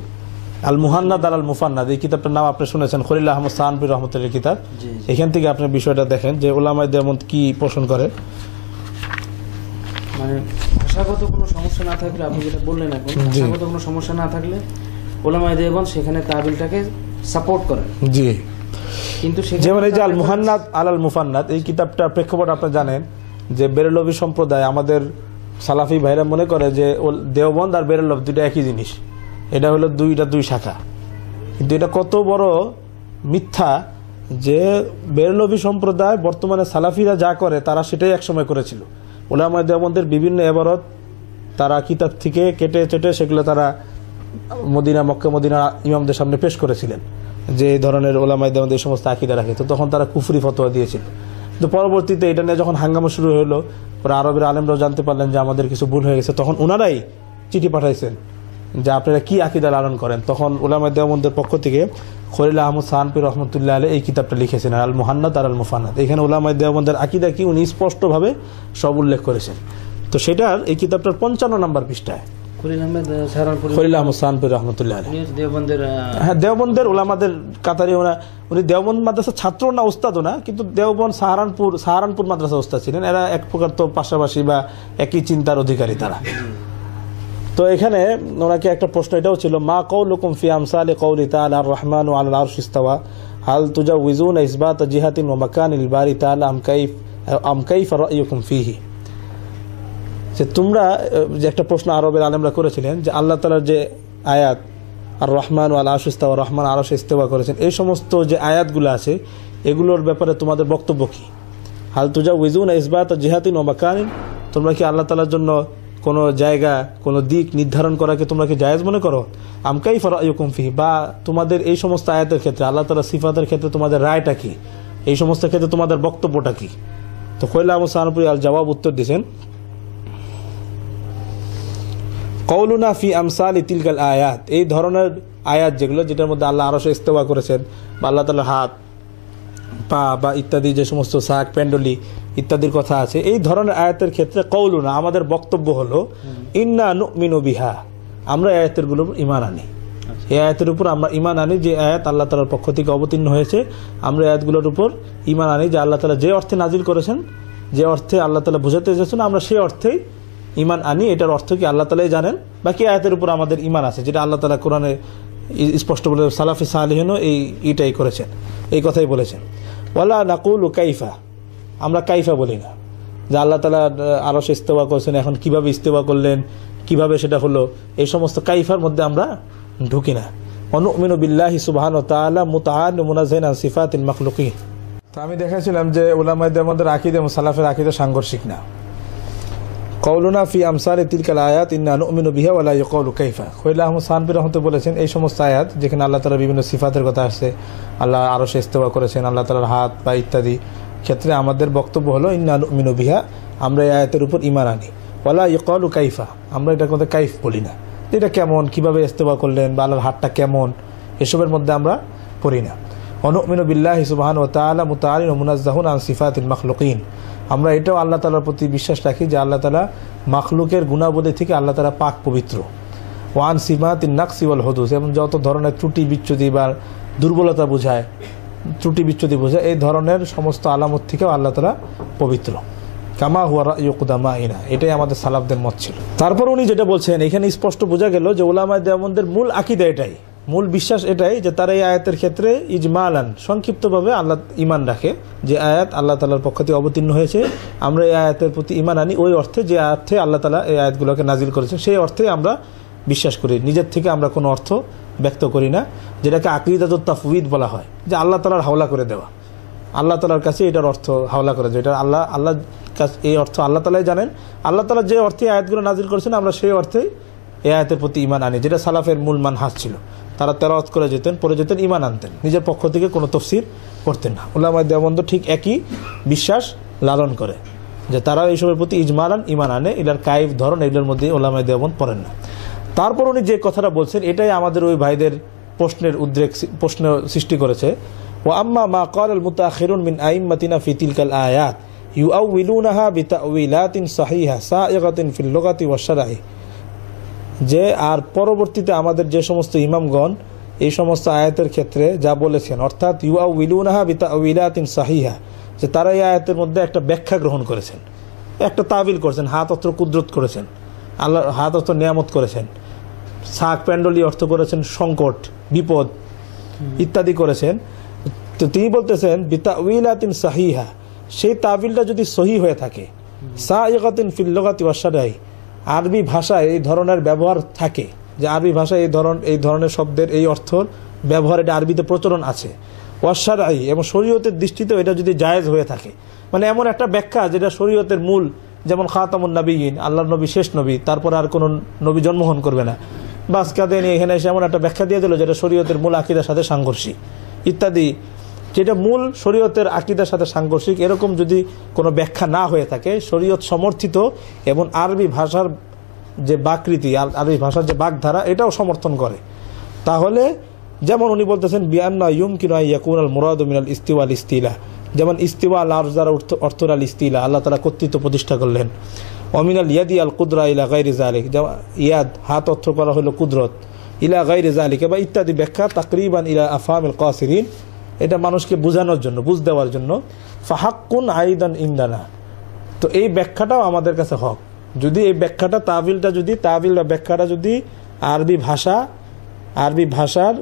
আল মুহান্নাদ আল মুফান্নাদ, এই কিতাবটার নাম আপনি শুনেছেন, খলিল আহমদ সাহানপীর রহমতুল্লাহর কিতাব। এখান থেকে আপনি বিষয়টা দেখেন যে উলামায়ে দেওবন্দ কি পোষণ করে। মানে ভাষাগত কোনো সমস্যা না থাকলে, আপনি যেটা বললেন এখন, ভাষাগত কোনো সমস্যা না থাকলে উলামায়ে দেওবন্দ সেখানে তাবিলটাকে সাপোর্ট করে। জি, কিন্তু যেমন এই যে আল মুহান্নাদ আল মুফান্নাদ, এই কিতাবটার প্রেক্ষাপট আপনি জানেন যে বেরেলভী সম্প্রদায়, আমাদের সালাফি ভাইরা মনে করে যে দেওবন্দ আর বেরেলভ দুইটা একই জিনিস, এটা হলো দুই শাখা। কিন্তু এটা কত বড় মিথ্যা যে বেরেলভী সম্প্রদায় বর্তমানে সালাফিরা যা করে তারা সেটাই একসময় করেছিল। উলামায়ে দেওবন্দের বিভিন্ন ইবারত তারা কিতাব থেকে কেটে চেটে সেগুলো তারা মক্কা মদিনা ইমামদের সামনে পেশ করেছিলেন। যে এই ধরনের ওলামায়ে দেওবন্দ এই সমস্ত আকীদা রাখে, তো তখন তারা কুফরি ফতোয়া দিয়েছিল। তো পরবর্তীতে এটা নিয়ে যখন হাঙ্গামা শুরু হলো, পরে আরবের আলেমরাও জানতে পারলেন যে আমাদের কিছু ভুল হয়ে গেছে, তখন ওনারাই চিঠি পাঠাইছেন যে আপনারা কি আকীদা লালন করেন। তখন উলামায়ে দেওবন্দের পক্ষ থেকে খলিল আহমদ সাহানপী রহমতুল্লাহ আলাইহি এই কিতাবটা লিখেছেন, আল মুহান্নাদ আর আল মুফান্নাদ। এখানে উলামায়ে দেওবন্দের আকীদা কি উনি স্পষ্টভাবে সব উল্লেখ করেছেন। তো সেটার এই কিতাবটার 55 নম্বর পৃষ্ঠায় খলিল আহমেদ সাহারানপুরি, খলিল আহমদ সাহানপী রহমতুল্লাহ আলাইহি, উনি দেওবন্দের হ্যাঁ দেওবন্দের ওলামাদের কাতারে উনি দেওবন্দ মাদ্রাসার ছাত্র না, উস্তাদও না, কিন্তু দেওবন্দ সাহারানপুর মাদ্রাসা উস্তাদ ছিলেন। এরা এক প্রকার তো পাশাপাশি বা একই চিন্তার অধিকারী তারা। তো এখানে ওনাকে একটা প্রশ্ন এটাও ছিল, মা কওলুকুম ফি আমসালি কওলি তাআলা আর রহমানু আলাল আরশি ইস্তাওয়া হাল তুজাউযুনা ইসবাত জিহাতিন ওয়া মাকানিল বারি তাআলা আম কাইফা রায়ুকুম ফিহি। যে তোমরা যে একটা প্রশ্ন আরবের আলেমরা করেছিলেন যে আল্লাহ তাআলার যে আয়াত আর রহমান আল আরশি ইস্তাওয়া, রহমান আরশে ইস্তাওয়া করেছেন, এই সমস্ত যে আয়াতগুলো আছে এগুলোর ব্যাপারে তোমাদের বক্তব্য কি? হাল তুজাউযুনা ইসবাত জিহাতিন ওয়া মাকানিন, তোমরা কি আল্লাহ তাআলার জন্য কোনো জায়গা কোনো দিক নির্ধারণ করাকে তোমরা কি জায়েজ মনে করো? আম কাইফা রায়ুকুম ফিহি, বা তোমাদের এই সমস্ত আয়াতের ক্ষেত্রে আল্লাহ তাআলার সিফাতের ক্ষেত্রে তোমাদের রায়টা কি, এই সমস্ত ক্ষেত্রে তোমাদের বক্তব্যটা কি? তো খলিল আহমদ সাহানপুরি আল জবাব উত্তর দিয়েছেন, কওলুনা ফি আমসালি তিলকাল আয়াত, এই ধরনের আয়াত যেগুলো যেটার মধ্যে আল্লাহ আরশে ইস্তেওয়া করেছেন বা আল্লাহ তাআলার হাত পা বা ইত্যাদি যে সমস্ত সাক পেন্ডলি ইত্যাদির কথা আছে, এই ধরনের আয়াতের ক্ষেত্রে কওলুনা আমাদের বক্তব্য হলো ইন্না নুমিনু বিহা, আমরা এই আয়াতের গুলোর ঈমান আনি। এই আয়াতের উপর আমরা ঈমান আনি যে আয়াত আল্লাহ তাআলার পক্ষ থেকে অবতীর্ণ হয়েছে, আমরা আয়াতগুলোর উপর ঈমান আনি যে আল্লাহ তাআলা যে অর্থে নাজিল করেছেন, যে অর্থে আল্লাহ তাআলা বোঝাতে চেয়েছেন, আমরা সেই অর্থেই ঈমান আনি। এটার অর্থ কি আল্লাহ তাআলাই জানেন, বাকি আয়াতের উপর আমাদের ঈমান আছে, যেটা আল্লাহ তাআলা কোরআনে স্পষ্ট বলে সালাফি সালিহিনও এইটাই করেছেন, এই কথাই বলেছেন। ওয়ালা নাকুলু কাইফা, আমরা কাইফা বলি না যে আল্লাহ তাআলা আরশে ইস্তেওয়া করেছেন, এখন কিভাবে ইস্তেওয়া করলেন, কিভাবে সেটা হলো, এই সমস্ত কাইফার মধ্যে আমরা ঢুকি না। অনুমিনু বিল্লাহি সুবহানাহু ওয়া তাআলা মুতাআন মুনাজ্জাহিন আন সিফাতিল মাখলুকিন। তো আমি দেখাইছিলাম যে উলামায়ে দেওবন্দের আকীদা এবং সালাফের আকীদা সাংঘর্ষিক না। কওলুনা ফি আমসালি তিলকাল আয়াত ইন্না নুমিনু বিহা ওয়া লা ইয়াকুলু কাইফা, খলিল আহমদ সাহানপী রহমতুল্লাহ বলেছেন এই সমস্ত আয়াত যেখানে আল্লাহ তাআলার বিভিন্ন সিফাতের কথা আসছে, আল্লাহ আরশে ইস্তেওয়া করেছেন, আল্লাহ তাআলার হাত বা ইত্যাদি ক্ষেত্রে আমাদের বক্তব্য হলো ইন্না নুমিনু বিহা, আমরা এই আয়াতের উপর ঈমান আনি। ওয়া লা ইয়াকুলু কাইফা, আমরা এটার কথা কাইফ বলি না, এটা কেমন, কিভাবে ইস্তেওয়া করলেন বা আল্লাহর হাতটা কেমন, এসবের মধ্যে আমরা পড়ি না। অনুমিনু বিল্লাহি সুবহানাহু ওয়া তাআলা মুতাআলিন ওয়া মুনাজ্জাহুন আন সিফাতিল মাখলুকিন, আমরা এটাও আল্লাহ তাআলার প্রতি বিশ্বাস রাখি যে আল্লাহ তাআলা মাখলুকের গুণাবলী থেকে আল্লাহ তাআলা পাক পবিত্র। ওয়ান সিমাতিন নাকসি ওয়াল হুদুস, এবং যত ধরনের ত্রুটি বিচ্যুতি বা দুর্বলতা বোঝায়, ত্রুটি বিচ্যুতি বোঝায়, এই ধরনের সমস্ত আলামত থেকেও আল্লাহ তাআলা পবিত্র। কামা হুয়া রায়ু কুদামাইনা, এটাই আমাদের সালাফদের মত ছিল। তারপর উনি যেটা বলছেন এখানে স্পষ্ট বোঝা গেল যে উলামায়ে দেওবন্দের মূল আকীদা এটাই, মূল বিশ্বাস এটাই যে তারা এই আয়াতের ক্ষেত্রে ইজমালান সংক্ষিপ্তভাবে আল্লাহ ঈমান রাখে যে আয়াত আল্লাহ তাআলার পক্ষ থেকে অবতীর্ণ হয়েছে, আমরা এই আয়াতের প্রতি ঈমান আনি ওই অর্থে যে অর্থে আল্লাহ তাআলা এই আয়াতগুলোকে নাজিল করেছেন, সেই অর্থে আমরা বিশ্বাস করি, নিজের থেকে আমরা কোনো অর্থ ব্যক্ত করি না, যেটাকে আকীদাতুত তাফউইদ বলা হয়, যে আল্লাহ তাআলার হাওলা করে দেওয়া, আল্লাহ তাআলার কাছে এটার অর্থ হাওলা করে দেওয়া, এটা আল্লাহ কাছে এই অর্থ আল্লাহ তাআলাই জানেন, আল্লাহ তাআলা যে অর্থে আয়াতগুলো নাজিল করেছেন আমরা সেই অর্থেই এই আয়াতের প্রতি ঈমান আনি, যেটা সালাফের মূল মানহাজ ছিল। তারা তেলাওয়াত করে যেতেন, পড়ে যেতেন, ঈমান আনতেন, নিজের পক্ষ থেকে কোনো তাফসীর করতেন না। উলামায়ে দেওবন্দ ঠিক একই বিশ্বাস লালন করে যে তারা এইসবের প্রতি ইজমালান ঈমান আনে, এটার কাইফ ধরন এগুলোর মধ্যে উলামায়ে দেওবন্দ পড়েন না। তারপর উনি যে কথাটা বলছেন এটাই আমাদের ওই ভাইদের প্রশ্ন সৃষ্টি করেছে। ওয়া আম্মা মা ক্বালাল মুতাআখিরুন মিন আইম্মাতিনা ফি তিলকাল আয়াত ইউআউইলুনাহা বিতাউইলাতিন সাহিহা সাইগাতিন ফিল লুগাতি ওয়াশ শারঈ, যে আর পরবর্তীতে আমাদের যে সমস্ত ইমামগণ এই সমস্ত আয়াতের ক্ষেত্রে যা বলেছেন, অর্থাৎ ইউআউইলুনাহা বিতাউইলাতিন সাহিহা, যে তারা এই আয়াতের মধ্যে একটা ব্যাখ্যা গ্রহণ করেছেন, একটা তাবিল করেছেন, হাত অর্থ কুদরত করেছেন, আল্লাহ হাত অর্থ নিয়ামত করেছেন, সাক প্যান্ডলি অর্থ করেছেন সংকট বিপদ ইত্যাদি করেছেন। তো তিনি বলতেছেন বিতাউইলাতিন সাহিহা, সেই তাবিলটা যদি সহি হয়ে থাকে, সাইগাতিন ফিল লুগাতি ওয়াশ শারঈ, আরবি ভাষায় এই ধরনের ব্যবহার থাকে, যে আরবি ভাষায় এই ধরনের শব্দের এই অর্থ ব্যবহার এটা আরবিতে প্রচলন আছে, ওয়াশ শারঈ, এবং শরীয়তের দৃষ্টিতেও এটা যদি জায়েজ হয়ে থাকে, মানে এমন একটা ব্যাখ্যা যেটা শরীয়তের মূল, যেমন খাতামুন নবিয়্যিন, আল্লাহর নবী শেষ নবী, তারপর আর কোনো নবী জন্মগ্রহণ করবে না, বাস কাঁধে নিয়ে এখানে এসে এমন একটা ব্যাখ্যা দিয়ে দিল যেটা শরীয়তের মূল আকীদার সাথে সাংঘর্ষিক ইত্যাদি, যেটা মূল শরীয়তের আকীদার সাথে সাংঘর্ষিক, এরকম যদি কোনো ব্যাখ্যা না হয়ে থাকে, শরীয়ত সমর্থিত এবং আরবি ভাষার যে বাকৃতি, আরবি ভাষার যে বাগধারা, এটাও সমর্থন করে, তাহলে যেমন উনি বলতেছেন বিআন্না ইউমকিনু আন ইয়াকুনাল মুরাদু মিনাল ইস্তিওয়া আল ইস্তিলা, যেমন ইস্তিওয়া আল আরশ দ্বারা অর্থ আল ইস্তিলা, আল্লাহ তাআলা কর্তৃত্ব প্রতিষ্ঠা করলেন। অমিনাল ইয়াদি আল কুদরা ইলা গায়রি যালিক, যেমন ইয়াদ হাত অর্থ করা হলো কুদরত, ইলা গায়রি যালিক বা ইত্যাদি ব্যাখ্যা তাকরিবান ইলা আফহামিল কাসিরিন, এটা মানুষকে বোঝানোর জন্য, বুঝ দেওয়ার জন্য। ফাহাক্কুন আইদান ইনদানা, তো এই ব্যাখ্যাটাও আমাদের কাছে হক। যদি এই ব্যাখ্যাটা তাবিল বা ব্যাখ্যাটা যদি আরবি ভাষার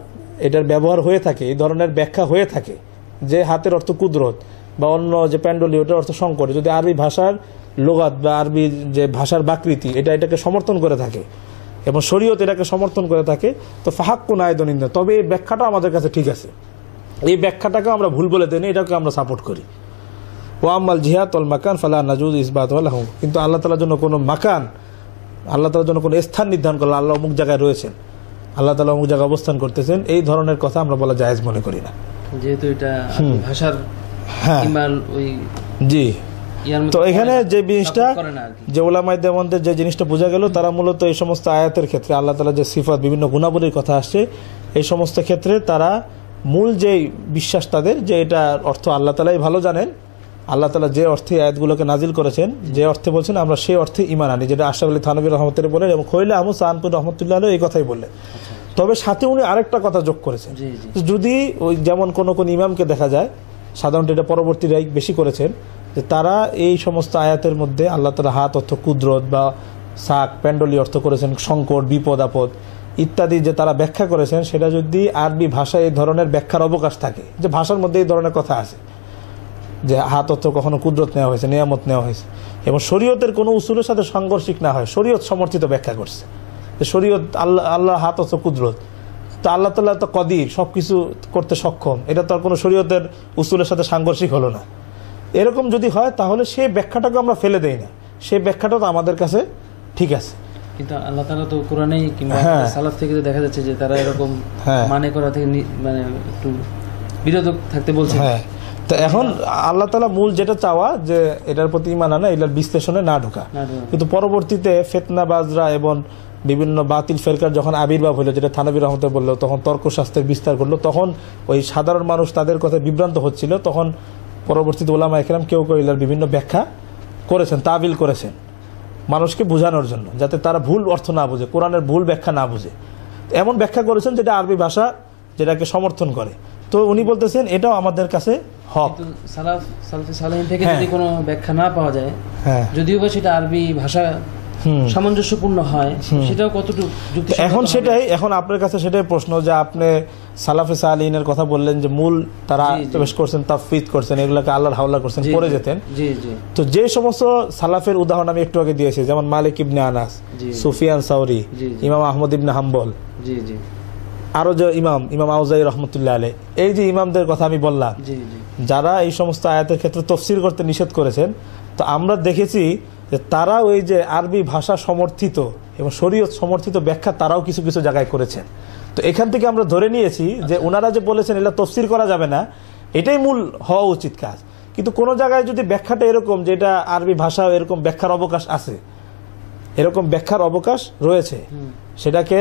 এটার ব্যবহার হয়ে থাকে, এই ধরনের ব্যাখ্যা হয়ে থাকে, যে হাতের অর্থ কুদরত বা অন্য যে প্যান্ডলি ওটার অর্থ সংকট, যদি আরবি ভাষার লোগাত বা আরবি যে ভাষার বাকৃতি এটাকে সমর্থন করে থাকে এবং শরীয়ত এটাকে সমর্থন করে থাকে, তো ফাহাক্কুন আইদান ইনদানা, তবে এই ব্যাখ্যাটা আমাদের কাছে ঠিক আছে, এই ব্যাখ্যাটাকে আমরা ভুল বলে দেই না, এটাকে আমরা সাপোর্ট করি। ও আম্মাল জিহাদ ওয়াল মাকান ফালা নাজুজ ইসবাত লাহু, কিন্তু আল্লাহ তাআলার জন্য কোনো মাকান, আল্লাহ তাআলার জন্য কোনো স্থান নির্ধারণ করলে আল্লাহ অমুক জায়গায় রয়েছেন, আল্লাহ তাআলা অমুক জায়গায় অবস্থান করতেছেন, এই ধরনের কথা আমরা বলা জায়েজ মনে করি না, যেহেতু এটা ভাষার হ্যাঁ ইমান ওই জি। ইয়ার মধ্যে তো এখানে যে জিনিসটা, করে না আর কি। যে ওলামায়ে মধ্যে যে জিনিসটা বোঝা গেল, তারা মূলত এই সমস্ত আয়াতের ক্ষেত্রে আল্লাহ তাআলা যে সিফাত, বিভিন্ন গুণাবলীর কথা আসছে, এই সমস্ত ক্ষেত্রে তারা মূল যে বিশ্বাস তাদের, যে এটা অর্থ আল্লাহ তাআলাই ভালো জানেন, আল্লাহ তাআলা যে অর্থে আয়াতগুলোকে নাজিল করেছেন, যে অর্থে বলছেন, আমরা সেই অর্থে ঈমান আনি, যেটা আশরাফ আলী থানভী রাহমাতুল্লাহ বলেন এবং খলিল আহমদ সাহানপুর রহমতুল্লাহ এই কথাই বললেন। তবে সাথে উনি আরেকটা কথা যোগ করেছেন, যদি ওই যেমন কোন ইমামকে দেখা যায়, সাধারণত এটা পরবর্তীরা বেশি করেছেন, যে তারা এই সমস্ত আয়াতের মধ্যে আল্লাহ তাআলা হাত অর্থ কুদরত বা সাক প্যান্ডলি অর্থ করেছেন সংকট, বিপদ আপদ ইত্যাদি, যে তারা ব্যাখ্যা করেছেন, সেটা যদি আরবি ভাষায় এই ধরনের ব্যাখ্যার অবকাশ থাকে, যে ভাষার মধ্যে এই ধরনের কথা আছে, যে হাত অর্থ কখনো কুদরত নেওয়া হয়েছে, নিয়ামত নেওয়া হয়েছে, এবং শরীয়তের কোনো উসুলের সাথে সাংঘর্ষিক না হয়, শরীয়ত সমর্থিত ব্যাখ্যা করছে, যে শরীয়ত আল্লাহ হাত অর্থ কুদরত, তো আল্লাহ তাআলা তো কদির, সবকিছু করতে সক্ষম, এটা তো আর কোনো শরীয়তের উসুলের সাথে সাংঘর্ষিক হলো না। এরকম যদি হয়, তাহলে সেই ব্যাখ্যাটাকে আমরা ফেলে দেই না, সেই ব্যাখ্যাটা তো আমাদের কাছে ঠিক আছে। কিন্তু আল্লাহ তাআলা তো কোরআনেই কিংবা সালাফ থেকে দেখা যাচ্ছে যে তারা এরকম মানে করা থেকে মানে একটু বিরত থাকতে বলছে। হ্যাঁ, তো এখন আল্লাহ তাআলা মূল যেটা চাওয়া, যে এটার প্রতি ঈমান আনা, এটার বিশ্লেষণে না ঢোকা, কিন্তু পরবর্তীতে ফিতনাবাজরা এবং বিভিন্ন বাতিল ফেরকার যখন আবির্ভাব হলো, যেটা থানভী রহমতুল্লাহ বললো, তখন তর্কশাস্ত্রের বিস্তার করলো, তখন ওই সাধারণ মানুষ তাদের কথা বিভ্রান্ত হচ্ছিল, তখন পরবর্তীতে ওলামায়ে কেরাম কেউ কেউ এর বিভিন্ন ব্যাখ্যা করেছেন, তাবিল করেছেন, মানুষকে বোঝানোর জন্য, যাতে তারা ভুল অর্থ না বুঝে, কোরআনের ভুল ব্যাখ্যা না বুঝে, এমন ব্যাখ্যা করেছেন যেটা আরবি ভাষা যেটাকে সমর্থন করে। তো উনি বলতেছেন এটাও আমাদের কাছে হক। সালাফে সালেহিন থেকে যদি কোনো ব্যাখ্যা না পাওয়া যায়, যদিও বা সেটা আরবি ভাষা সামঞ্জস্যপূর্ণ হয়, সেটাও কতটুকু যুক্তি। এখন আপনার কাছে সেটাই প্রশ্ন, যে আপনি সালাফে সালেহিনের কথা বললেন, যে মূল তারা পেশ করছেন, তাফওয়িদ করছেন, এগুলোকে আল্লাহর হাওলা করছেন, পড়ে যেতেন। তো যে সমস্ত সালাফের উদাহরণ আমি একটু আগে দিয়েছি, যেমন মালিক ইবনে আনাস, সুফিয়ান সাউরি, ইমাম আহমদ ইবনে হাম্বল, আরো যে ইমাম আউজাই রহমতুল্লাহ আলাইহি, এই যে ইমামদের কথা আমি বললাম, যারা এই সমস্ত আয়াতের ক্ষেত্রে তাফসীর করতে নিষেধ করেছেন, তো আমরা দেখেছি যে তারা ওই যে আরবি ভাষা সমর্থিত এবং শরীয়ত সমর্থিত ব্যাখ্যা তারাও কিছু কিছু জায়গায় করেছেন। তো এখান থেকে আমরা ধরে নিয়েছি যে ওনারা যে বলেছেন এটা তাফসীর করা যাবে না, এটাই মূল হওয়া উচিত কাজ। কিন্তু কোন জায়গায় যদি ব্যাখ্যাটা এরকম, যে এটা আরবি ভাষা এরকম ব্যাখ্যার অবকাশ আছে, এরকম ব্যাখ্যার অবকাশ রয়েছে, সেটাকে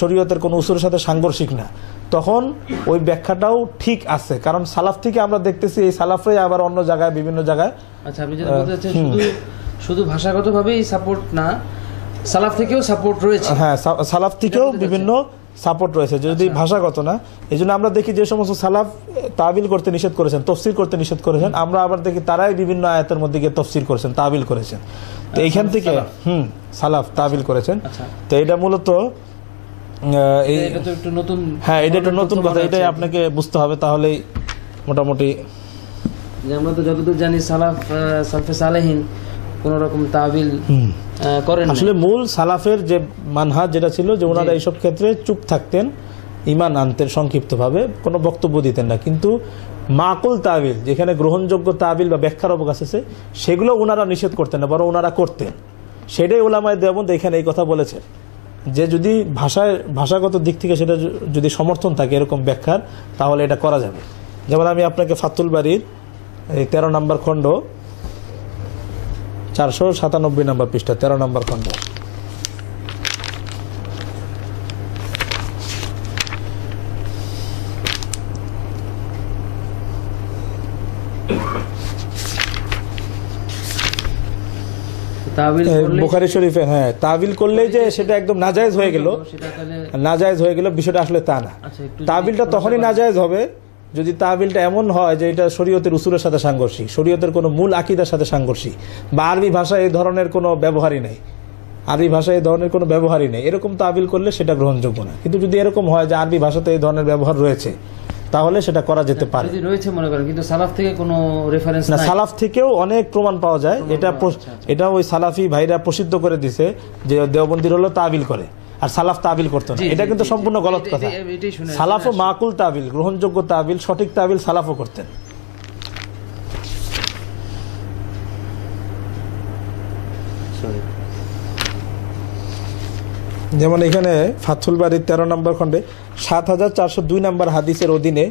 শরীয়তের কোনো উসুলের সাথে সাংঘর্ষিক না, তখন ওই ব্যাখ্যাটাও ঠিক আছে। কারণ সালাফ থেকে আমরা দেখতেছি এই সালাফরাই আবার অন্য জায়গায়, বিভিন্ন জায়গায়, আচ্ছা আপনি যেটা বলতে চাচ্ছেন, শুধু ভাষাগতভাবেই সাপোর্ট না, সালাফ থেকেও সাপোর্ট রয়েছে। হ্যাঁ, সালাফ থেকেও বিভিন্ন সাপোর্ট রয়েছে, যদি ভাষাগত না। এই জন্য আমরা দেখি যে সমস্ত সালাফ তাবিল করতে নিষেধ করেছেন, তফসির করতে নিষেধ করেছেন, আমরা আবার দেখি তারাই বিভিন্ন আয়াতের মধ্যে গিয়ে তফসির করেছেন, তাবিল করেছেন। তো এইখান থেকে সালাফ তাবিল করেছেন। তো এটা মূলত এটা একটু নতুন কথা, এটাই আপনাকে বুঝতে হবে, তাহলেই মোটামুটি। আমরা তো যতদূর জানি সালাফে সালেহিন কোন রকম তাবিল করেন। আসলে মূল সালাফের যে মানহাজ যেটা ছিল, যে ওনারা এইসব ক্ষেত্রে চুপ থাকতেন, ঈমান আনতেন, সংক্ষিপ্তভাবে কোনো বক্তব্য দিতেন না। কিন্তু মাকুল তাবিল, যেখানে গ্রহণযোগ্য তাবিল বা ব্যাখ্যার অবকাশ আছে, সেগুলো ওনারা নিষেধ করতেন না, বরং ওনারা করতেন। সেটাই উলামায়ে দেওবন্দ এখানে এই কথা বলেছেন, যে যদি ভাষাগত দিক থেকে সেটা যদি সমর্থন থাকে এরকম ব্যাখ্যার, তাহলে এটা করা যাবে। যেমন আমি আপনাকে ফাতুল বাড়ির এই 13 নম্বর খণ্ড 497 নম্বর পৃষ্ঠা 13 নম্বর খণ্ড তাবিল করলে বুখারী শরীফে, হ্যাঁ, তাবিল করলেই যে সেটা একদম নাজায়েজ হয়ে গেল, সেটা তাহলে নাজায়েজ হয়ে গেল, বিষয়টা আসলে তা না। আচ্ছা, একটু তাবিলটা তখনই নাজায়েজ হবে যদি তাবিলটা এমন হয় যে এটা শরীয়তের উসুলের সাথে সাংঘর্ষিক, শরীয়তের কোনো মূল আকীদার সাথে সাংঘর্ষিক, বা আরবি ভাষায় এই ধরনের কোনো ব্যবহারই নেই, আরবি ভাষায় এই ধরনের কোনো ব্যবহারই নেই, এরকম তাবিল করলে সেটা গ্রহণযোগ্য না। কিন্তু যদি এরকম হয় যে আরবি ভাষাতে এই ধরনের ব্যবহার রয়েছে, তাহলে সেটা করা যেতে পারে। যদি রয়েছে মনে করেন, কিন্তু সালাফ থেকে কোনো রেফারেন্স না, নাই। সালাফ থেকেও অনেক প্রমাণ পাওয়া যায়। এটা ওই সালাফি ভাইরা প্রসিদ্ধ করে দিছে যে দেওবন্দির হলো তাবিল করে, আর সালাফ তাবিল করতো না। এটা কিন্তু সম্পূর্ণ গলত কথা। সালাফও মাকুল তাবিল, গ্রহণযোগ্য তাবিল, সঠিক তাবিল সালাফও করতেন। যেমন এখানে ফাথুল বাড়ির 13 নম্বর খণ্ডে 7402 নম্বর হাদিসের অধীনে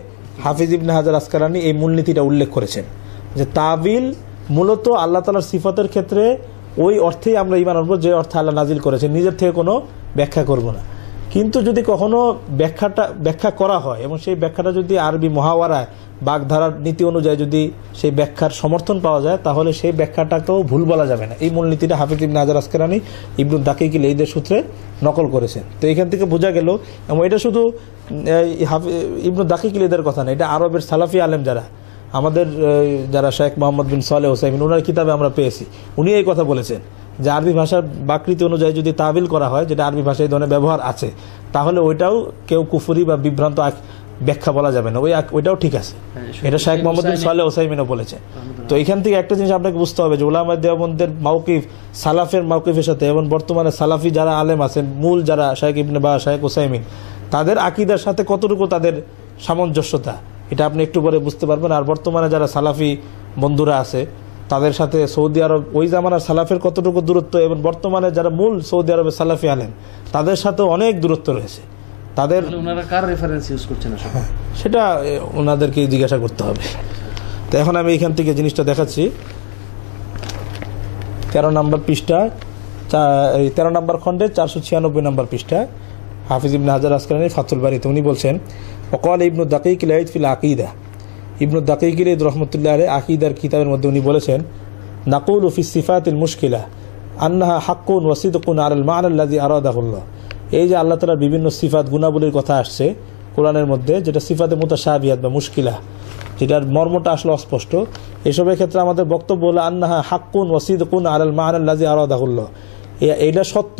হাফিজ ইবনে হাজার আসকালানি এই মূলনীতিটা উল্লেখ করেছেন যে তাবিল মূলত আল্লাহ তাআলার সিফাতের ক্ষেত্রে ওই অর্থেই আমরা ঈমান আনবো যে অর্থে আল্লাহ নাজিল করেছেন, নিজের থেকে কোনো ব্যাখ্যা করব না। কিন্তু যদি কখনো ব্যাখ্যা করা হয় এবং সেই ব্যাখ্যাটা যদি আরবি মহাওয়ারায় বাগধারার নীতি অনুযায়ী যদি সেই ব্যাখ্যার সমর্থন পাওয়া যায়, তাহলে সেই ব্যাখ্যাটাকেও ভুল বলা যাবে না। এই মূলনীতিটা হাফিজ ইবনে হাজার আসকালানি ইবনুদ দাকিক ঈদের সূত্রে নকল করেছেন। তো এখান থেকে বোঝা গেল, এবং এটা শুধু ইবনুদ দাকিক ঈদের কথা না, এটা আরবের সালাফি আলেম যারা আমাদের যারা শেখ মোহাম্মদ বিন সালেহ ওসাইমিন, ওনার কিতাবে আমরা পেয়েছি, উনি এই কথা বলেছেন যে আরবি ভাষার বাকৃতি অনুযায়ী যদি তাবিল করা হয়, যেটা আরবি ভাষায় এই ধরনের ব্যবহার আছে, তাহলে ওইটাও কেউ কুফরি বা বিভ্রান্ত ব্যাখ্যা বলা যাবে না, ওইটাও ঠিক আছে। এটা শেখ মোহাম্মদ বিন সালেহ ওসাইমিনও বলেছে। তো এখান থেকে একটা জিনিস আপনাকে বুঝতে হবে যে উলামায়ে দেওবন্দের মাওকিফ সালাফের মাওকিফের সাথে এবং বর্তমানে সালাফি যারা আলেম আছেন, মূল যারা শেখ ইবনে বাজ, শেখ ওসাইমিন, তাদের আকীদার সাথে কতটুকু তাদের সামঞ্জস্যতা, এটা আপনি একটু পরে বুঝতে পারবেন। আর বর্তমানে যারা সালাফি বন্ধুরা আছে তাদের সাথে সৌদি আরব ওই জামানার সালাফের কতটুকু দূরত্ব, এবং বর্তমানে যারা মূল সৌদি আরবের সালাফি আলেম তাদের সাথে অনেক দূরত্ব রয়েছে। তাদের ওনারা কার রেফারেন্স ইউজ করছেন সেটা ওনাদেরকে জিজ্ঞাসা করতে হবে। তো এখন আমি এখান থেকে জিনিসটা দেখাচ্ছি। 13 নম্বর পৃষ্ঠা, 13 নম্বর খণ্ডে 496 নম্বর পৃষ্ঠা হাফিজ ইবনে হাজার আসকালানি ফাতুল বারীতে উনি বলছেন, ওয়াকাল ইবনু দাকিক আল-ঈদ ফিল আকীদা, ইবনু দাকিক আল-ঈদ রাহমাতুল্লাহ আলাইহি আকীদার কিতাবের মধ্যে উনি বলেছেন, নাকুলু ফি সিফাতিল মুশকিলা আন্নাহা হাক্কুন ওয়া সিদকুন আলাল মা'না আল্লাযী আরাদাহুল্লাহ। এই যে আল্লাহ তাআলার বিভিন্ন সিফাত গুণাবলীর কথা আসছে কোরআনের মধ্যে, যেটা সিফাতে মুতাশাবিহাত বা মুশকিলা, যেটার মর্মটা আসলে অস্পষ্ট, এসবের ক্ষেত্রে আমাদের বক্তব্য হলো আন্নাহা হাক্কুন ওয়া সিদকুন আলাল মা'না আল্লাযী আরাদাহুল্লাহ, এইটা সত্য,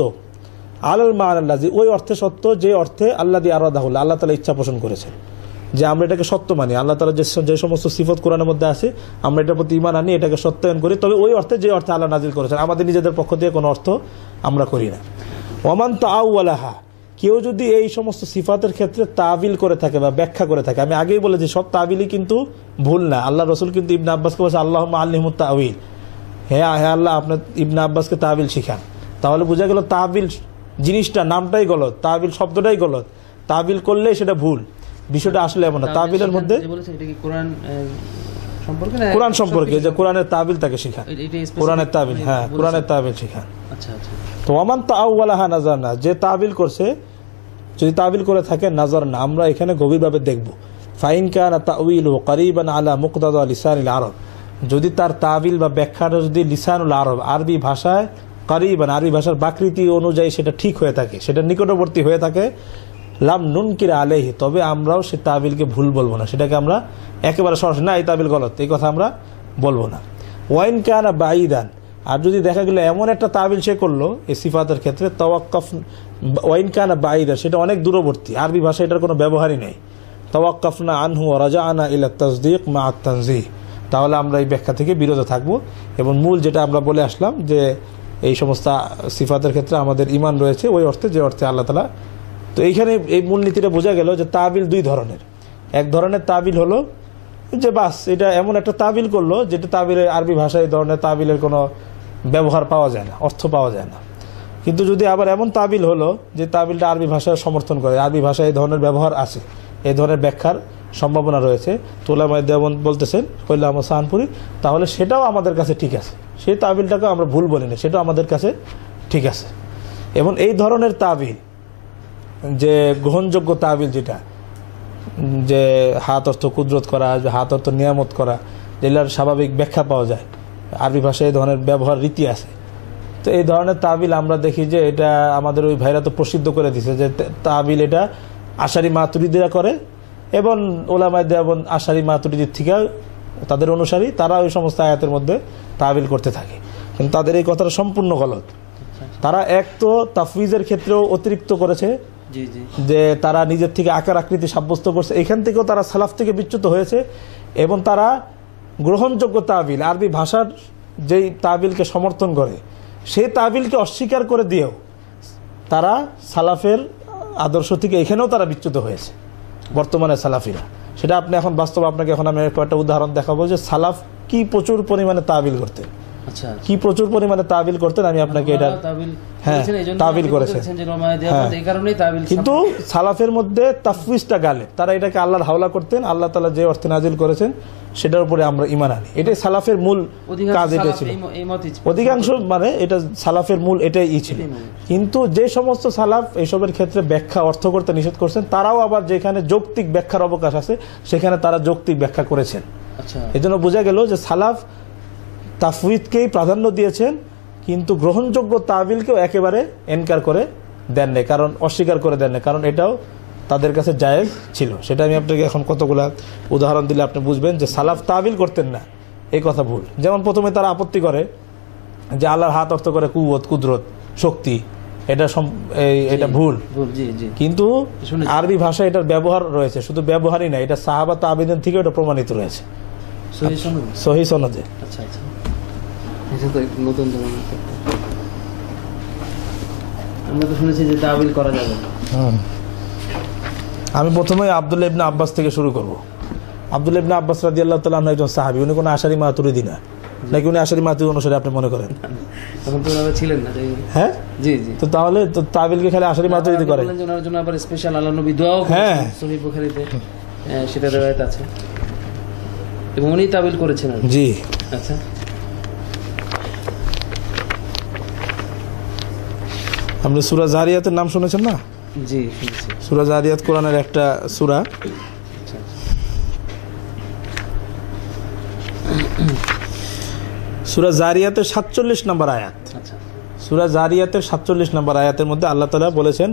আলাল মা'না আল্লাযী, ওই অর্থে সত্য যে অর্থে আল্লাযী আরাদাহুল্লাহ, আল্লাহ তাআলা ইচ্ছা পোষণ করেছেন, যে আমরা এটাকে সত্য মানি। আল্লাহ তাআলা যে সমস্ত সিফত কোরআনের মধ্যে আছে আমরা এটার প্রতি ঈমান আনি, এটাকে সত্যায়ন করি, তবে ওই অর্থে যে অর্থে আল্লাহ নাজিল করেছেন, আমাদের নিজেদের পক্ষ থেকে কোনো অর্থ আমরা করি না। ওমান তাআওয়ালাহা, কেউ যদি এই সমস্ত সিফাতের ক্ষেত্রে তাবিল করে থাকে বা ব্যাখ্যা করে থাকে, আমি আগেই বলেছি সব তাবিলই কিন্তু ভুল না। আল্লাহ রসুল কিন্তু ইবনে আব্বাসকে বলছে আল্লাহুম্মা আল্লিমহুত তাউইল, হ্যাঁ আল্লাহ আপনার ইবনে আব্বাসকে তাবিল শিখান। তাহলে বোঝা গেল তাবিল জিনিসটা, নামটাই গলত, তাবিল শব্দটাই গলত, তাবিল করলেই সেটা ভুল। বিষয়টা আসলে এমন না। তাবিলের মধ্যে কোরআন সম্পর্কে যে কোরআনের তাবিল তাকে শিখান, কোরআনের তাবিল, হ্যাঁ কোরআনের তাবিল শিখান। তো ওমান তাআওয়ালাহা নাযারনা, যে তাবিল করছে, যদি তাবিল করে থাকে নাযারনা, আমরা এখানে গভীরভাবে দেখব। ফাইন কানা তাউইলু করিবান আলা মুকতাদা লিসানিল আরব, যদি তার তাবিল বা ব্যাখ্যাটা যদি লিসানুল আরব, আরবি ভাষায় করিবান, আরবি ভাষার বাকৃতি অনুযায়ী সেটা ঠিক হয়ে থাকে, সেটা নিকটবর্তী হয়ে থাকে, লাম নুনকির আলাইহি, তবে আমরাও সে তাবিলকে ভুল বলবো না, সেটাকে আমরা একেবারে সরাসরি না এই তাবিল গলত, এই কথা আমরা বলবো না। ওয়াইন কানা বাঈদান, আর যদি দেখা গেল এমন একটা তাবিল সে করলো এই সিফাতের ক্ষেত্রে, তাওয়াক্কাফ, ওয়াইন কানা বাঈদা, সেটা অনেক দূরবর্তী, আরবি ভাষায় এটার কোনো ব্যবহারই নেই, তাওয়াক্কাফনা আনহু ওয়া রাজা'না ইলা তাসদীক মা আত-তানজীহ, তাহলে আমরা এই ব্যাখ্যা থেকে বিরত থাকবো এবং মূল যেটা আমরা বলে আসলাম যে এই সমস্ত সিফাতের ক্ষেত্রে আমাদের ঈমান রয়েছে ওই অর্থে যে অর্থে আল্লাহ তাআলা। তো এইখানে এই মূলনীতিটা বোঝা গেল যে তাবিল দুই ধরনের। এক ধরনের তাবিল হলো যে বাস এটা এমন একটা তাবিল করলো যেটা তাবিলের আরবি ভাষায় এই ধরনের তাবিলের কোনো ব্যবহার পাওয়া যায় না, অর্থ পাওয়া যায় না। কিন্তু যদি আবার এমন তাবিল হলো যে তাবিলটা আরবি ভাষার সমর্থন করে, আরবি ভাষায় এই ধরনের ব্যবহার আছে, এই ধরনের ব্যাখ্যার সম্ভাবনা রয়েছে, তো উলামায়ে দেওবন্দ বলতেছেন কইলা আহমদ সাহানপুরী, তাহলে সেটাও আমাদের কাছে ঠিক আছে, সেই তাবিলটাকেও আমরা ভুল বলি না, সেটাও আমাদের কাছে ঠিক আছে। এবং এই ধরনের তাবিল, যে গ্রহণযোগ্য তাবিল যেটা, যে হাত অর্থ কুদরত করা, হাত অর্থ নিয়ামত করা, যেগুলোর স্বাভাবিক ব্যাখ্যা পাওয়া যায়, আরবি ভাষায় এই ধরনের ব্যবহার রীতি আছে, তো এই ধরনের তাবিল আমরা দেখি যে এটা আমাদের ওই ভাইরা তো প্রসিদ্ধ করে দিছে যে তাবিল এটা আশারি মাতুরিদিরা করে, এবং ওলামায়ে দেওবন্দ আশারি মাতুরিদির থেকে তাদের অনুসারী, তারা ওই সমস্ত আয়াতের মধ্যে তাবিল করতে থাকে, কিন্তু তাদের এই কথাটা সম্পূর্ণ গলত। তারা এক তো তাফউইজের ক্ষেত্রেও অতিরিক্ত করেছে, যে তারা নিজের থেকে আকার আকৃতি সাব্যস্ত করছে, এখান থেকেও তারা সালাফ থেকে বিচ্যুত হয়েছে, এবং তারা গ্রহণযোগ্য তাবিল, আরবি ভাষার যেই তাবিলকে সমর্থন করে সেই তাবিলকে অস্বীকার করে দিয়েও তারা সালাফের আদর্শ থেকে এখানেও তারা বিচ্যুত হয়েছে বর্তমানে সালাফিরা। সেটা আপনি এখন বাস্তব, আপনাকে এখন আমি একটা উদাহরণ দেখাবো যে সালাফ কি প্রচুর পরিমাণে তাবিল করতেন, কি প্রচুর পরিমাণে তাবিল করতেন, আমি আপনাকে এটা তাবিল করেছেন। কিন্তু সালাফের মধ্যে তাফউইজটা গালে, তারা এটাকে আল্লাহর হাওলা করতেন, আল্লাহ তাআলা যে অর্থে নাজিল করেছেন সেটার উপরে আমরা ঈমান আনি, এটাই সালাফের মূল কাজ, এটা ছিল অধিকাংশ, মানে এটা সালাফের মূল এটাই ছিল। কিন্তু যে সমস্ত সালাফ এইসবের ক্ষেত্রে ব্যাখ্যা অর্থ করতে নিষেধ করছেন, তারাও আবার যেখানে যৌক্তিক ব্যাখ্যার অবকাশ আছে সেখানে তারা যৌক্তিক ব্যাখ্যা করেছেন। এজন্য বোঝা গেল যে সালাফ তাফউইদকেই প্রাধান্য দিয়েছেন, কিন্তু গ্রহণযোগ্য তাবিলকেও একেবারে এনকার করে দেন নাই, কারণ অস্বীকার করে দেন নাই, কারণ এটাও তাদের কাছে জায়েজ ছিল। সেটা আমি আপনাকে এখন কতগুলা উদাহরণ দিলে আপনি বুঝবেন যে সালাফ তাবিল করতেন না, এই কথা ভুল। যেমন প্রথমে তারা আপত্তি করে যে আল্লাহর হাত অর্থ করে কুওয়াত, কুদরত, শক্তি, এটা ভুল। কিন্তু আরবি ভাষায় এটার ব্যবহার রয়েছে, শুধু ব্যবহারই না, এটা সাহাবা তাবিঈন থেকে এটা প্রমাণিত রয়েছে সহিহ সনদে। আমরা তো শুনেছি যে তাবিল করা যাবে না। আমি প্রথমে আব্দুল্লাহ ইবনে আব্বাস থেকে শুরু করব। আব্দুল্লাহ ইবনে আব্বাস রাদিয়াল্লাহু তাআলা আনহু একজন সাহাবী, উনি কোনো আশারি মাতুরিদি না, নাকি উনি আশারি মাতুরিদি অনুসারী আপনি মনে করেন? তখন তো ওনারা ছিলেন না। হ্যাঁ, জি জি। তো তাহলে তো তাবিলকে খালি আশারি মাতুরিদি করে? বলেন যে ওনার জন্য আবার স্পেশাল আল্লাহ নবী দোয়াও করেছেন, সহিহ বুখারীতে সেটা riwayat আছে, এবং উনি তাবিল করেছেন। জি। আচ্ছা, আপনি সূরা জারিয়াতের নাম শুনেছেন না? জি শুনেছি। সূরা জারিয়াত কোরআনের একটা সূরা, সূরা জারিয়াতের 47 নম্বর আয়াত। আচ্ছা, সূরা জারিয়াতের 47 নম্বর আয়াতের মধ্যে আল্লাহ তাআলা বলেছেন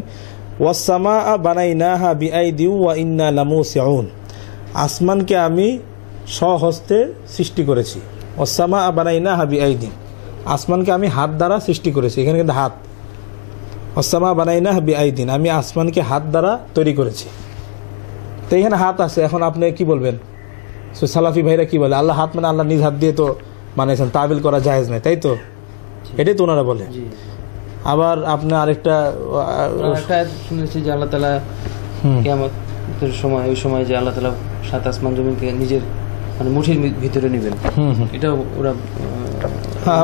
ওয়াস-সামাআ বানাইনাহা বিআইদি ওয়া ইন্না লামুসিউন, আসমানকে আমি স্বহস্তে সৃষ্টি করেছি। ওয়াস-সামাআ বানাইনাহা বিআইদি, আসমানকে আমি হাত দ্বারা সৃষ্টি করেছি, এখানে কিন্তু হাত, ওয়াস-সামাআ বানাইনাহা বিআইদিন, আমি আসমানকে হাত দ্বারা তৈরি করেছি। তো এখানে হাত আছে, এখন আপনি কি বলবেন? সালাফি ভাইরা কি বলে? আল্লাহ হাত মানে আল্লাহ নিজ হাত দিয়ে তো মানেছেন, তাবিল করা জায়েজ নাই, তাই তো? এটাই তো ওনারা বলে। আবার আপনি আরেকটা শুনেছি যে আল্লাহ তাআলা কিয়ামতের সময়, ওই সময় যে আল্লাহ তাআলা সাত আসমান জমিনকে নিজের মানে মুঠির ভিতরে নেবেন, এটা ওরা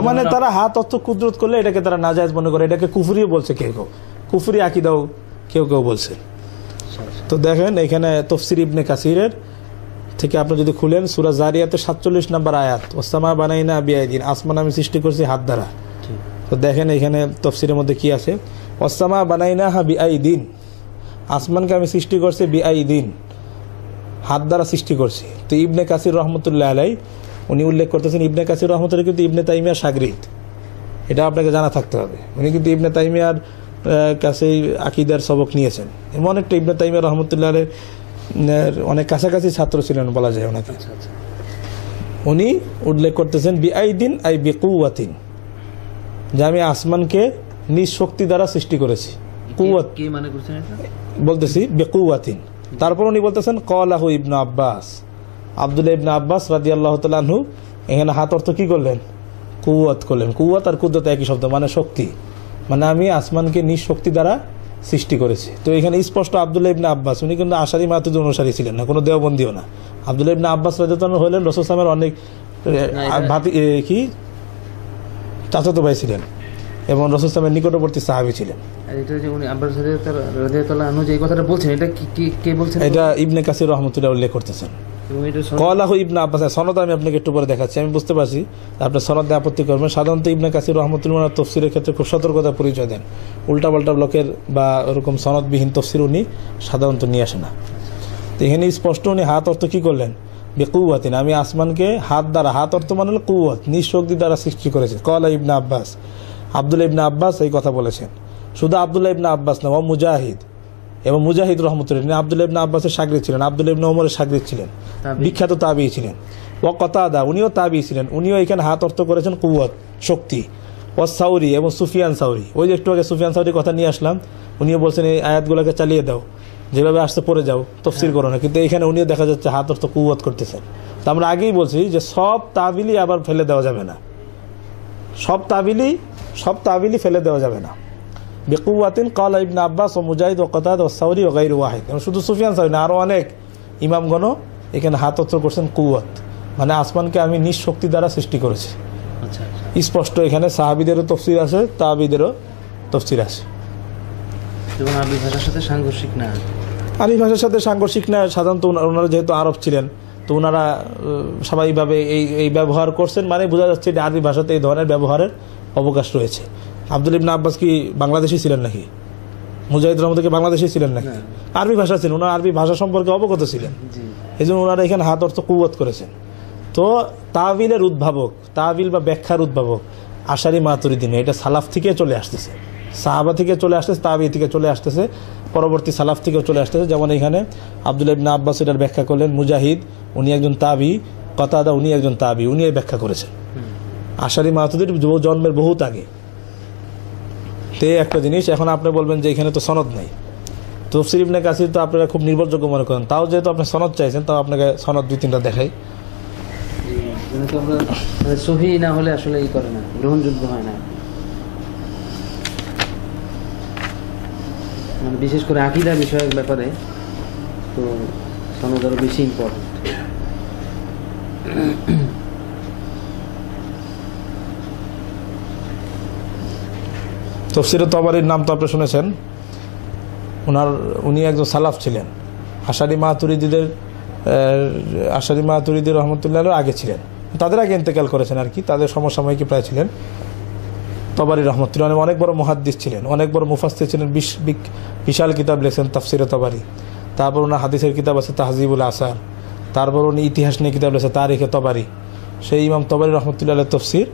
মানে তারা হাত অর্থ কুদরত করলে এটাকে তারা নাজায়েজ মনে করে, এটাকে কুফরিও বলছে কেউ কেউ, কুফরি আকীদাও কেউ কেউ বলছে। তো দেখেন এখানে তাফসীর ইবনে কাসিরের থেকে আপনি যদি খুলেন সূরা জারিয়াতের 47 নম্বর আয়াত, ওয়াস-সামা বানাইনা বিআইদিন, আসমান আমি সৃষ্টি করছি হাত দ্বারা। তো দেখেন এখানে তাফসীরের মধ্যে কি আছে, ওয়াস-সামা বানাইনাহা বিআইদিন, আসমানকে আমি সৃষ্টি করছি বিআইদিন, হাত দ্বারা সৃষ্টি করছি। তো ইবনে কাসির রহমতুল্লাহ আলাই উনি উল্লেখ করতেছেন, ইবনে কাসির রহমতুল্লাহ কিন্তু ইবনে তাইমিয়ার শাগরিদ, এটা আপনাকে জানা থাকতে হবে। উনি কিন্তু ইবনে তাইমিয়ার কাছেই আকীদার সবক নিয়েছেন, এমন একটা ইবনে তাইমিয়া রহমতুল্লাহ আলাই অনেক কাছাকাছি ছাত্র ছিলেন বলা যায় ওনাকে। উনি উল্লেখ করতেছেন বিআইদিন আই বিকুওয়াতিন, যে আমি আসমানকে নিজ শক্তি দ্বারা সৃষ্টি করেছি। কুওয়াত কি মানে করছেন এটা বলতেছি, বিকুওয়াতিন। তারপর উনি বলতেছেন ক্বালাহু ইবনে আব্বাস, আব্দুল্লাহ ইবনে আব্বাস রাদিয়াল্লাহু তাআলা আনহু এখানে হাত অর্থ কি করলেন? কুওয়াত করলেন। কুওয়াত আর কুদরত একই শব্দ, মানে শক্তি, মানে আমি আসমানকে নিজ শক্তি দ্বারা সৃষ্টি করেছি। তো এখানে স্পষ্ট আব্দুল্লাহ ইবনে আব্বাস, উনি কিন্তু আশারি মাতুরিদি অনুসারী ছিলেন না, কোনো দেওবন্দিও না। আব্দুল্লাহ ইবনে আব্বাস রাদিয়াল্লাহু আনহু হলেন রাসূল সাল্লাল্লাহু আলাইহি ওয়াসাল্লামের অনেক ভাতি কি চাচাতো ভাই ছিলেন, এবং রাসূল সাল্লাল্লাহু আলাইহি নিকটবর্তী সাহাবী ছিলেন। আর এটা যে উনি আব্বাস রাদিয়াল্লাহু আনহু যে এই কথাটা বলছেন, এটা কে বলছেন? এটা ইবনে কাসির রহমতুল্লাহ উল্লেখ করতেছেন। এবং এটা কলাহু ইবনে আব্বাস, সনদ আমি আপনাকে একটু পরে দেখাচ্ছি, আমি বুঝতে পারছি আপনার সনদে আপত্তি করবেন। সাধারণত ইবনে কাসির রহমতুল্লাহ তফসিরের ক্ষেত্রে খুব সতর্কতা পরিচয় দেন, উল্টাপাল্টা ব্লকের বা ওরকম সনদবিহীন তফসির উনি সাধারণত নিয়ে আসে না। তো এখানে স্পষ্ট উনি হাত অর্থ কি করলেন, বেকুয়াতিন, আমি আসমানকে হাত দ্বারা, হাত অর্থ মানে হলো কুওয়াত, নিজ শক্তি দ্বারা সৃষ্টি করেছে। কলা ইবনে আব্বাস, আব্দুল্লাহ ইবনে আব্বাস এই কথা বলেছেন। শুধু আব্দুল্লাহ ইবনে আব্বাস না, ও মুজাহিদ, এবং মুজাহিদ রহমতুল্লাহ আব্দুল্লাহ ইবনে আব্বাসের শাগরিদ ছিলেন, আব্দুল্লাহ ইবনে ওমরের শাগরিদ ছিলেন, বিখ্যাত তাবিঈ ছিলেন। ও কতাদা, উনিও তাবিঈ ছিলেন, উনিও এখানে হাত অর্থ করেছেন কুওয়াত, শক্তি। ও সাউরি এবং সুফিয়ান সাউরি, ওই যে একটু আগে সুফিয়ান সাউরির কথা নিয়ে আসলাম, উনিও বলছেন এই আয়াতগুলোকে চালিয়ে দাও, যেভাবে আসতে পড়ে যাও, তফসির করো না। কিন্তু এখানে উনিও দেখা যাচ্ছে হাত অর্থ কুওয়াত করতেছেন। তো আমরা আগেই বলছি যে সব তাবিলই আবার ফেলে দেওয়া যাবে না, সব তাবিলই ফেলে দেওয়া যাবে না। বেকুয়াতিন কালা ইবনে আব্বাস ও মুজাহিদ ও কতাদা ও সাউরি ও গায়রু ওয়াহিদ, এবং শুধু সুফিয়ান সাউরি না, আরও অনেক ইমামগণ এখানে হাত অর্থ করছেন কুওয়াত, মানে আসমানকে আমি নিজ শক্তি দ্বারা সৃষ্টি করেছি। আচ্ছা, স্পষ্ট এখানে সাহাবীদেরও তফসির আছে, তাবিদেরও তফসির আছে। এবং আরবি ভাষার সাথে সাংঘর্ষিক না, আরবি ভাষার সাথে সাংঘর্ষিক না। সাধারণত ওনারা যেহেতু আরব ছিলেন, তো ওনারা স্বাভাবিকভাবে এই ব্যবহার করছেন, মানে বোঝা যাচ্ছে যে আরবি ভাষাতে এই ধরনের ব্যবহারের অবকাশ রয়েছে। আব্দুল ইবনে আব্বাস কি বাংলাদেশি ছিলেন নাকি? মুজাহিদ রহমত কি বাংলাদেশি ছিলেন নাকি? আরবি ভাষা ছিলেন, ওনারা আরবি ভাষা সম্পর্কে অবগত ছিলেন, এই জন্য ওনারা এখানে হাত অর্থ কুওয়াত করেছেন। তো তাবিলের উদ্ভাবক, তাবিল বা ব্যাখ্যার উদ্ভাবক আশারি মাতুরিদি, এটা সালাফ থেকে চলে আসতেছে, সাহাবা থেকে চলে আসতেছে, তাবি থেকে চলে আসতেছে, পরবর্তী সালাফ থেকেও চলে আসতেছে। যেমন এখানে আব্দুল্লাহ ইবনে আব্বাস এটার ব্যাখ্যা করলেন, মুজাহিদ উনি একজন তাবি, কতাদা উনি একজন তাবি, উনি এই ব্যাখ্যা করেছেন আশারি মাতুরিদির জন্মের বহুত আগে। তে একটা জিনিস, এখন আপনি বলবেন যে এখানে তো সনদ নেই, তফসির ইবনে কাসির তো আপনারা খুব নির্ভরযোগ্য মনে করেন, তাও যেহেতু আপনি সনদ চাইছেন, তাও আপনাকে সনদ 2-3টা দেখাই। সহি না হলে আসলে ই করে না, গ্রহণযোগ্য হয় না, মানে বিশেষ করে আকীদা বিষয়ক ব্যাপারে তো সনদ আরো বেশি ইম্পর্টেন্ট। তফসিরে তবারির নাম তো আপনি শুনেছেন, উনি একজন সালাফ ছিলেন, আশারি মাতুরিদি রহমতুল্লাহ আগে ছিলেন, তাদের আগে ইন্তেকাল করেছেন আর কি, তাদের সমসাময়িকী প্রায় ছিলেন। তবারি রহমতুল্লাহ অনেক বড় মুহাদ্দিস ছিলেন, অনেক বড় মুফাসসির ছিলেন, বিশাল কিতাব লিখেছেন তাফসিরে তবারি। তারপর ওনার হাদিসের কিতাব আছে তাহজিবুল আসার, তারপর উনি ইতিহাস নিয়ে কিতাব লিখেছেন তারিখে তবারি। সেই ইমাম তবারি রহমতুল্লাহ তফসির,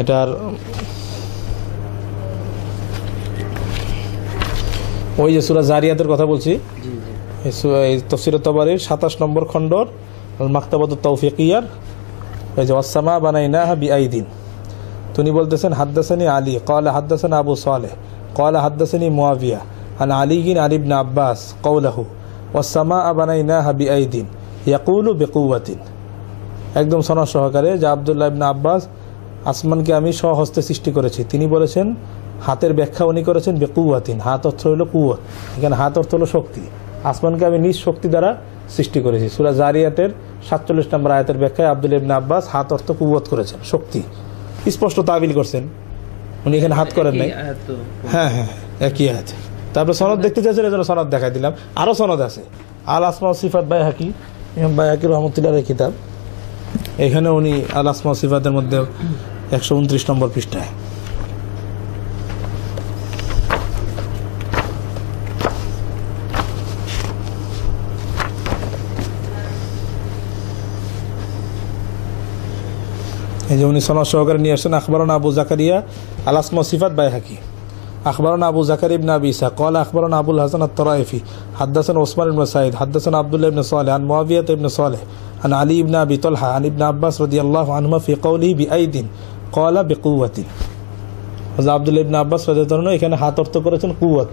এটার ওই যে সূরা জারিয়াতের কথা বলছি, এই তাফসীর তাবারীর 27 নম্বর খণ্ডর মাকতাবাতুত তাওফীকিয়ার, এই যে ওয়াসসামা বানাইনাহা বিআইদিন, তিনি বলতেছেন হাদদাসানি আলী ক্বালা হাদদাসানা আবু সালেহ ক্বালা হাদদাসানি মুয়াবিয়া আন আলী আন ইবনে আব্বাস কওলাহু ওয়াসসামা বানাইনাহা বিআইদিন ইয়াকুলু বিকুওয়াতিন। একদম সনদ সহকারে যে আব্দুল্লাহ ইবনে আব্বাস, আসমানকে আমি স্বহস্তে সৃষ্টি করেছি, তিনি বলেছেন হাতের ব্যাখ্যা উনি করেছেন বেকুয়াতিন, হাত অর্থ হলো কুওয়াত, এখানে হাত অর্থ হলো শক্তি, আসমানকে আমি নিজ শক্তি দ্বারা সৃষ্টি করেছি। সূরা জারিয়াতের 47 নম্বর আয়াতের ব্যাখ্যায় আব্দুল্লাহ ইবনে আব্বাস হাত অর্থ কুওয়াত করেছেন, শক্তি, স্পষ্ট তাবিল করছেন, উনি এখানে হাত করেন নাই। হ্যাঁ হ্যাঁ একই আয়াত। তারপরে সনদ দেখতে চাইছেন, এজন্য সনদ দেখাই দিলাম, আরও সনদ আছে। আল আসমা ও সিফাত বাইহাকি, ইমাম বাইহাকি রহমতুল্লাহর কিতাব, এখানে উনি আল আসমা ও সিফাতের মধ্যে 129 নম্বর পৃষ্ঠায় এই যে উনি সনদ সহকারে নিয়ে আসছেন। আখবারনা আবু জাকারিয়া আল আসমা ও সিফাত বাইহাকি, আখবারনা আবু জাকারিয়া ইবনে আবি ইসা ক্বালা আখবারনা আবুল হাসান আত-তারাইফি হাদদাসানা উসমান ইবনে সাঈদ হাদদাসানা আব্দুল্লাহ ইবনে সালেহ আন মুয়াবিয়া ইবনে সালেহ আন আলী ইবনে আবি তালহা আন ইবনে আব্বাস রাদিয়াল্লাহু আনহুমা ফি কওলিহি বিআইদিন ক্বালা বিকুওয়াতিন। হযরত আব্দুল্লাহ ইবনে আব্বাস রাদিয়াল্লাহু আনহু এখানে হাত অর্থ করেছেন কুওয়াত,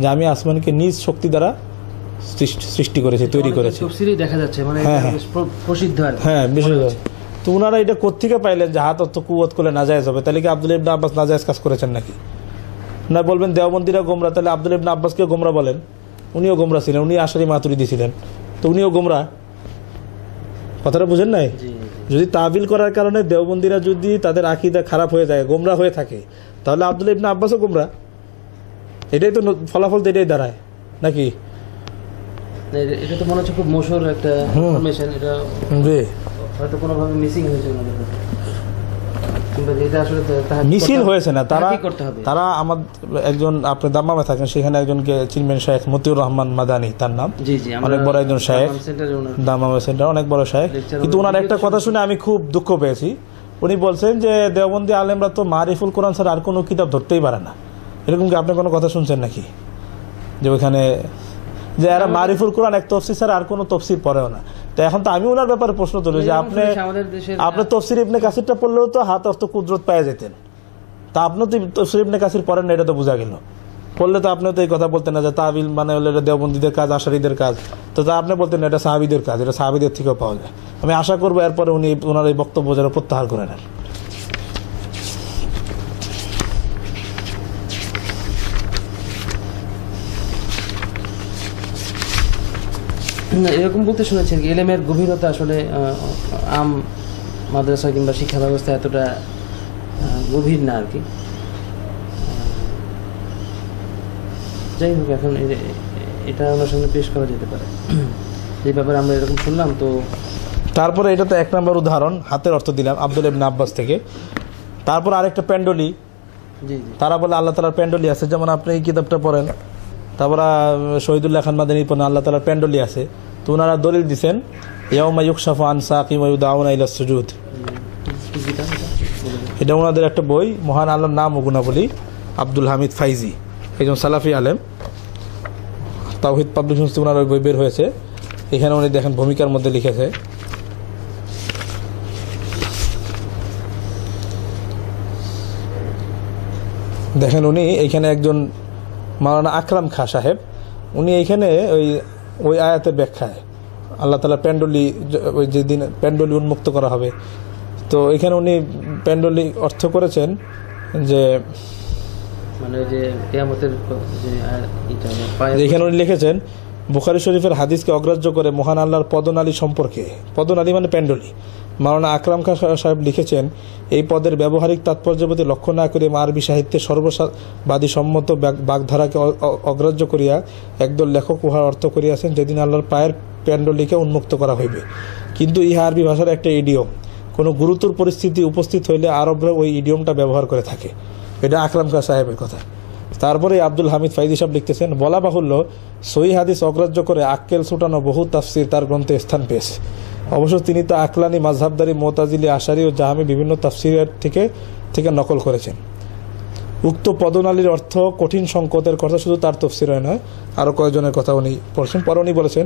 যে আমি আসমানকে নিজ শক্তি দ্বারা সৃষ্টি করেছি, তৈরি করেছি। তাফসীরে দেখা যাচ্ছে, মানে প্রসিদ্ধ আর হ্যাঁ বিশেষ। তো ওনারা এটা কোত্থেকে পাইলেন যে হাত অর্থ কুওয়াত করলে নাজায়েজ হবে? তাহলে কি আব্দুল্লাহ ইবনে আব্বাস নাজায়েজ কাজ করেছেন নাকি? না বলবেন দেওবন্দিরা গোমরা, তাহলে আব্দুল্লাহ ইবনে আব্বাসকেও গোমরা বলেন, উনিও গোমরা ছিলেন, উনি আশারি মাতুরিদি ছিলেন, তো উনিও গোমরা, কথাটা বুঝেন নাই? যদি তাবিল করার কারণে দেওবন্দিরা যদি তাদের আকীদা খারাপ হয়ে যায়, গোমরা হয়ে থাকে, তাহলে আব্দুল্লাহ ইবনে আব্বাসও গোমরা। এটাই তো ফলাফল, এটাই দাঁড়ায় নাকি? এটা তো মনে হচ্ছে খুব মশহুর একটা ইনফরমেশন, এটা হয়তো কোনোভাবে মিসিং হয়েছে ওনাদের কাছে। কিন্তু এটা আসলে মিছিল হয়েছে না, তারা করতে হবে। তারা আমার একজন, আপনি দাম্মামে থাকেন, সেখানে একজনকে চিনবেন, শেখ মতিউর রহমান মাদানী তার নাম, জি জি, অনেক বড় একজন শেখ, দাম্মামে সেন্টার অনেক বড় শেখ। কিন্তু ওনার একটা কথা শুনে আমি খুব দুঃখ পেয়েছি। উনি বলছেন যে দেওবন্দি আলেমরা তো মারিফুল কোরআন ছাড়া আর কোনো কিতাব ধরতেই পারে না। এরকম কি আপনি কোনো কথা শুনছেন নাকি? যে ওইখানে যে এরা মারিফুল কোরআন এক তফসির ছাড়া আর কোনো তফসির পড়েও না। তো এখন তো আমি ওনার ব্যাপারে প্রশ্ন তুলি যে আপনি তফসির ইবনে কাসিরটা পড়লেও তো হাত অর্থ কুদরত পেয়ে যেতেন, তা আপনি তো তফসির ইবনে কাসির পড়েন না, এটা তো বোঝা গেল। পড়লে তো আপনি তো এই কথা বলতেন না যে তাবিল মানে হলো এটা দেওবন্দীদের কাজ, আশারীদের কাজ। তো তা আপনি বলতেন এটা সাহাবীদের কাজ, এটা সাহাবীদের থেকেও পাওয়া যায়। আমি আশা করবো এরপরে উনি ওনার এই বক্তব্য যারা প্রত্যাহার করে নেন। এরকম বলতে শুনেছেন কি এলেমের গভীরতা আসলে আম মাদ্রাসা কিংবা শিক্ষা ব্যবস্থা এতটা গভীর না আর কি। যাই হোক, এখন এটা আমার সামনে পেশ করা যেতে পারে, এই ব্যাপারে আমরা এরকম শুনলাম। তো তারপরে এটা তো এক নম্বর উদাহরণ, হাতের অর্থ দিলাম আব্দুল্লাহ ইবনে আব্বাস থেকে। তারপর আরেকটা প্যান্ডলি, জি জি, তারা বলে আল্লাহ তাআলার প্যান্ডলি আছে, যেমন আপনি এই কিতাবটা পড়েন, তারপরে শহীদুল্লাহ খান মাদানী পড়েন আল্লাহ তাআলার প্যান্ডলি আছে। তো ওনারা দলিল দিচ্ছেন ইয়াউমা ইউকশাফু আন সাকিম ওয়া ইউদাউনা ইলা সুজুদ। এটা ওনাদের একটা বই, মহান আল্লাহর নাম ও গুণাবলী, আব্দুল হামিদ ফাইজি, একজন সালাফি আলেম, তাওহীদ পাবলিকেশন ওনার ওই বই বের হয়েছে। এখানে উনি দেখেন ভূমিকার মধ্যে লিখেছে, দেখেন উনি এইখানে একজন মাওলানা আকরাম খাঁ সাহেব, উনি এইখানে ওই আয়াতের ব্যাখ্যায় আল্লাহ তাআলা প্যান্ডলি, ওই যেদিন প্যান্ডলি উন্মুক্ত করা হবে, তো এখানে উনি প্যান্ডলি অর্থ করেছেন যে মানে যে কিয়ামতের যে এখানে উনি লিখেছেন বুখারী শরীফের হাদিসকে অগ্রাহ্য করে মহান আল্লাহর পদনালী সম্পর্কে, পদনালী মানে প্যান্ডলি, মাওলানা আকরাম খাঁ সাহেব লিখেছেন এই পদের ব্যবহারিক তাৎপর্যের প্রতি লক্ষ্য না করে আরবি সাহিত্যে সর্ববাদী সম্মত বাগধারাকে অগ্রাহ্য করিয়া একদল লেখক উহার অর্থ করিয়াছেন যেদিন আল্লাহর পায়ের প্যান্ডলিকে উন্মুক্ত করা হইবে। কিন্তু ইহা আরবি ভাষার একটা ইডিয়ম, কোনো গুরুতর পরিস্থিতি উপস্থিত হইলে আরবরা ওই ইডিয়মটা ব্যবহার করে থাকে। এটা আকরাম খাঁ সাহেবের কথা। তারপরে আব্দুল হামিদ ফাইজি সাহেব লিখতেছেন, বলা বাহুল্য সহিহ হাদিস অগ্রাহ্য করে আক্কেল ছুটানো বহু তাফসির তার গ্রন্থে স্থান পেয়েছে। অবশ্য তিনি তো আকলানি, মাযহাবদারি, মুতাজিলি, আশারি ও জাহামি বিভিন্ন তাফসিরের থেকে নকল করেছেন। উক্ত পদনালীর অর্থ কঠিন সংকটের কথা শুধু তার তফসিরে নয়, আরও কয়েকজনের কথা উনি পড়ছেন। পরে উনি বলেছেন,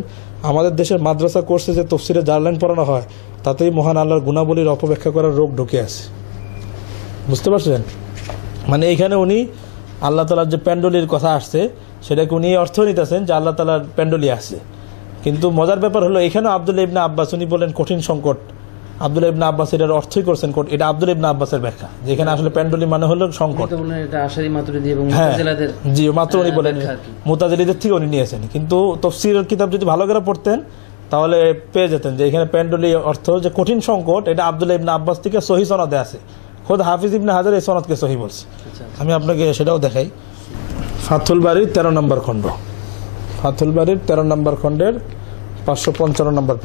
আমাদের দেশের মাদ্রাসা কোর্সে যে তফসিরে জার্লাইন পড়ানো হয় তাতেই মহান আল্লাহর গুণাবলীর অপব্যাখ্যা করার রোগ ঢুকে আছে। বুঝতে পারছেন? মানে এইখানে উনি আল্লাহ তাআলার যে প্যান্ডলির কথা আসছে সেটাকে উনি অর্থ নিতেছেন যে আল্লাহ তাআলার প্যান্ডলি আছে। কিন্তু মজার ব্যাপার হলো এখানেও আব্দুল্লাহ ইবনে আব্বাস উনি বলেন কঠিন সংকট, আব্দুল্লাহ ইবনে আব্বাস এটার অর্থই করছেন, এটা আব্দুল্লাহ ইবনে আব্বাসের ব্যাখ্যা, যেখানে আসলে প্যান্ডলি মানে হলো সংকট। এটা আশারি মাতুরিদি এবং হ্যাঁ মুতাজিলাদের, জি, মাত্র উনি বলেন মুতাজিলিদের থেকে উনি নিয়েছেন। কিন্তু তাফসীরের কিতাব যদি ভালো করে পড়তেন তাহলে পেয়ে যেতেন যে এখানে প্যান্ডলি অর্থ যে কঠিন সংকট, এটা আব্দুল্লাহ ইবনে আব্বাস থেকে সহিহ সনদে আছে। খোদ হাফিজ ইবনে হাজার এই সনদকে সহিহ বলছে। আমি আপনাকে সেটাও দেখাই। ফাথুল বারীর 13 নম্বর খণ্ড, ফাথুল বারীর 13 নম্বর খণ্ডের 555 নম্বর,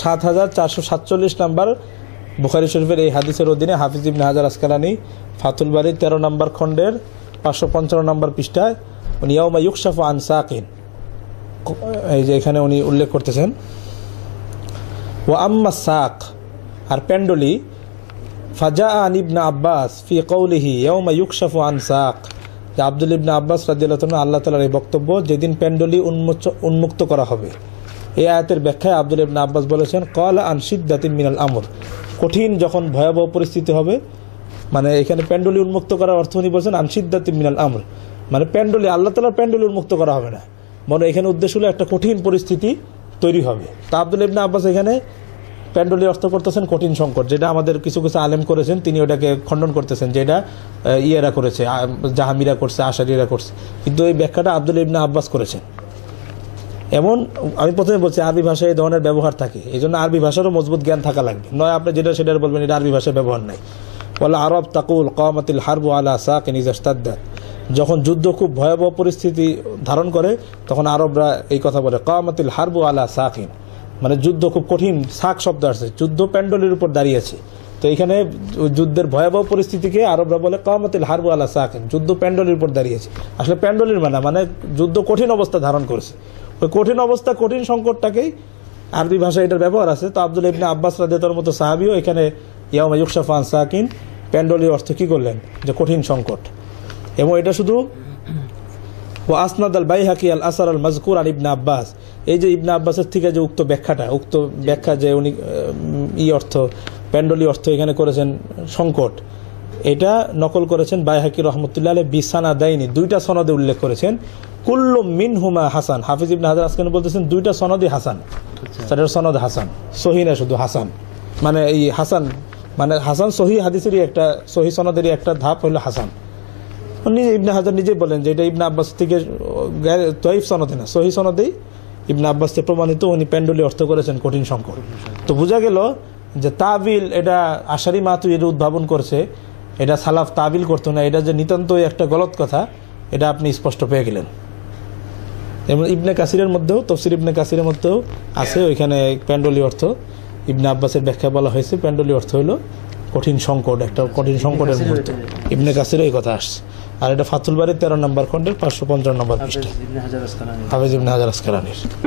7447 নম্বর বুখারী শরীফের এই হাদিসের অধীনে হাফিজ ইবনে হাজার আসকালানী ফাথুল বারীর 13 নম্বর খণ্ডের 555 নম্বর পৃষ্ঠায় উনি ইয়াউমা ইউকশাফু আন সাকিন, এই যে এখানে উনি উল্লেখ করতেছেন ওয়া আম্মা সাক, আর প্যান্ডলি ফাজা আন ইবনে আব্বাস ফি কওলিহি ইয়াউমা ইউকশাফু আন সাক, যে আব্দুল্লাহ ইবনে আব্বাস রাদিয়াল্লাহু তাআলা আল্লাহ তাআলার এই বক্তব্য যেদিন প্যান্ডলি উন্মুক্ত করা হবে, এই আয়াতের ব্যাখ্যায় আব্দুল্লাহ ইবনে আব্বাস বলেছেন ক্বালা আন শিদ্দাতিন মিনাল আমর, কঠিন যখন ভয়াবহ পরিস্থিতি হবে, মানে এখানে প্যান্ডলি উন্মুক্ত করার অর্থ উনি বলেছেন আন শিদ্দাতিন মিনাল আমর, মানে প্যান্ডলি আল্লাহ তাআলার প্যান্ডলি উন্মুক্ত করা হবে না, মানে এখানে উদ্দেশ্য হলো একটা কঠিন পরিস্থিতি তৈরি হবে। তা আব্দুল্লাহ ইবনে আব্বাস এখানে প্যান্ডলি অর্থ করতেছেন কঠিন সংকট, যেটা আমাদের কিছু কিছু আলেম করেছেন, তিনি ওটাকে খণ্ডন করতেছেন যে এটা ইয়েরা করেছে, জাহামিরা করছে, আশারিরা করছে, কিন্তু এই ব্যাখ্যাটা আব্দুল্লাহ ইবনে আব্বাস করেছেন। এমন আমি প্রথমে বলছি আরবি ভাষায় এই ধরনের ব্যবহার থাকে, এই জন্য আরবি ভাষারও মজবুত জ্ঞান থাকা লাগবে, নয় আপনি যেটা সেটা বলবেন এটা আরবি ভাষায় ব্যবহার নাই। বলে আরব তাকুল কামাতিল হারবু আলা সাকিন ইজা ইশতাদ্দাত, যখন যুদ্ধ খুব ভয়াবহ পরিস্থিতি ধারণ করে তখন আরবরা এই কথা বলে কামাতিল হারবু আলা সাকিন, মানে যুদ্ধ খুব কঠিন, সাক শব্দ আসছে, যুদ্ধ প্যান্ডলের উপর দাঁড়িয়েছে। তো এখানে যুদ্ধের ভয়াবহ পরিস্থিতিকে আরবরা বলে কামাতিল হারবু আলা সাকিন, যুদ্ধ প্যান্ডলের উপর দাঁড়িয়েছে। আসলে প্যান্ডলের মানে যুদ্ধ কঠিন অবস্থা ধারণ করেছে, ওই কঠিন অবস্থা কঠিন সংকটটাকেই আরবি ভাষায় এটার ব্যবহার আছে। তো আব্দুল্লাহ ইবনে আব্বাস রাদিয়াল্লাহু মতো সাহাবীও এখানে ইয়াউমা ইউকশাফু আন সাকিন প্যান্ডলীয় অর্থ কি করলেন, যে কঠিন সংকট। এবং এটা শুধু ওয়া আসনাদ আল বাইহাকি আল আসার আল মাজকুর আন ইবনে আব্বাস, এই যে ইবনে আব্বাসের থেকে যে উক্ত ব্যাখ্যা যে উনি অর্থ প্যান্ডলীয় অর্থ এখানে করেছেন সংকট, এটা নকল করেছেন বাইহাকি রহমতুল্লাহ আলাইহি বিসানাদাইনি, দুইটা সনদে উল্লেখ করেছেন। কুল্লু মিনহুমা হাসান, হাফিজ ইবনে হাজার আসকালানি বলতেছেন দুইটা সনদই হাসান, তাদের সনদ হাসান, সহিহ না শুধু হাসান, মানে এই হাসান মানে হাসান সহিহ হাদিসেরই একটা, সহিহ সনদেরই একটা ধাপ হলো হাসান। নিজে ইবনে হাজার নিজেই বলেন যে এটা ইবনে আব্বাস থেকে দয়ীফ সনদে না, সহিহ সনদেই ইবনে আব্বাস থেকে প্রমাণিত, উনি প্যান্ডলি অর্থ করেছেন কঠিন সংকট। তো বোঝা গেল যে তাবিল এটা আশারি মাতুরির উদ্ভাবন করছে, এটা সালাফ তাবিল করতো না, এটা যে নিতান্তই একটা গলত কথা, এটা আপনি স্পষ্ট পেয়ে গেলেন। এবং ইবনে কাসিরের মধ্যেও, তফসির ইবনে কাসিরের মধ্যেও আছে, ওইখানে প্যান্ডলি অর্থ ইবনে আব্বাসের ব্যাখ্যা বলা হয়েছে, প্যান্ডলি অর্থ হলো কঠিন সংকট, একটা কঠিন সংকটের মুহূর্ত। ইবনে কাসিরে এই কথা আসছে। আর এটা ফাতুল বারীর 13 নম্বর খণ্ডের 555 নম্বর পৃষ্ঠা, হাফিজ ইবনে হাজার আসকালানির।